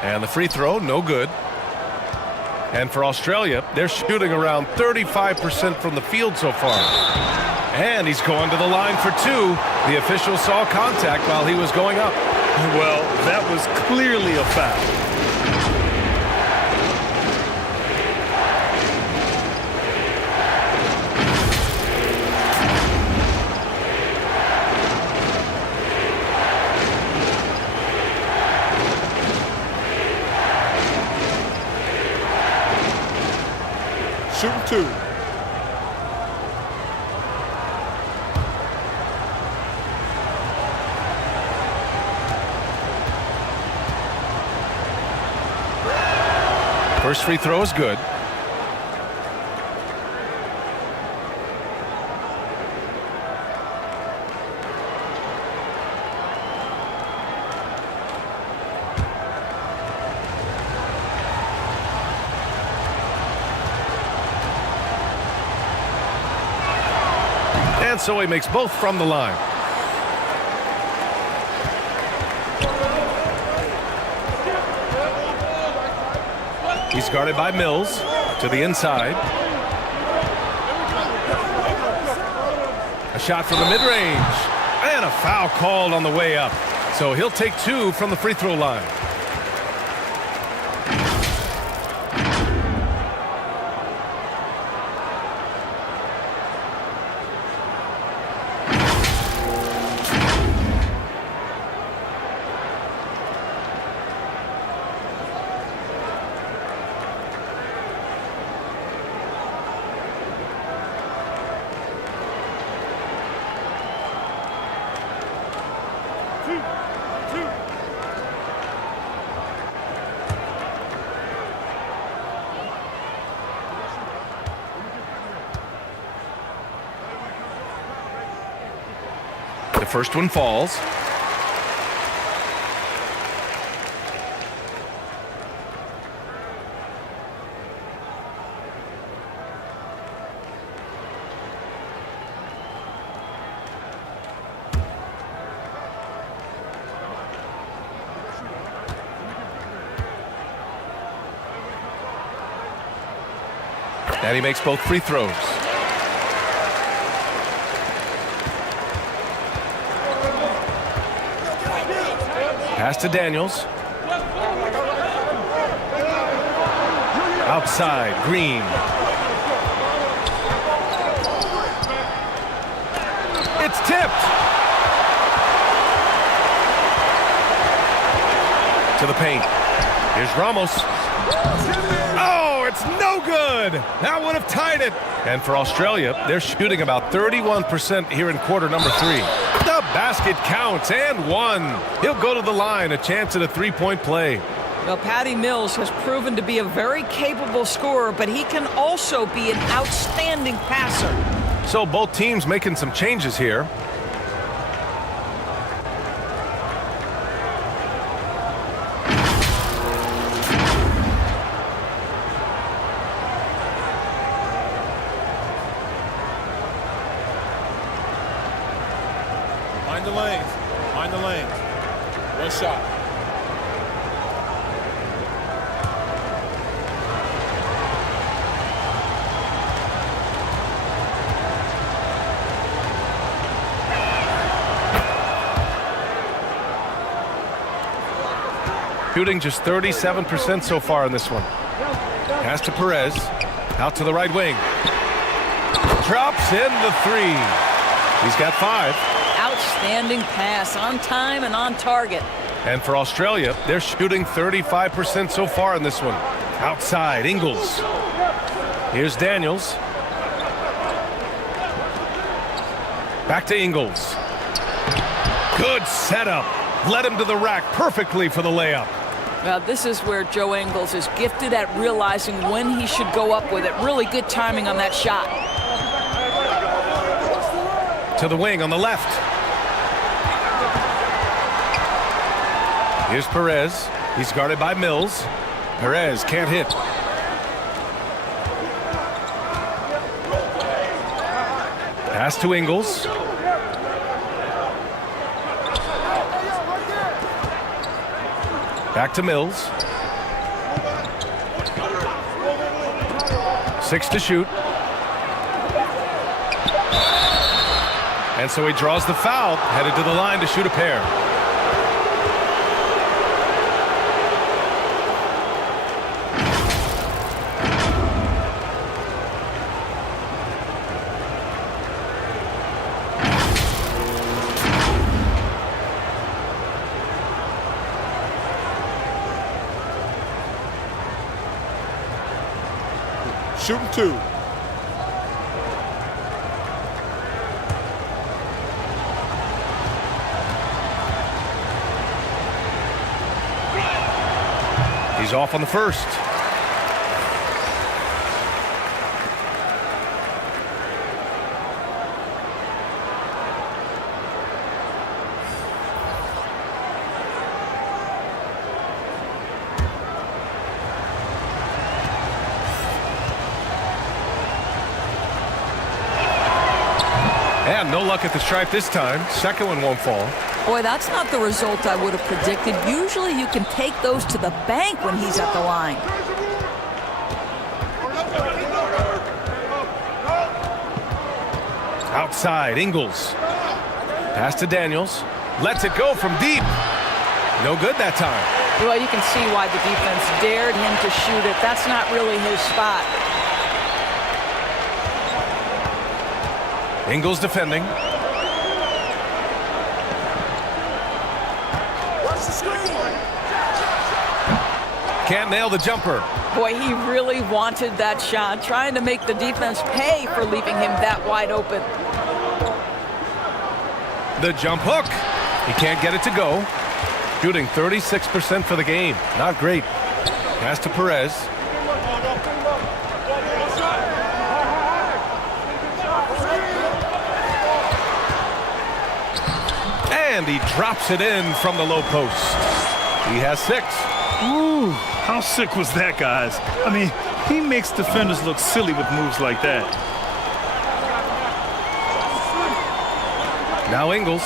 And the free throw, no good. And for Australia, they're shooting around 35% from the field so far. And he's going to the line for 2. The official saw contact while he was going up. Well, that was clearly a foul. Shooting 2. First free throw is good. And so he makes both from the line. He's guarded by Mills to the inside. A shot from the mid-range. And a foul called on the way up. So he'll take 2 from the free throw line. The first one falls. And he makes both free throws. Pass to Daniels. Outside, Green. It's tipped. To the paint. Here's Ramos. Oh, It's no good. That would have tied it. And for Australia, they're shooting about 31% here in quarter number 3. The basket counts and one. He'll go to the line, a chance at a three-point play. Well, Patty Mills has proven to be a very capable scorer, but he can also be an outstanding passer. So both teams making some changes here. Mind the lanes. Mind the lanes. One shot. Shooting just 37% so far in this one. Pass to Perez. Out to the right wing. Drops in the 3. He's got 5. Outstanding pass, on time and on target. And for Australia, they're shooting 35% so far in this one. Outside, Ingles. Here's Daniels. Back to Ingles. Good setup. Led him to the rack perfectly for the layup. Now, this is where Joe Ingles is gifted at realizing when he should go up with it. Really good timing on that shot. To the wing on the left. Here's Perez. He's guarded by Mills. Perez can't hit. Pass to Ingles. Back to Mills. 6 to shoot. And so he draws the foul, headed to the line to shoot a pair. Shooting 2. He's off on the first. And no luck at the stripe this time. Second one won't fall. Boy, that's not the result I would have predicted. Usually you can take those to the bank when he's at the line. Outside, Ingles. Pass to Daniels. Lets it go from deep. No good that time. Well, you can see why the defense dared him to shoot it. That's not really his spot. Ingles defending. Can't nail the jumper. Boy, he really wanted that shot, trying to make the defense pay for leaving him that wide open. The jump hook. He can't get it to go. Shooting 36% for the game. Not great. Pass to Perez. And he drops it in from the low post. He has 6. Ooh, how sick was that, guys? I mean, he makes defenders look silly with moves like that. Now Ingles.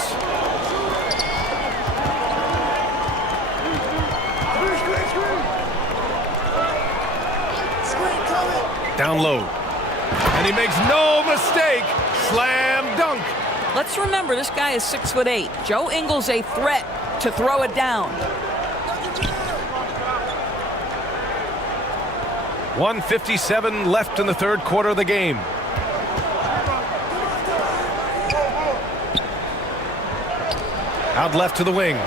Down low. And he makes no mistake. Slam dunk. Let's remember, this guy is 6'8". Joe Ingles a threat to throw it down. 1:57 left in the third quarter of the game. Out left to the wing.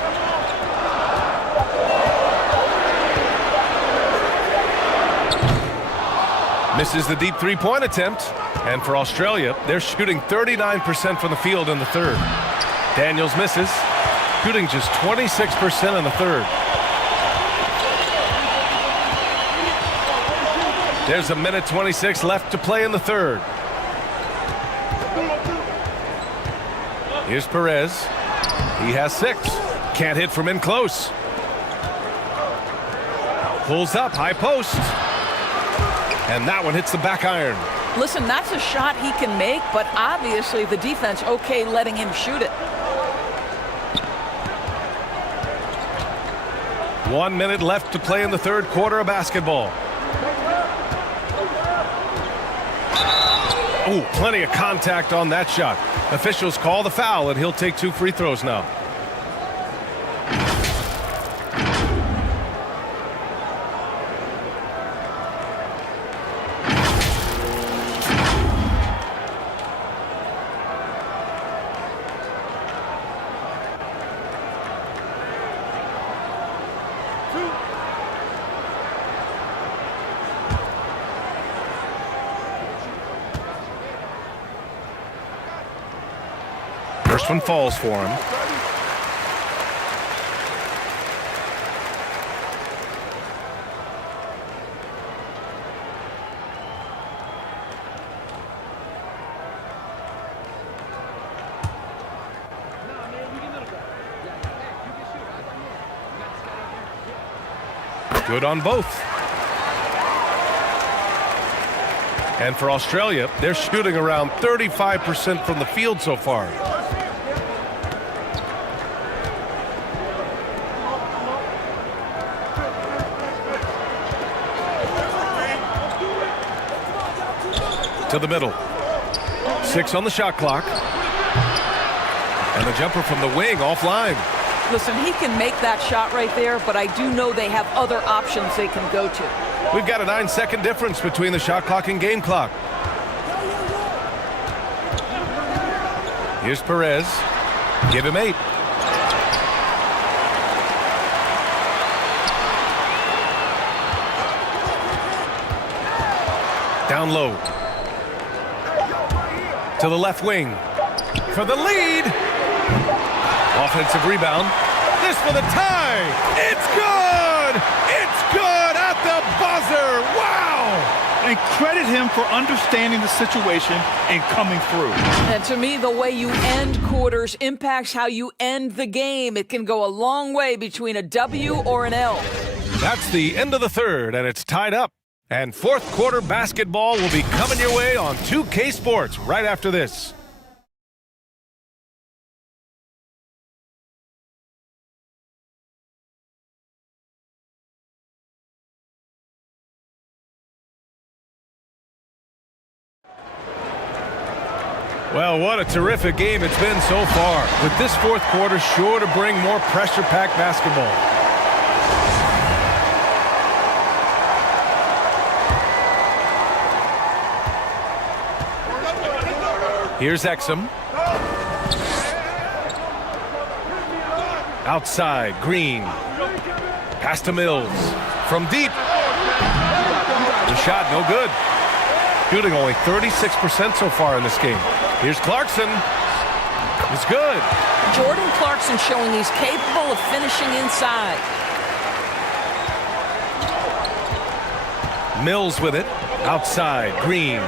Misses the deep three-point attempt. And for Australia, they're shooting 39% from the field in the third. Daniels misses, shooting just 26% in the third. There's a minute 26 left to play in the third. Here's Perez. He has 6. Can't hit from in close. Pulls up, high post. And that one hits the back iron. Listen, that's a shot he can make, but obviously the defense okay letting him shoot it. 1 minute left to play in the third quarter of basketball. Oh, plenty of contact on that shot. Officials call the foul, and he'll take 2 free throws now. First one falls for him. Good on both. And for Australia, they're shooting around 35% from the field so far. To the middle. 6 on the shot clock. And the jumper from the wing offline. Listen, he can make that shot right there, but I do know they have other options they can go to. We've got a 9-second difference between the shot clock and game clock. Here's Perez. Give him 8. Down low. To the left wing. For the lead. Offensive rebound. This for the tie. It's good! It's good at the buzzer. Wow! And credit him for understanding the situation and coming through. And to me, the way you end quarters impacts how you end the game. It can go a long way between a W or an L. That's the end of the third, and it's tied up. And fourth quarter basketball will be coming your way on 2K Sports right after this. Well, what a terrific game it's been so far, with this fourth quarter sure to bring more pressure-packed basketball. Here's Exum. Outside, Green. Pass to Mills. From deep. The shot, no good. Shooting only 36% so far in this game. Here's Clarkson. It's good. Jordan Clarkson showing he's capable of finishing inside. Mills with it. Outside, Green.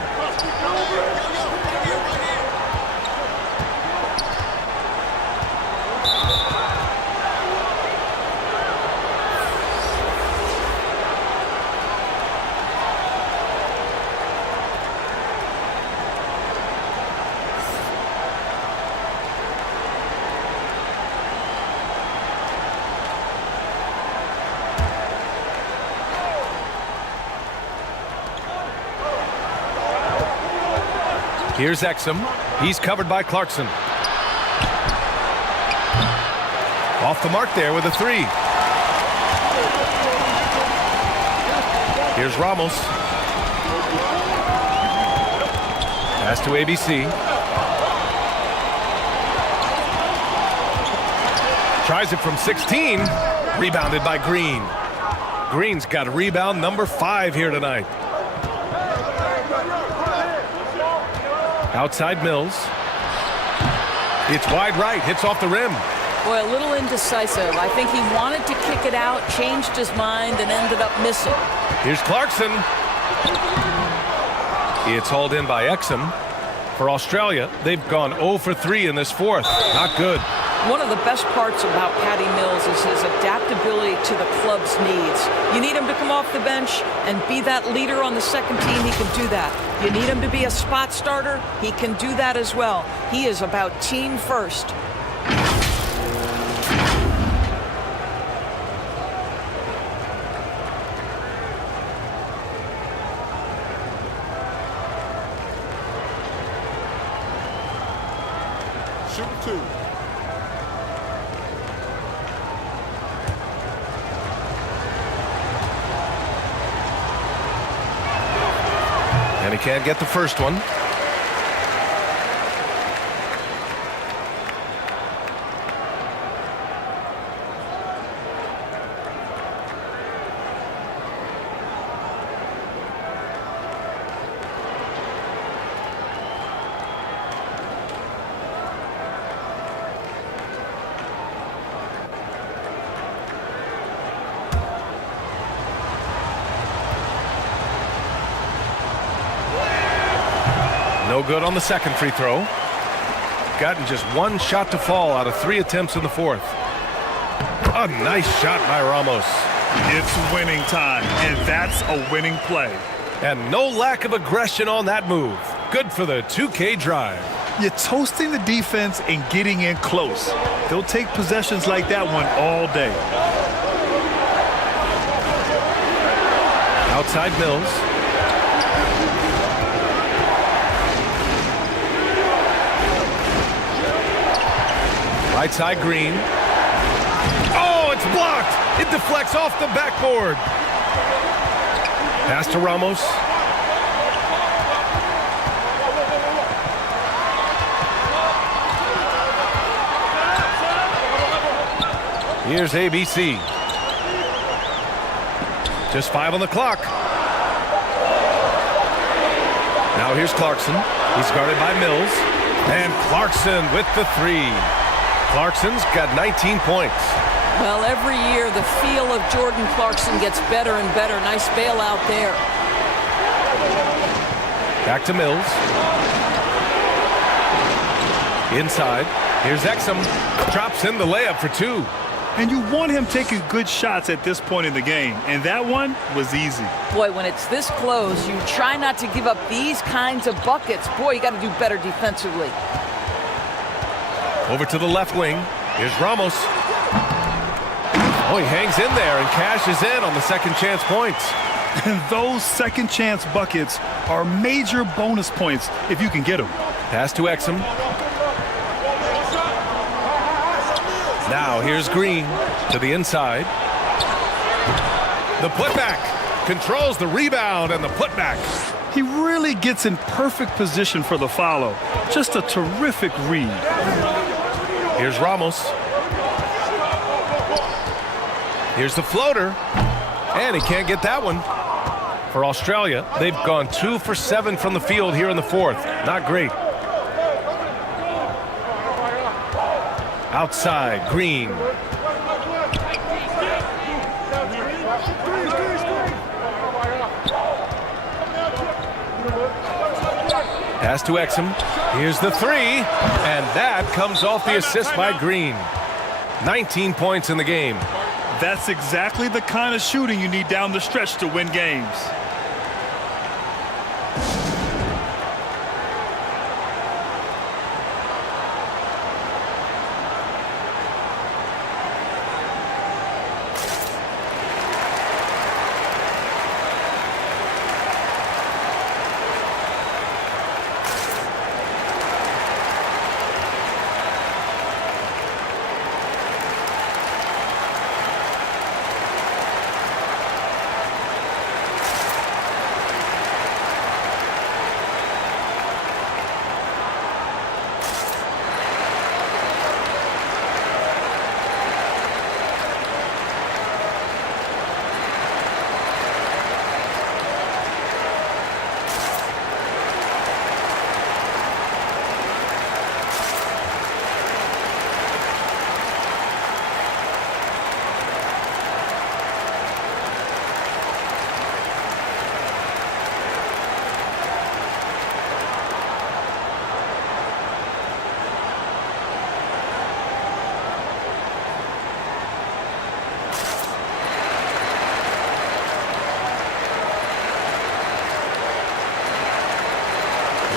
Here's Exum. He's covered by Clarkson. Off the mark there with a 3. Here's Ramos. Pass to ABC. Tries it from 16. Rebounded by Green. Green's got rebound number 5 here tonight. Outside Mills. It's wide right, hits off the rim. Boy, a little indecisive. I think he wanted to kick it out, changed his mind, and ended up missing. Here's Clarkson. It's hauled in by Exum. For Australia, they've gone 0 for 3 in this fourth. Not good. One of the best parts about Patty Mills is his adaptability to the club's needs. You need him to come off the bench and be that leader on the second team, he can do that. You need him to be a spot starter, he can do that as well. He is about team first. Shoot 2. And he can't get the first one. No good on the second free throw. Gotten just one shot to fall out of 3 attempts in the fourth. A nice shot by Ramos. It's winning time, and that's a winning play. And no lack of aggression on that move. Good for the 2K drive. You're toasting the defense and getting in close. They'll take possessions like that one all day. Outside Mills. Right side Green. Oh, it's blocked. It deflects off the backboard. Pass to Ramos. Here's ABC. Just 5 on the clock. Now here's Clarkson. He's guarded by Mills. And Clarkson with the 3. Clarkson's got 19 points. Well, every year the feel of Jordan Clarkson gets better and better. Nice bailout there. Back to Mills. Inside. Here's Exum. Drops in the layup for 2. And you want him taking good shots at this point in the game. And that one was easy. Boy, when it's this close, you try not to give up these kinds of buckets. Boy, you got to do better defensively. Over to the left wing. Here's Ramos. Oh, he hangs in there and cashes in on the second chance points. And those second chance buckets are major bonus points if you can get them. Pass to Exum. Now here's Green to the inside. The putback. Controls the rebound and the putback. He really gets in perfect position for the follow. Just a terrific read. Here's Ramos. Here's the floater. And he can't get that one. For Australia, they've gone 2 for 7 from the field here in the fourth. Not great. Outside, Green. Pass to Exum. Here's the 3. And that comes off the assist by Green. 19 points in the game. That's exactly the kind of shooting you need down the stretch to win games.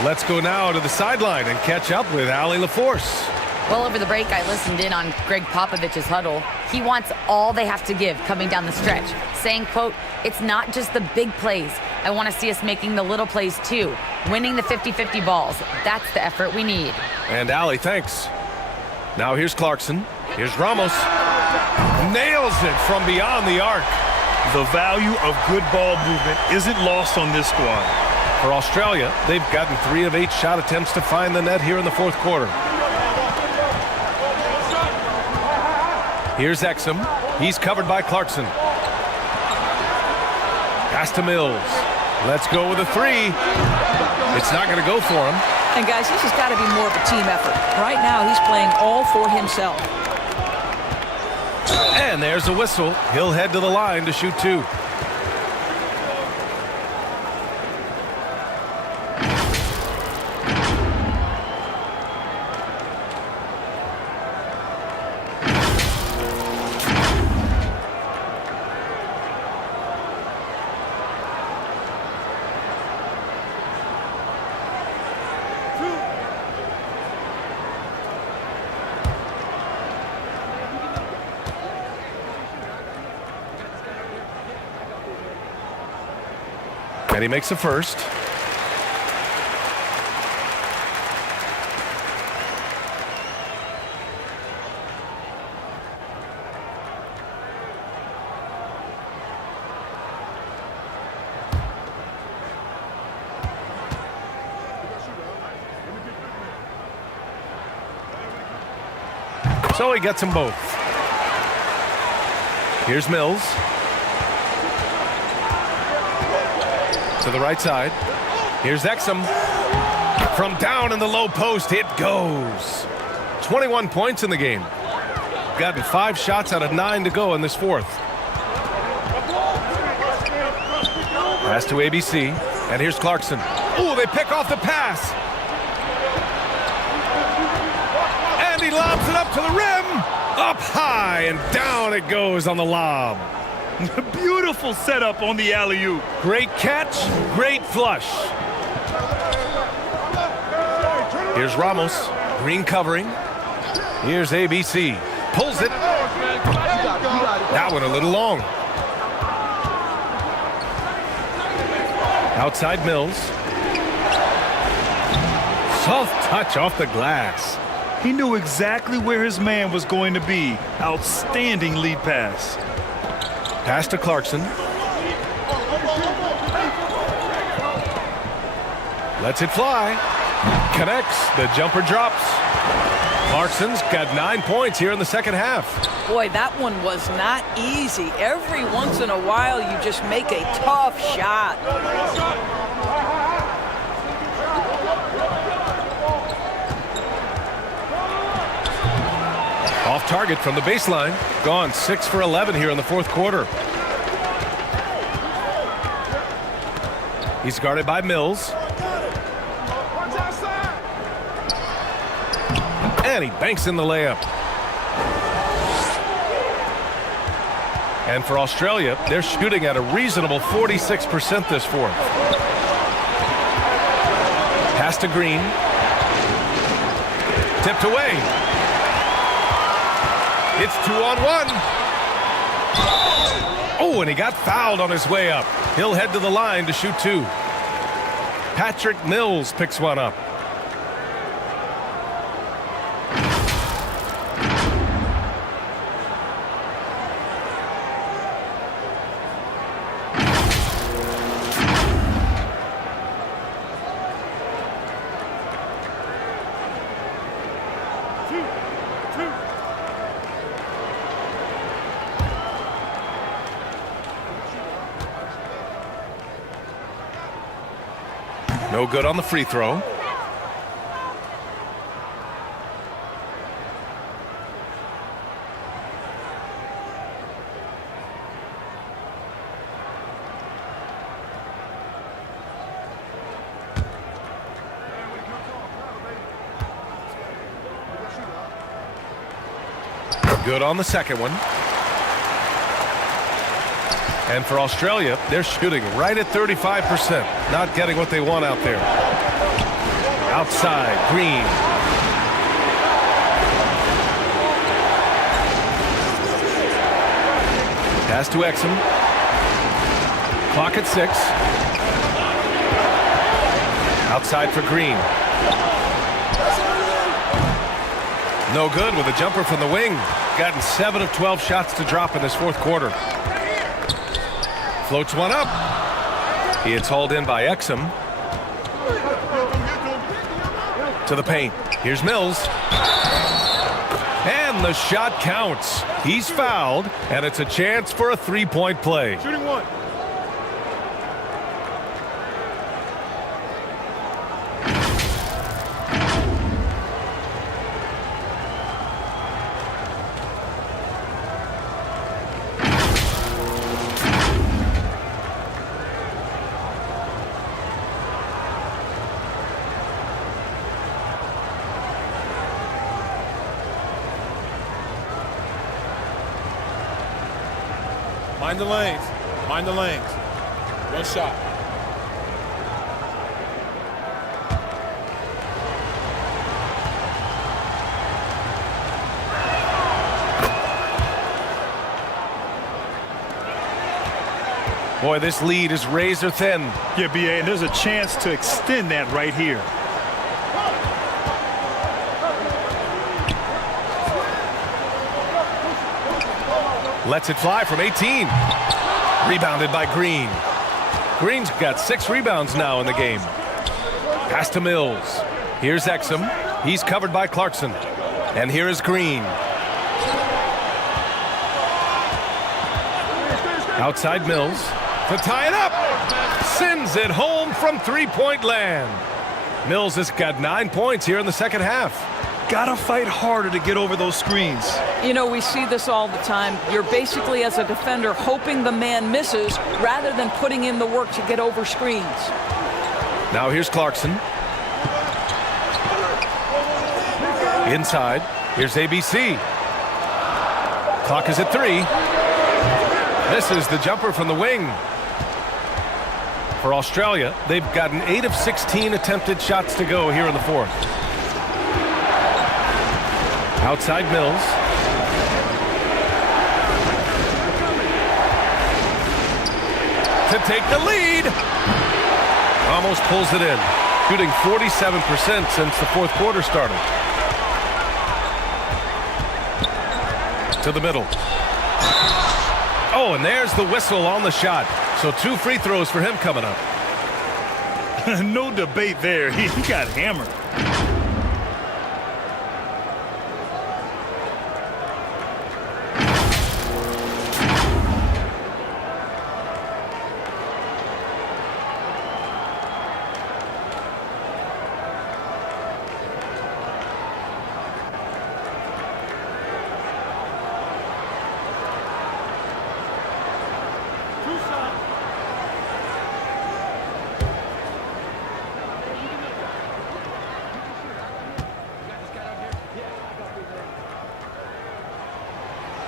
Let's go now to the sideline and catch up with Allie LaForce. Well, over the break, I listened in on Greg Popovich's huddle. He wants all they have to give coming down the stretch, saying, quote, "It's not just the big plays. I want to see us making the little plays too, winning the 50-50 balls. That's the effort we need." And Allie, thanks. Now here's Clarkson. Here's Ramos. Nails it from beyond the arc. The value of good ball movement isn't lost on this squad. For Australia, they've gotten 3 of 8 shot attempts to find the net here in the fourth quarter. Here's Exum. He's covered by Clarkson. Pass to Mills. Let's go with a 3. It's not going to go for him. And guys, this has got to be more of a team effort. Right now, he's playing all for himself. And there's a whistle. He'll head to the line to shoot 2. And he makes the first. So he gets them both. Here's Mills. To the right side. Here's Exum. From down in the low post, it goes. 21 points in the game. Gotten 5 shots out of 9 to go in this fourth. Pass to ABC. And here's Clarkson. Ooh, they pick off the pass. And he lobs it up to the rim. Up high and down it goes on the lob. Beautiful setup on the alley-oop. Great catch, great flush. Here's Ramos, green covering. Here's ABC, pulls it. That one a little long. Outside Mills. Soft touch off the glass. He knew exactly where his man was going to be. Outstanding lead pass. Pass to Clarkson. Lets it fly. Connects. The jumper drops. Clarkson's got 9 points here in the second half. Boy, that one was not easy. Every once in a while, you just make a tough shot. Off target from the baseline. Gone 6 for 11 here in the fourth quarter. He's guarded by Mills. And he banks in the layup. And for Australia, they're shooting at a reasonable 46% this fourth. Pass to Green. Tipped away. It's 2-on-1. Oh, and he got fouled on his way up. He'll head to the line to shoot 2. Patrick Mills picks one up. No good on the free throw. Good on the second one. And for Australia, they're shooting right at 35%. Not getting what they want out there. Outside, Green. Pass to Exum. Clock at 6. Outside for Green. No good with a jumper from the wing. Gotten 7 of 12 shots to drop in this fourth quarter. Floats one up. He is hauled in by Exum. To the paint. Here's Mills. And the shot counts. He's fouled, and it's a chance for a three-point play. Shooting one. Mind the lanes. Mind the lanes. One shot. Boy, this lead is razor thin. Yeah, BA, and there's a chance to extend that right here. Lets it fly from 18. Rebounded by Green. Green's got 6 rebounds now in the game. Pass to Mills. Here's Exum. He's covered by Clarkson. And here is Green. Outside Mills to tie it up. Sends it home from three-point land. Mills has got 9 points here in the second half. Gotta fight harder to get over those screens. You know, we see this all the time. You're basically, as a defender, hoping the man misses rather than putting in the work to get over screens. Now here's Clarkson. Inside. Here's ABC. Clock is at 3. Misses the jumper from the wing. For Australia, they've gotten 8 of 16 attempted shots to go here in the fourth. Outside Mills. To take the lead. Almost pulls it in. Shooting 47% since the fourth quarter started. To the middle. Oh, and there's the whistle on the shot. So 2 free throws for him coming up. No debate there. He got hammered.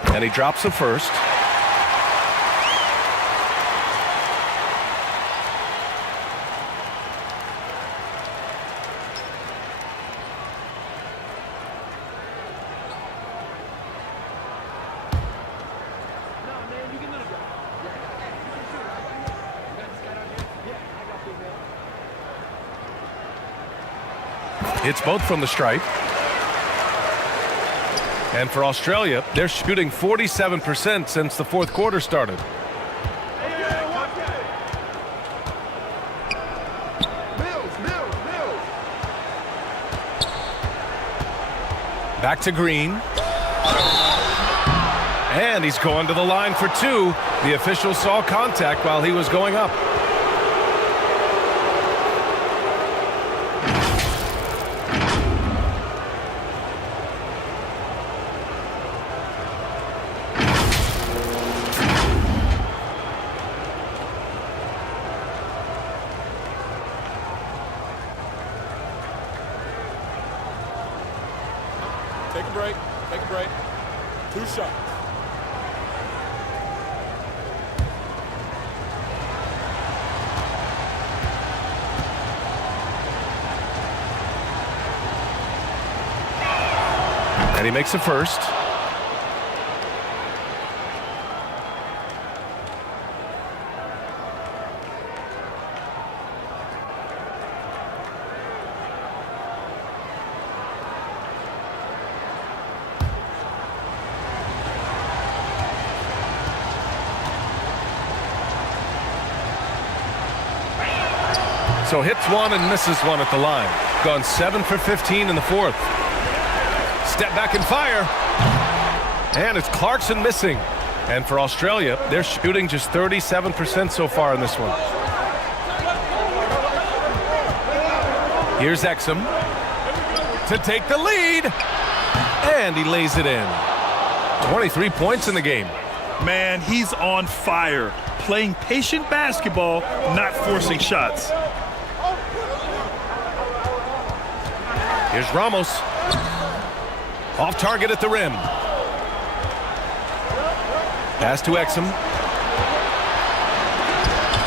And he drops the first. It's both from the stripe. And for Australia, they're shooting 47% since the fourth quarter started. Back to Green. And he's going to the line for 2. The official saw contact while he was going up. Take a break. Take a break. 2 shots. he makes the first. So hits one and misses one at the line. Gone 7 for 15 in the fourth. Step back and fire. And it's Clarkson missing. And for Australia, they're shooting just 37% so far in this one. Here's Exum to take the lead. And he lays it in. 23 points in the game. Man, he's on fire. Playing patient basketball, not forcing shots. Here's Ramos. Off target at the rim. Pass to Exum.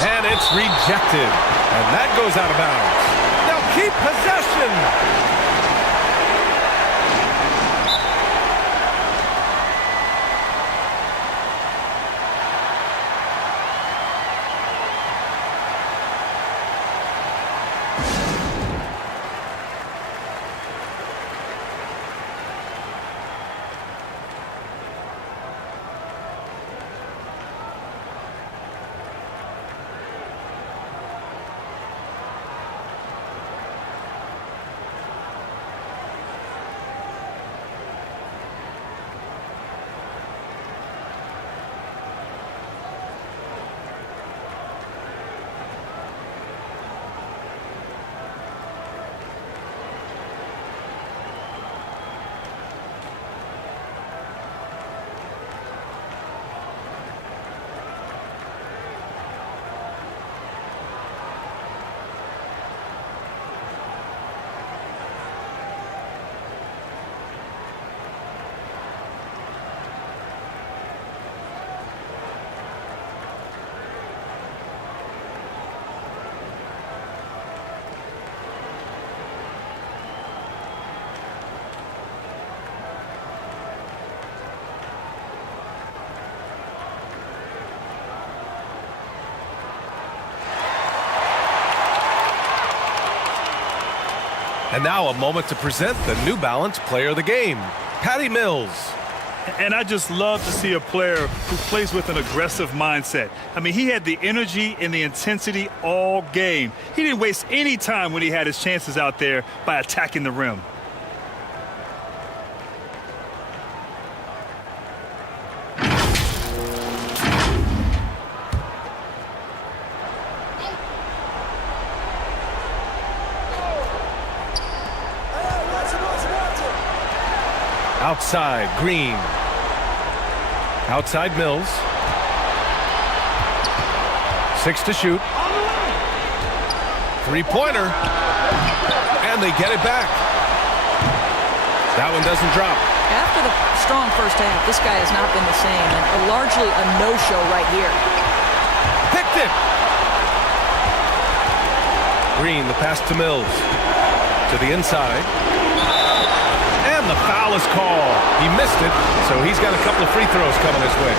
And it's rejected. And that goes out of bounds. Now keep possession. And now a moment to present the New Balance Player of the Game, Patty Mills. And I just love to see a player who plays with an aggressive mindset. I mean, he had the energy and the intensity all game. He didn't waste any time when he had his chances out there by attacking the rim. Outside, Green. Outside, Mills. 6 to shoot. Three-pointer. And they get it back. That one doesn't drop. After the strong first half, this guy has not been the same, and largely a no-show right here. Picked it. Green, the pass to Mills. To the inside. The foul is called. He missed it, so he's got a couple of free throws coming his way.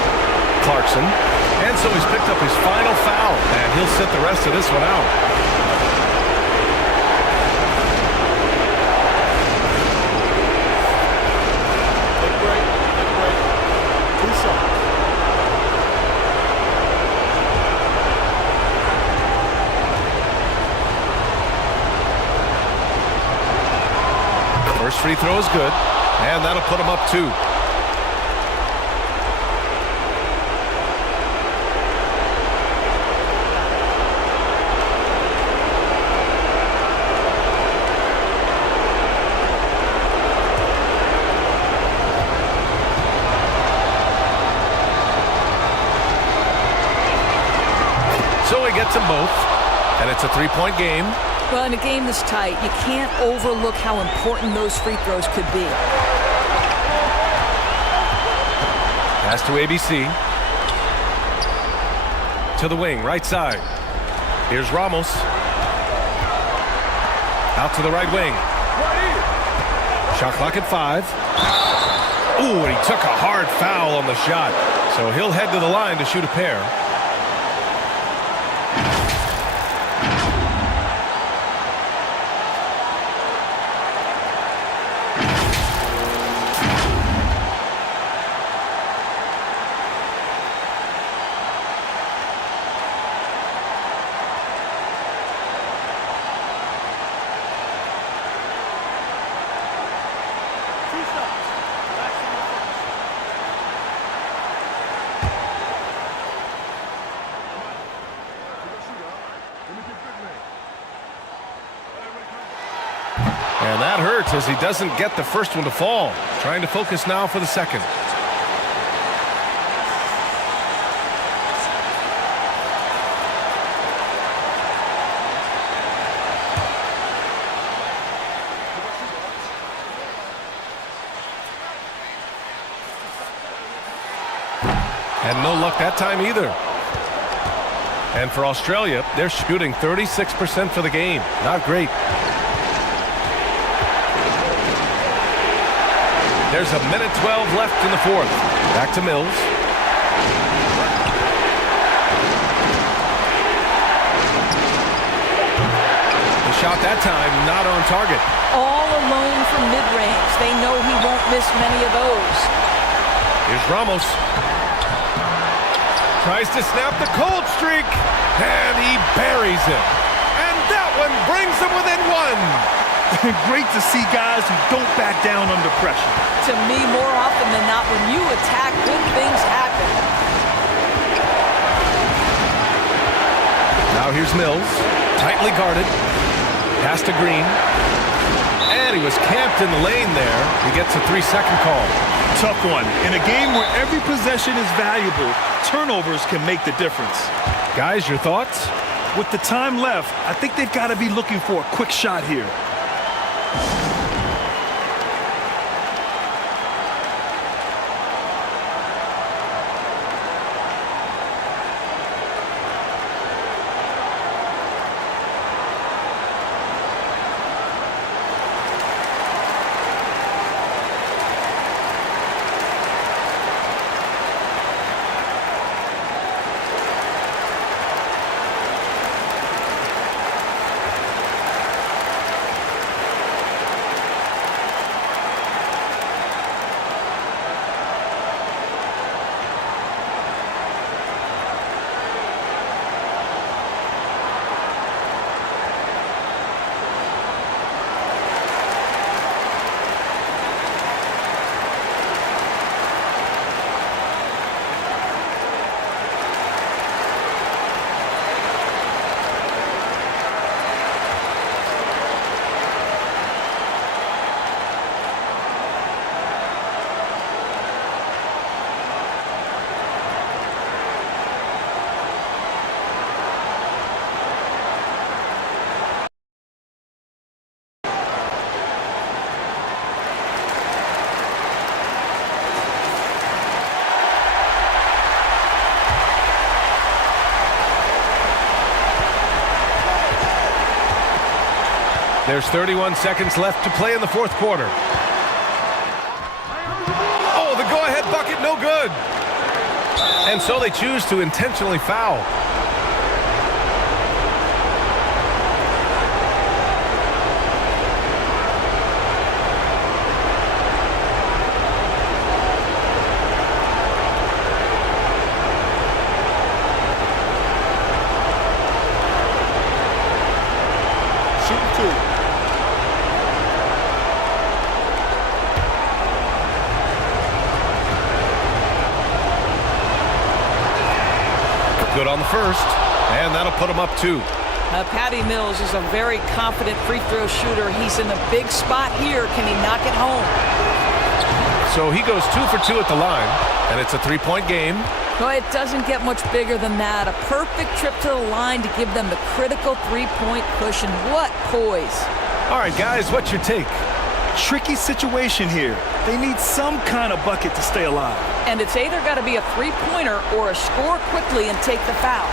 Clarkson. And so he's picked up his final foul, and he'll sit the rest of this one out. Take a break. Take a break. 2 shots. First free throw is good, and that'll put him up 2. So he gets them both, and it's a 3-point game. Well, in a game this tight, you can't overlook how important those free throws could be. Pass to ABC. To the wing, right side. Here's Ramos. Out to the right wing. Shot clock at 5. Ooh, and he took a hard foul on the shot. So he'll head to the line to shoot a pair. And that hurts as he doesn't get the first one to fall. Trying to focus now for the second. And no luck that time either. And for Australia, they're shooting 36% for the game. Not great. There's a minute 12 left in the fourth. Back to Mills. The shot that time not on target. All alone from mid-range. They know he won't miss many of those. Here's Ramos. Tries to snap the cold streak. And he buries it. And that one brings them within one. Great to see guys who don't back down under pressure. To me, more often than not, when you attack, good things happen. Now here's Mills. Tightly guarded. Pass to Green. And he was camped in the lane there. He gets a 3-second call. Tough one. In a game where every possession is valuable, turnovers can make the difference. Guys, your thoughts? With the time left, I think they've got to be looking for a quick shot here. There's 31 seconds left to play in the fourth quarter. Oh, the go-ahead bucket, no good. And so they choose to intentionally foul. Good on the first, and that'll put him up 2. Patty Mills is a very confident free throw shooter. He's in a big spot here. Can he knock it home? So he goes 2 for 2 at the line, and it's a 3-point game. Well, it doesn't get much bigger than that. A perfect trip to the line to give them the critical 3-point cushion. What poise. All right, guys, what's your take? Tricky situation here. They need some kind of bucket to stay alive. And it's either got to be a three-pointer or a score quickly and take the foul.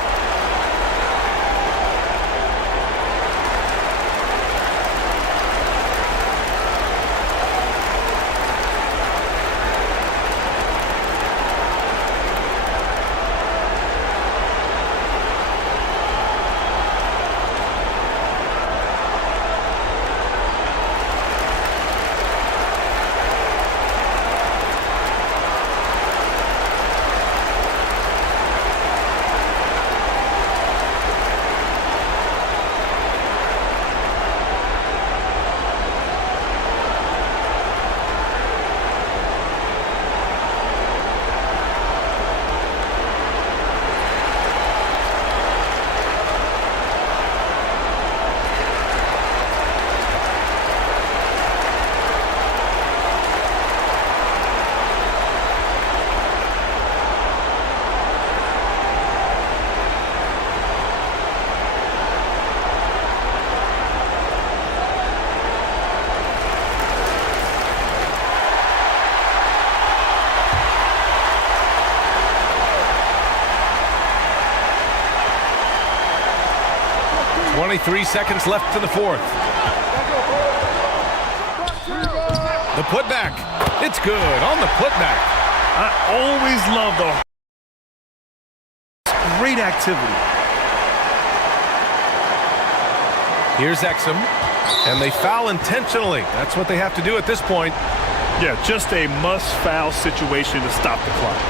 23 seconds left to the fourth. The putback. It's good on the putback. I always love the great activity. Here's Exum, and they foul intentionally. That's what they have to do at this point. Yeah, just a must-foul situation to stop the clock.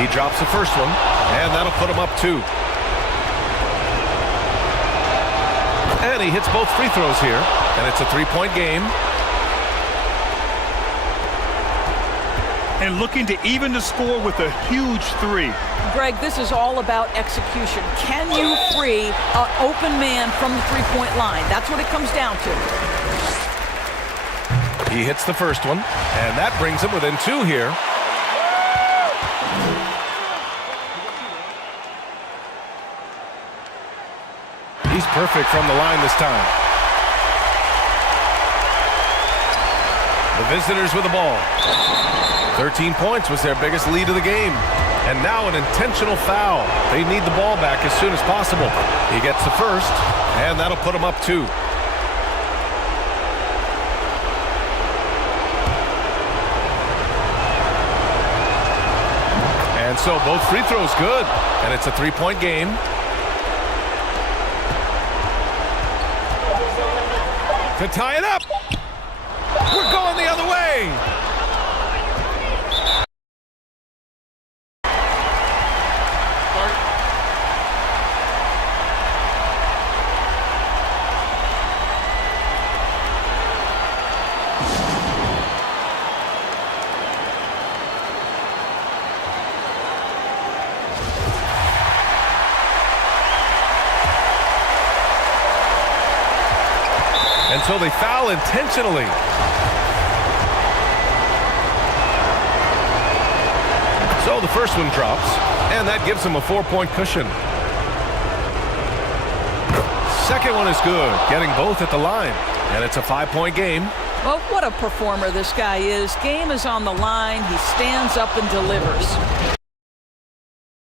He drops the first one, and that'll put him up 2. And he hits both free throws here, and it's a 3-point game. And looking to even the score with a huge 3. Greg, this is all about execution. Can you free an open man from the three-point line? That's what it comes down to. He hits the first one, and that brings him within 2 here. He's perfect from the line this time. The visitors with the ball. 13 points was their biggest lead of the game. And now an intentional foul. They need the ball back as soon as possible. He gets the first, and that'll put him up 2. And so both free throws good, and it's a 3-point game. To tie it up. We're going the other way. And so they foul intentionally. So the first one drops, and that gives them a 4-point cushion. Second one is good, getting both at the line. And it's a 5-point game. Well, what a performer this guy is. Game is on the line. He stands up and delivers.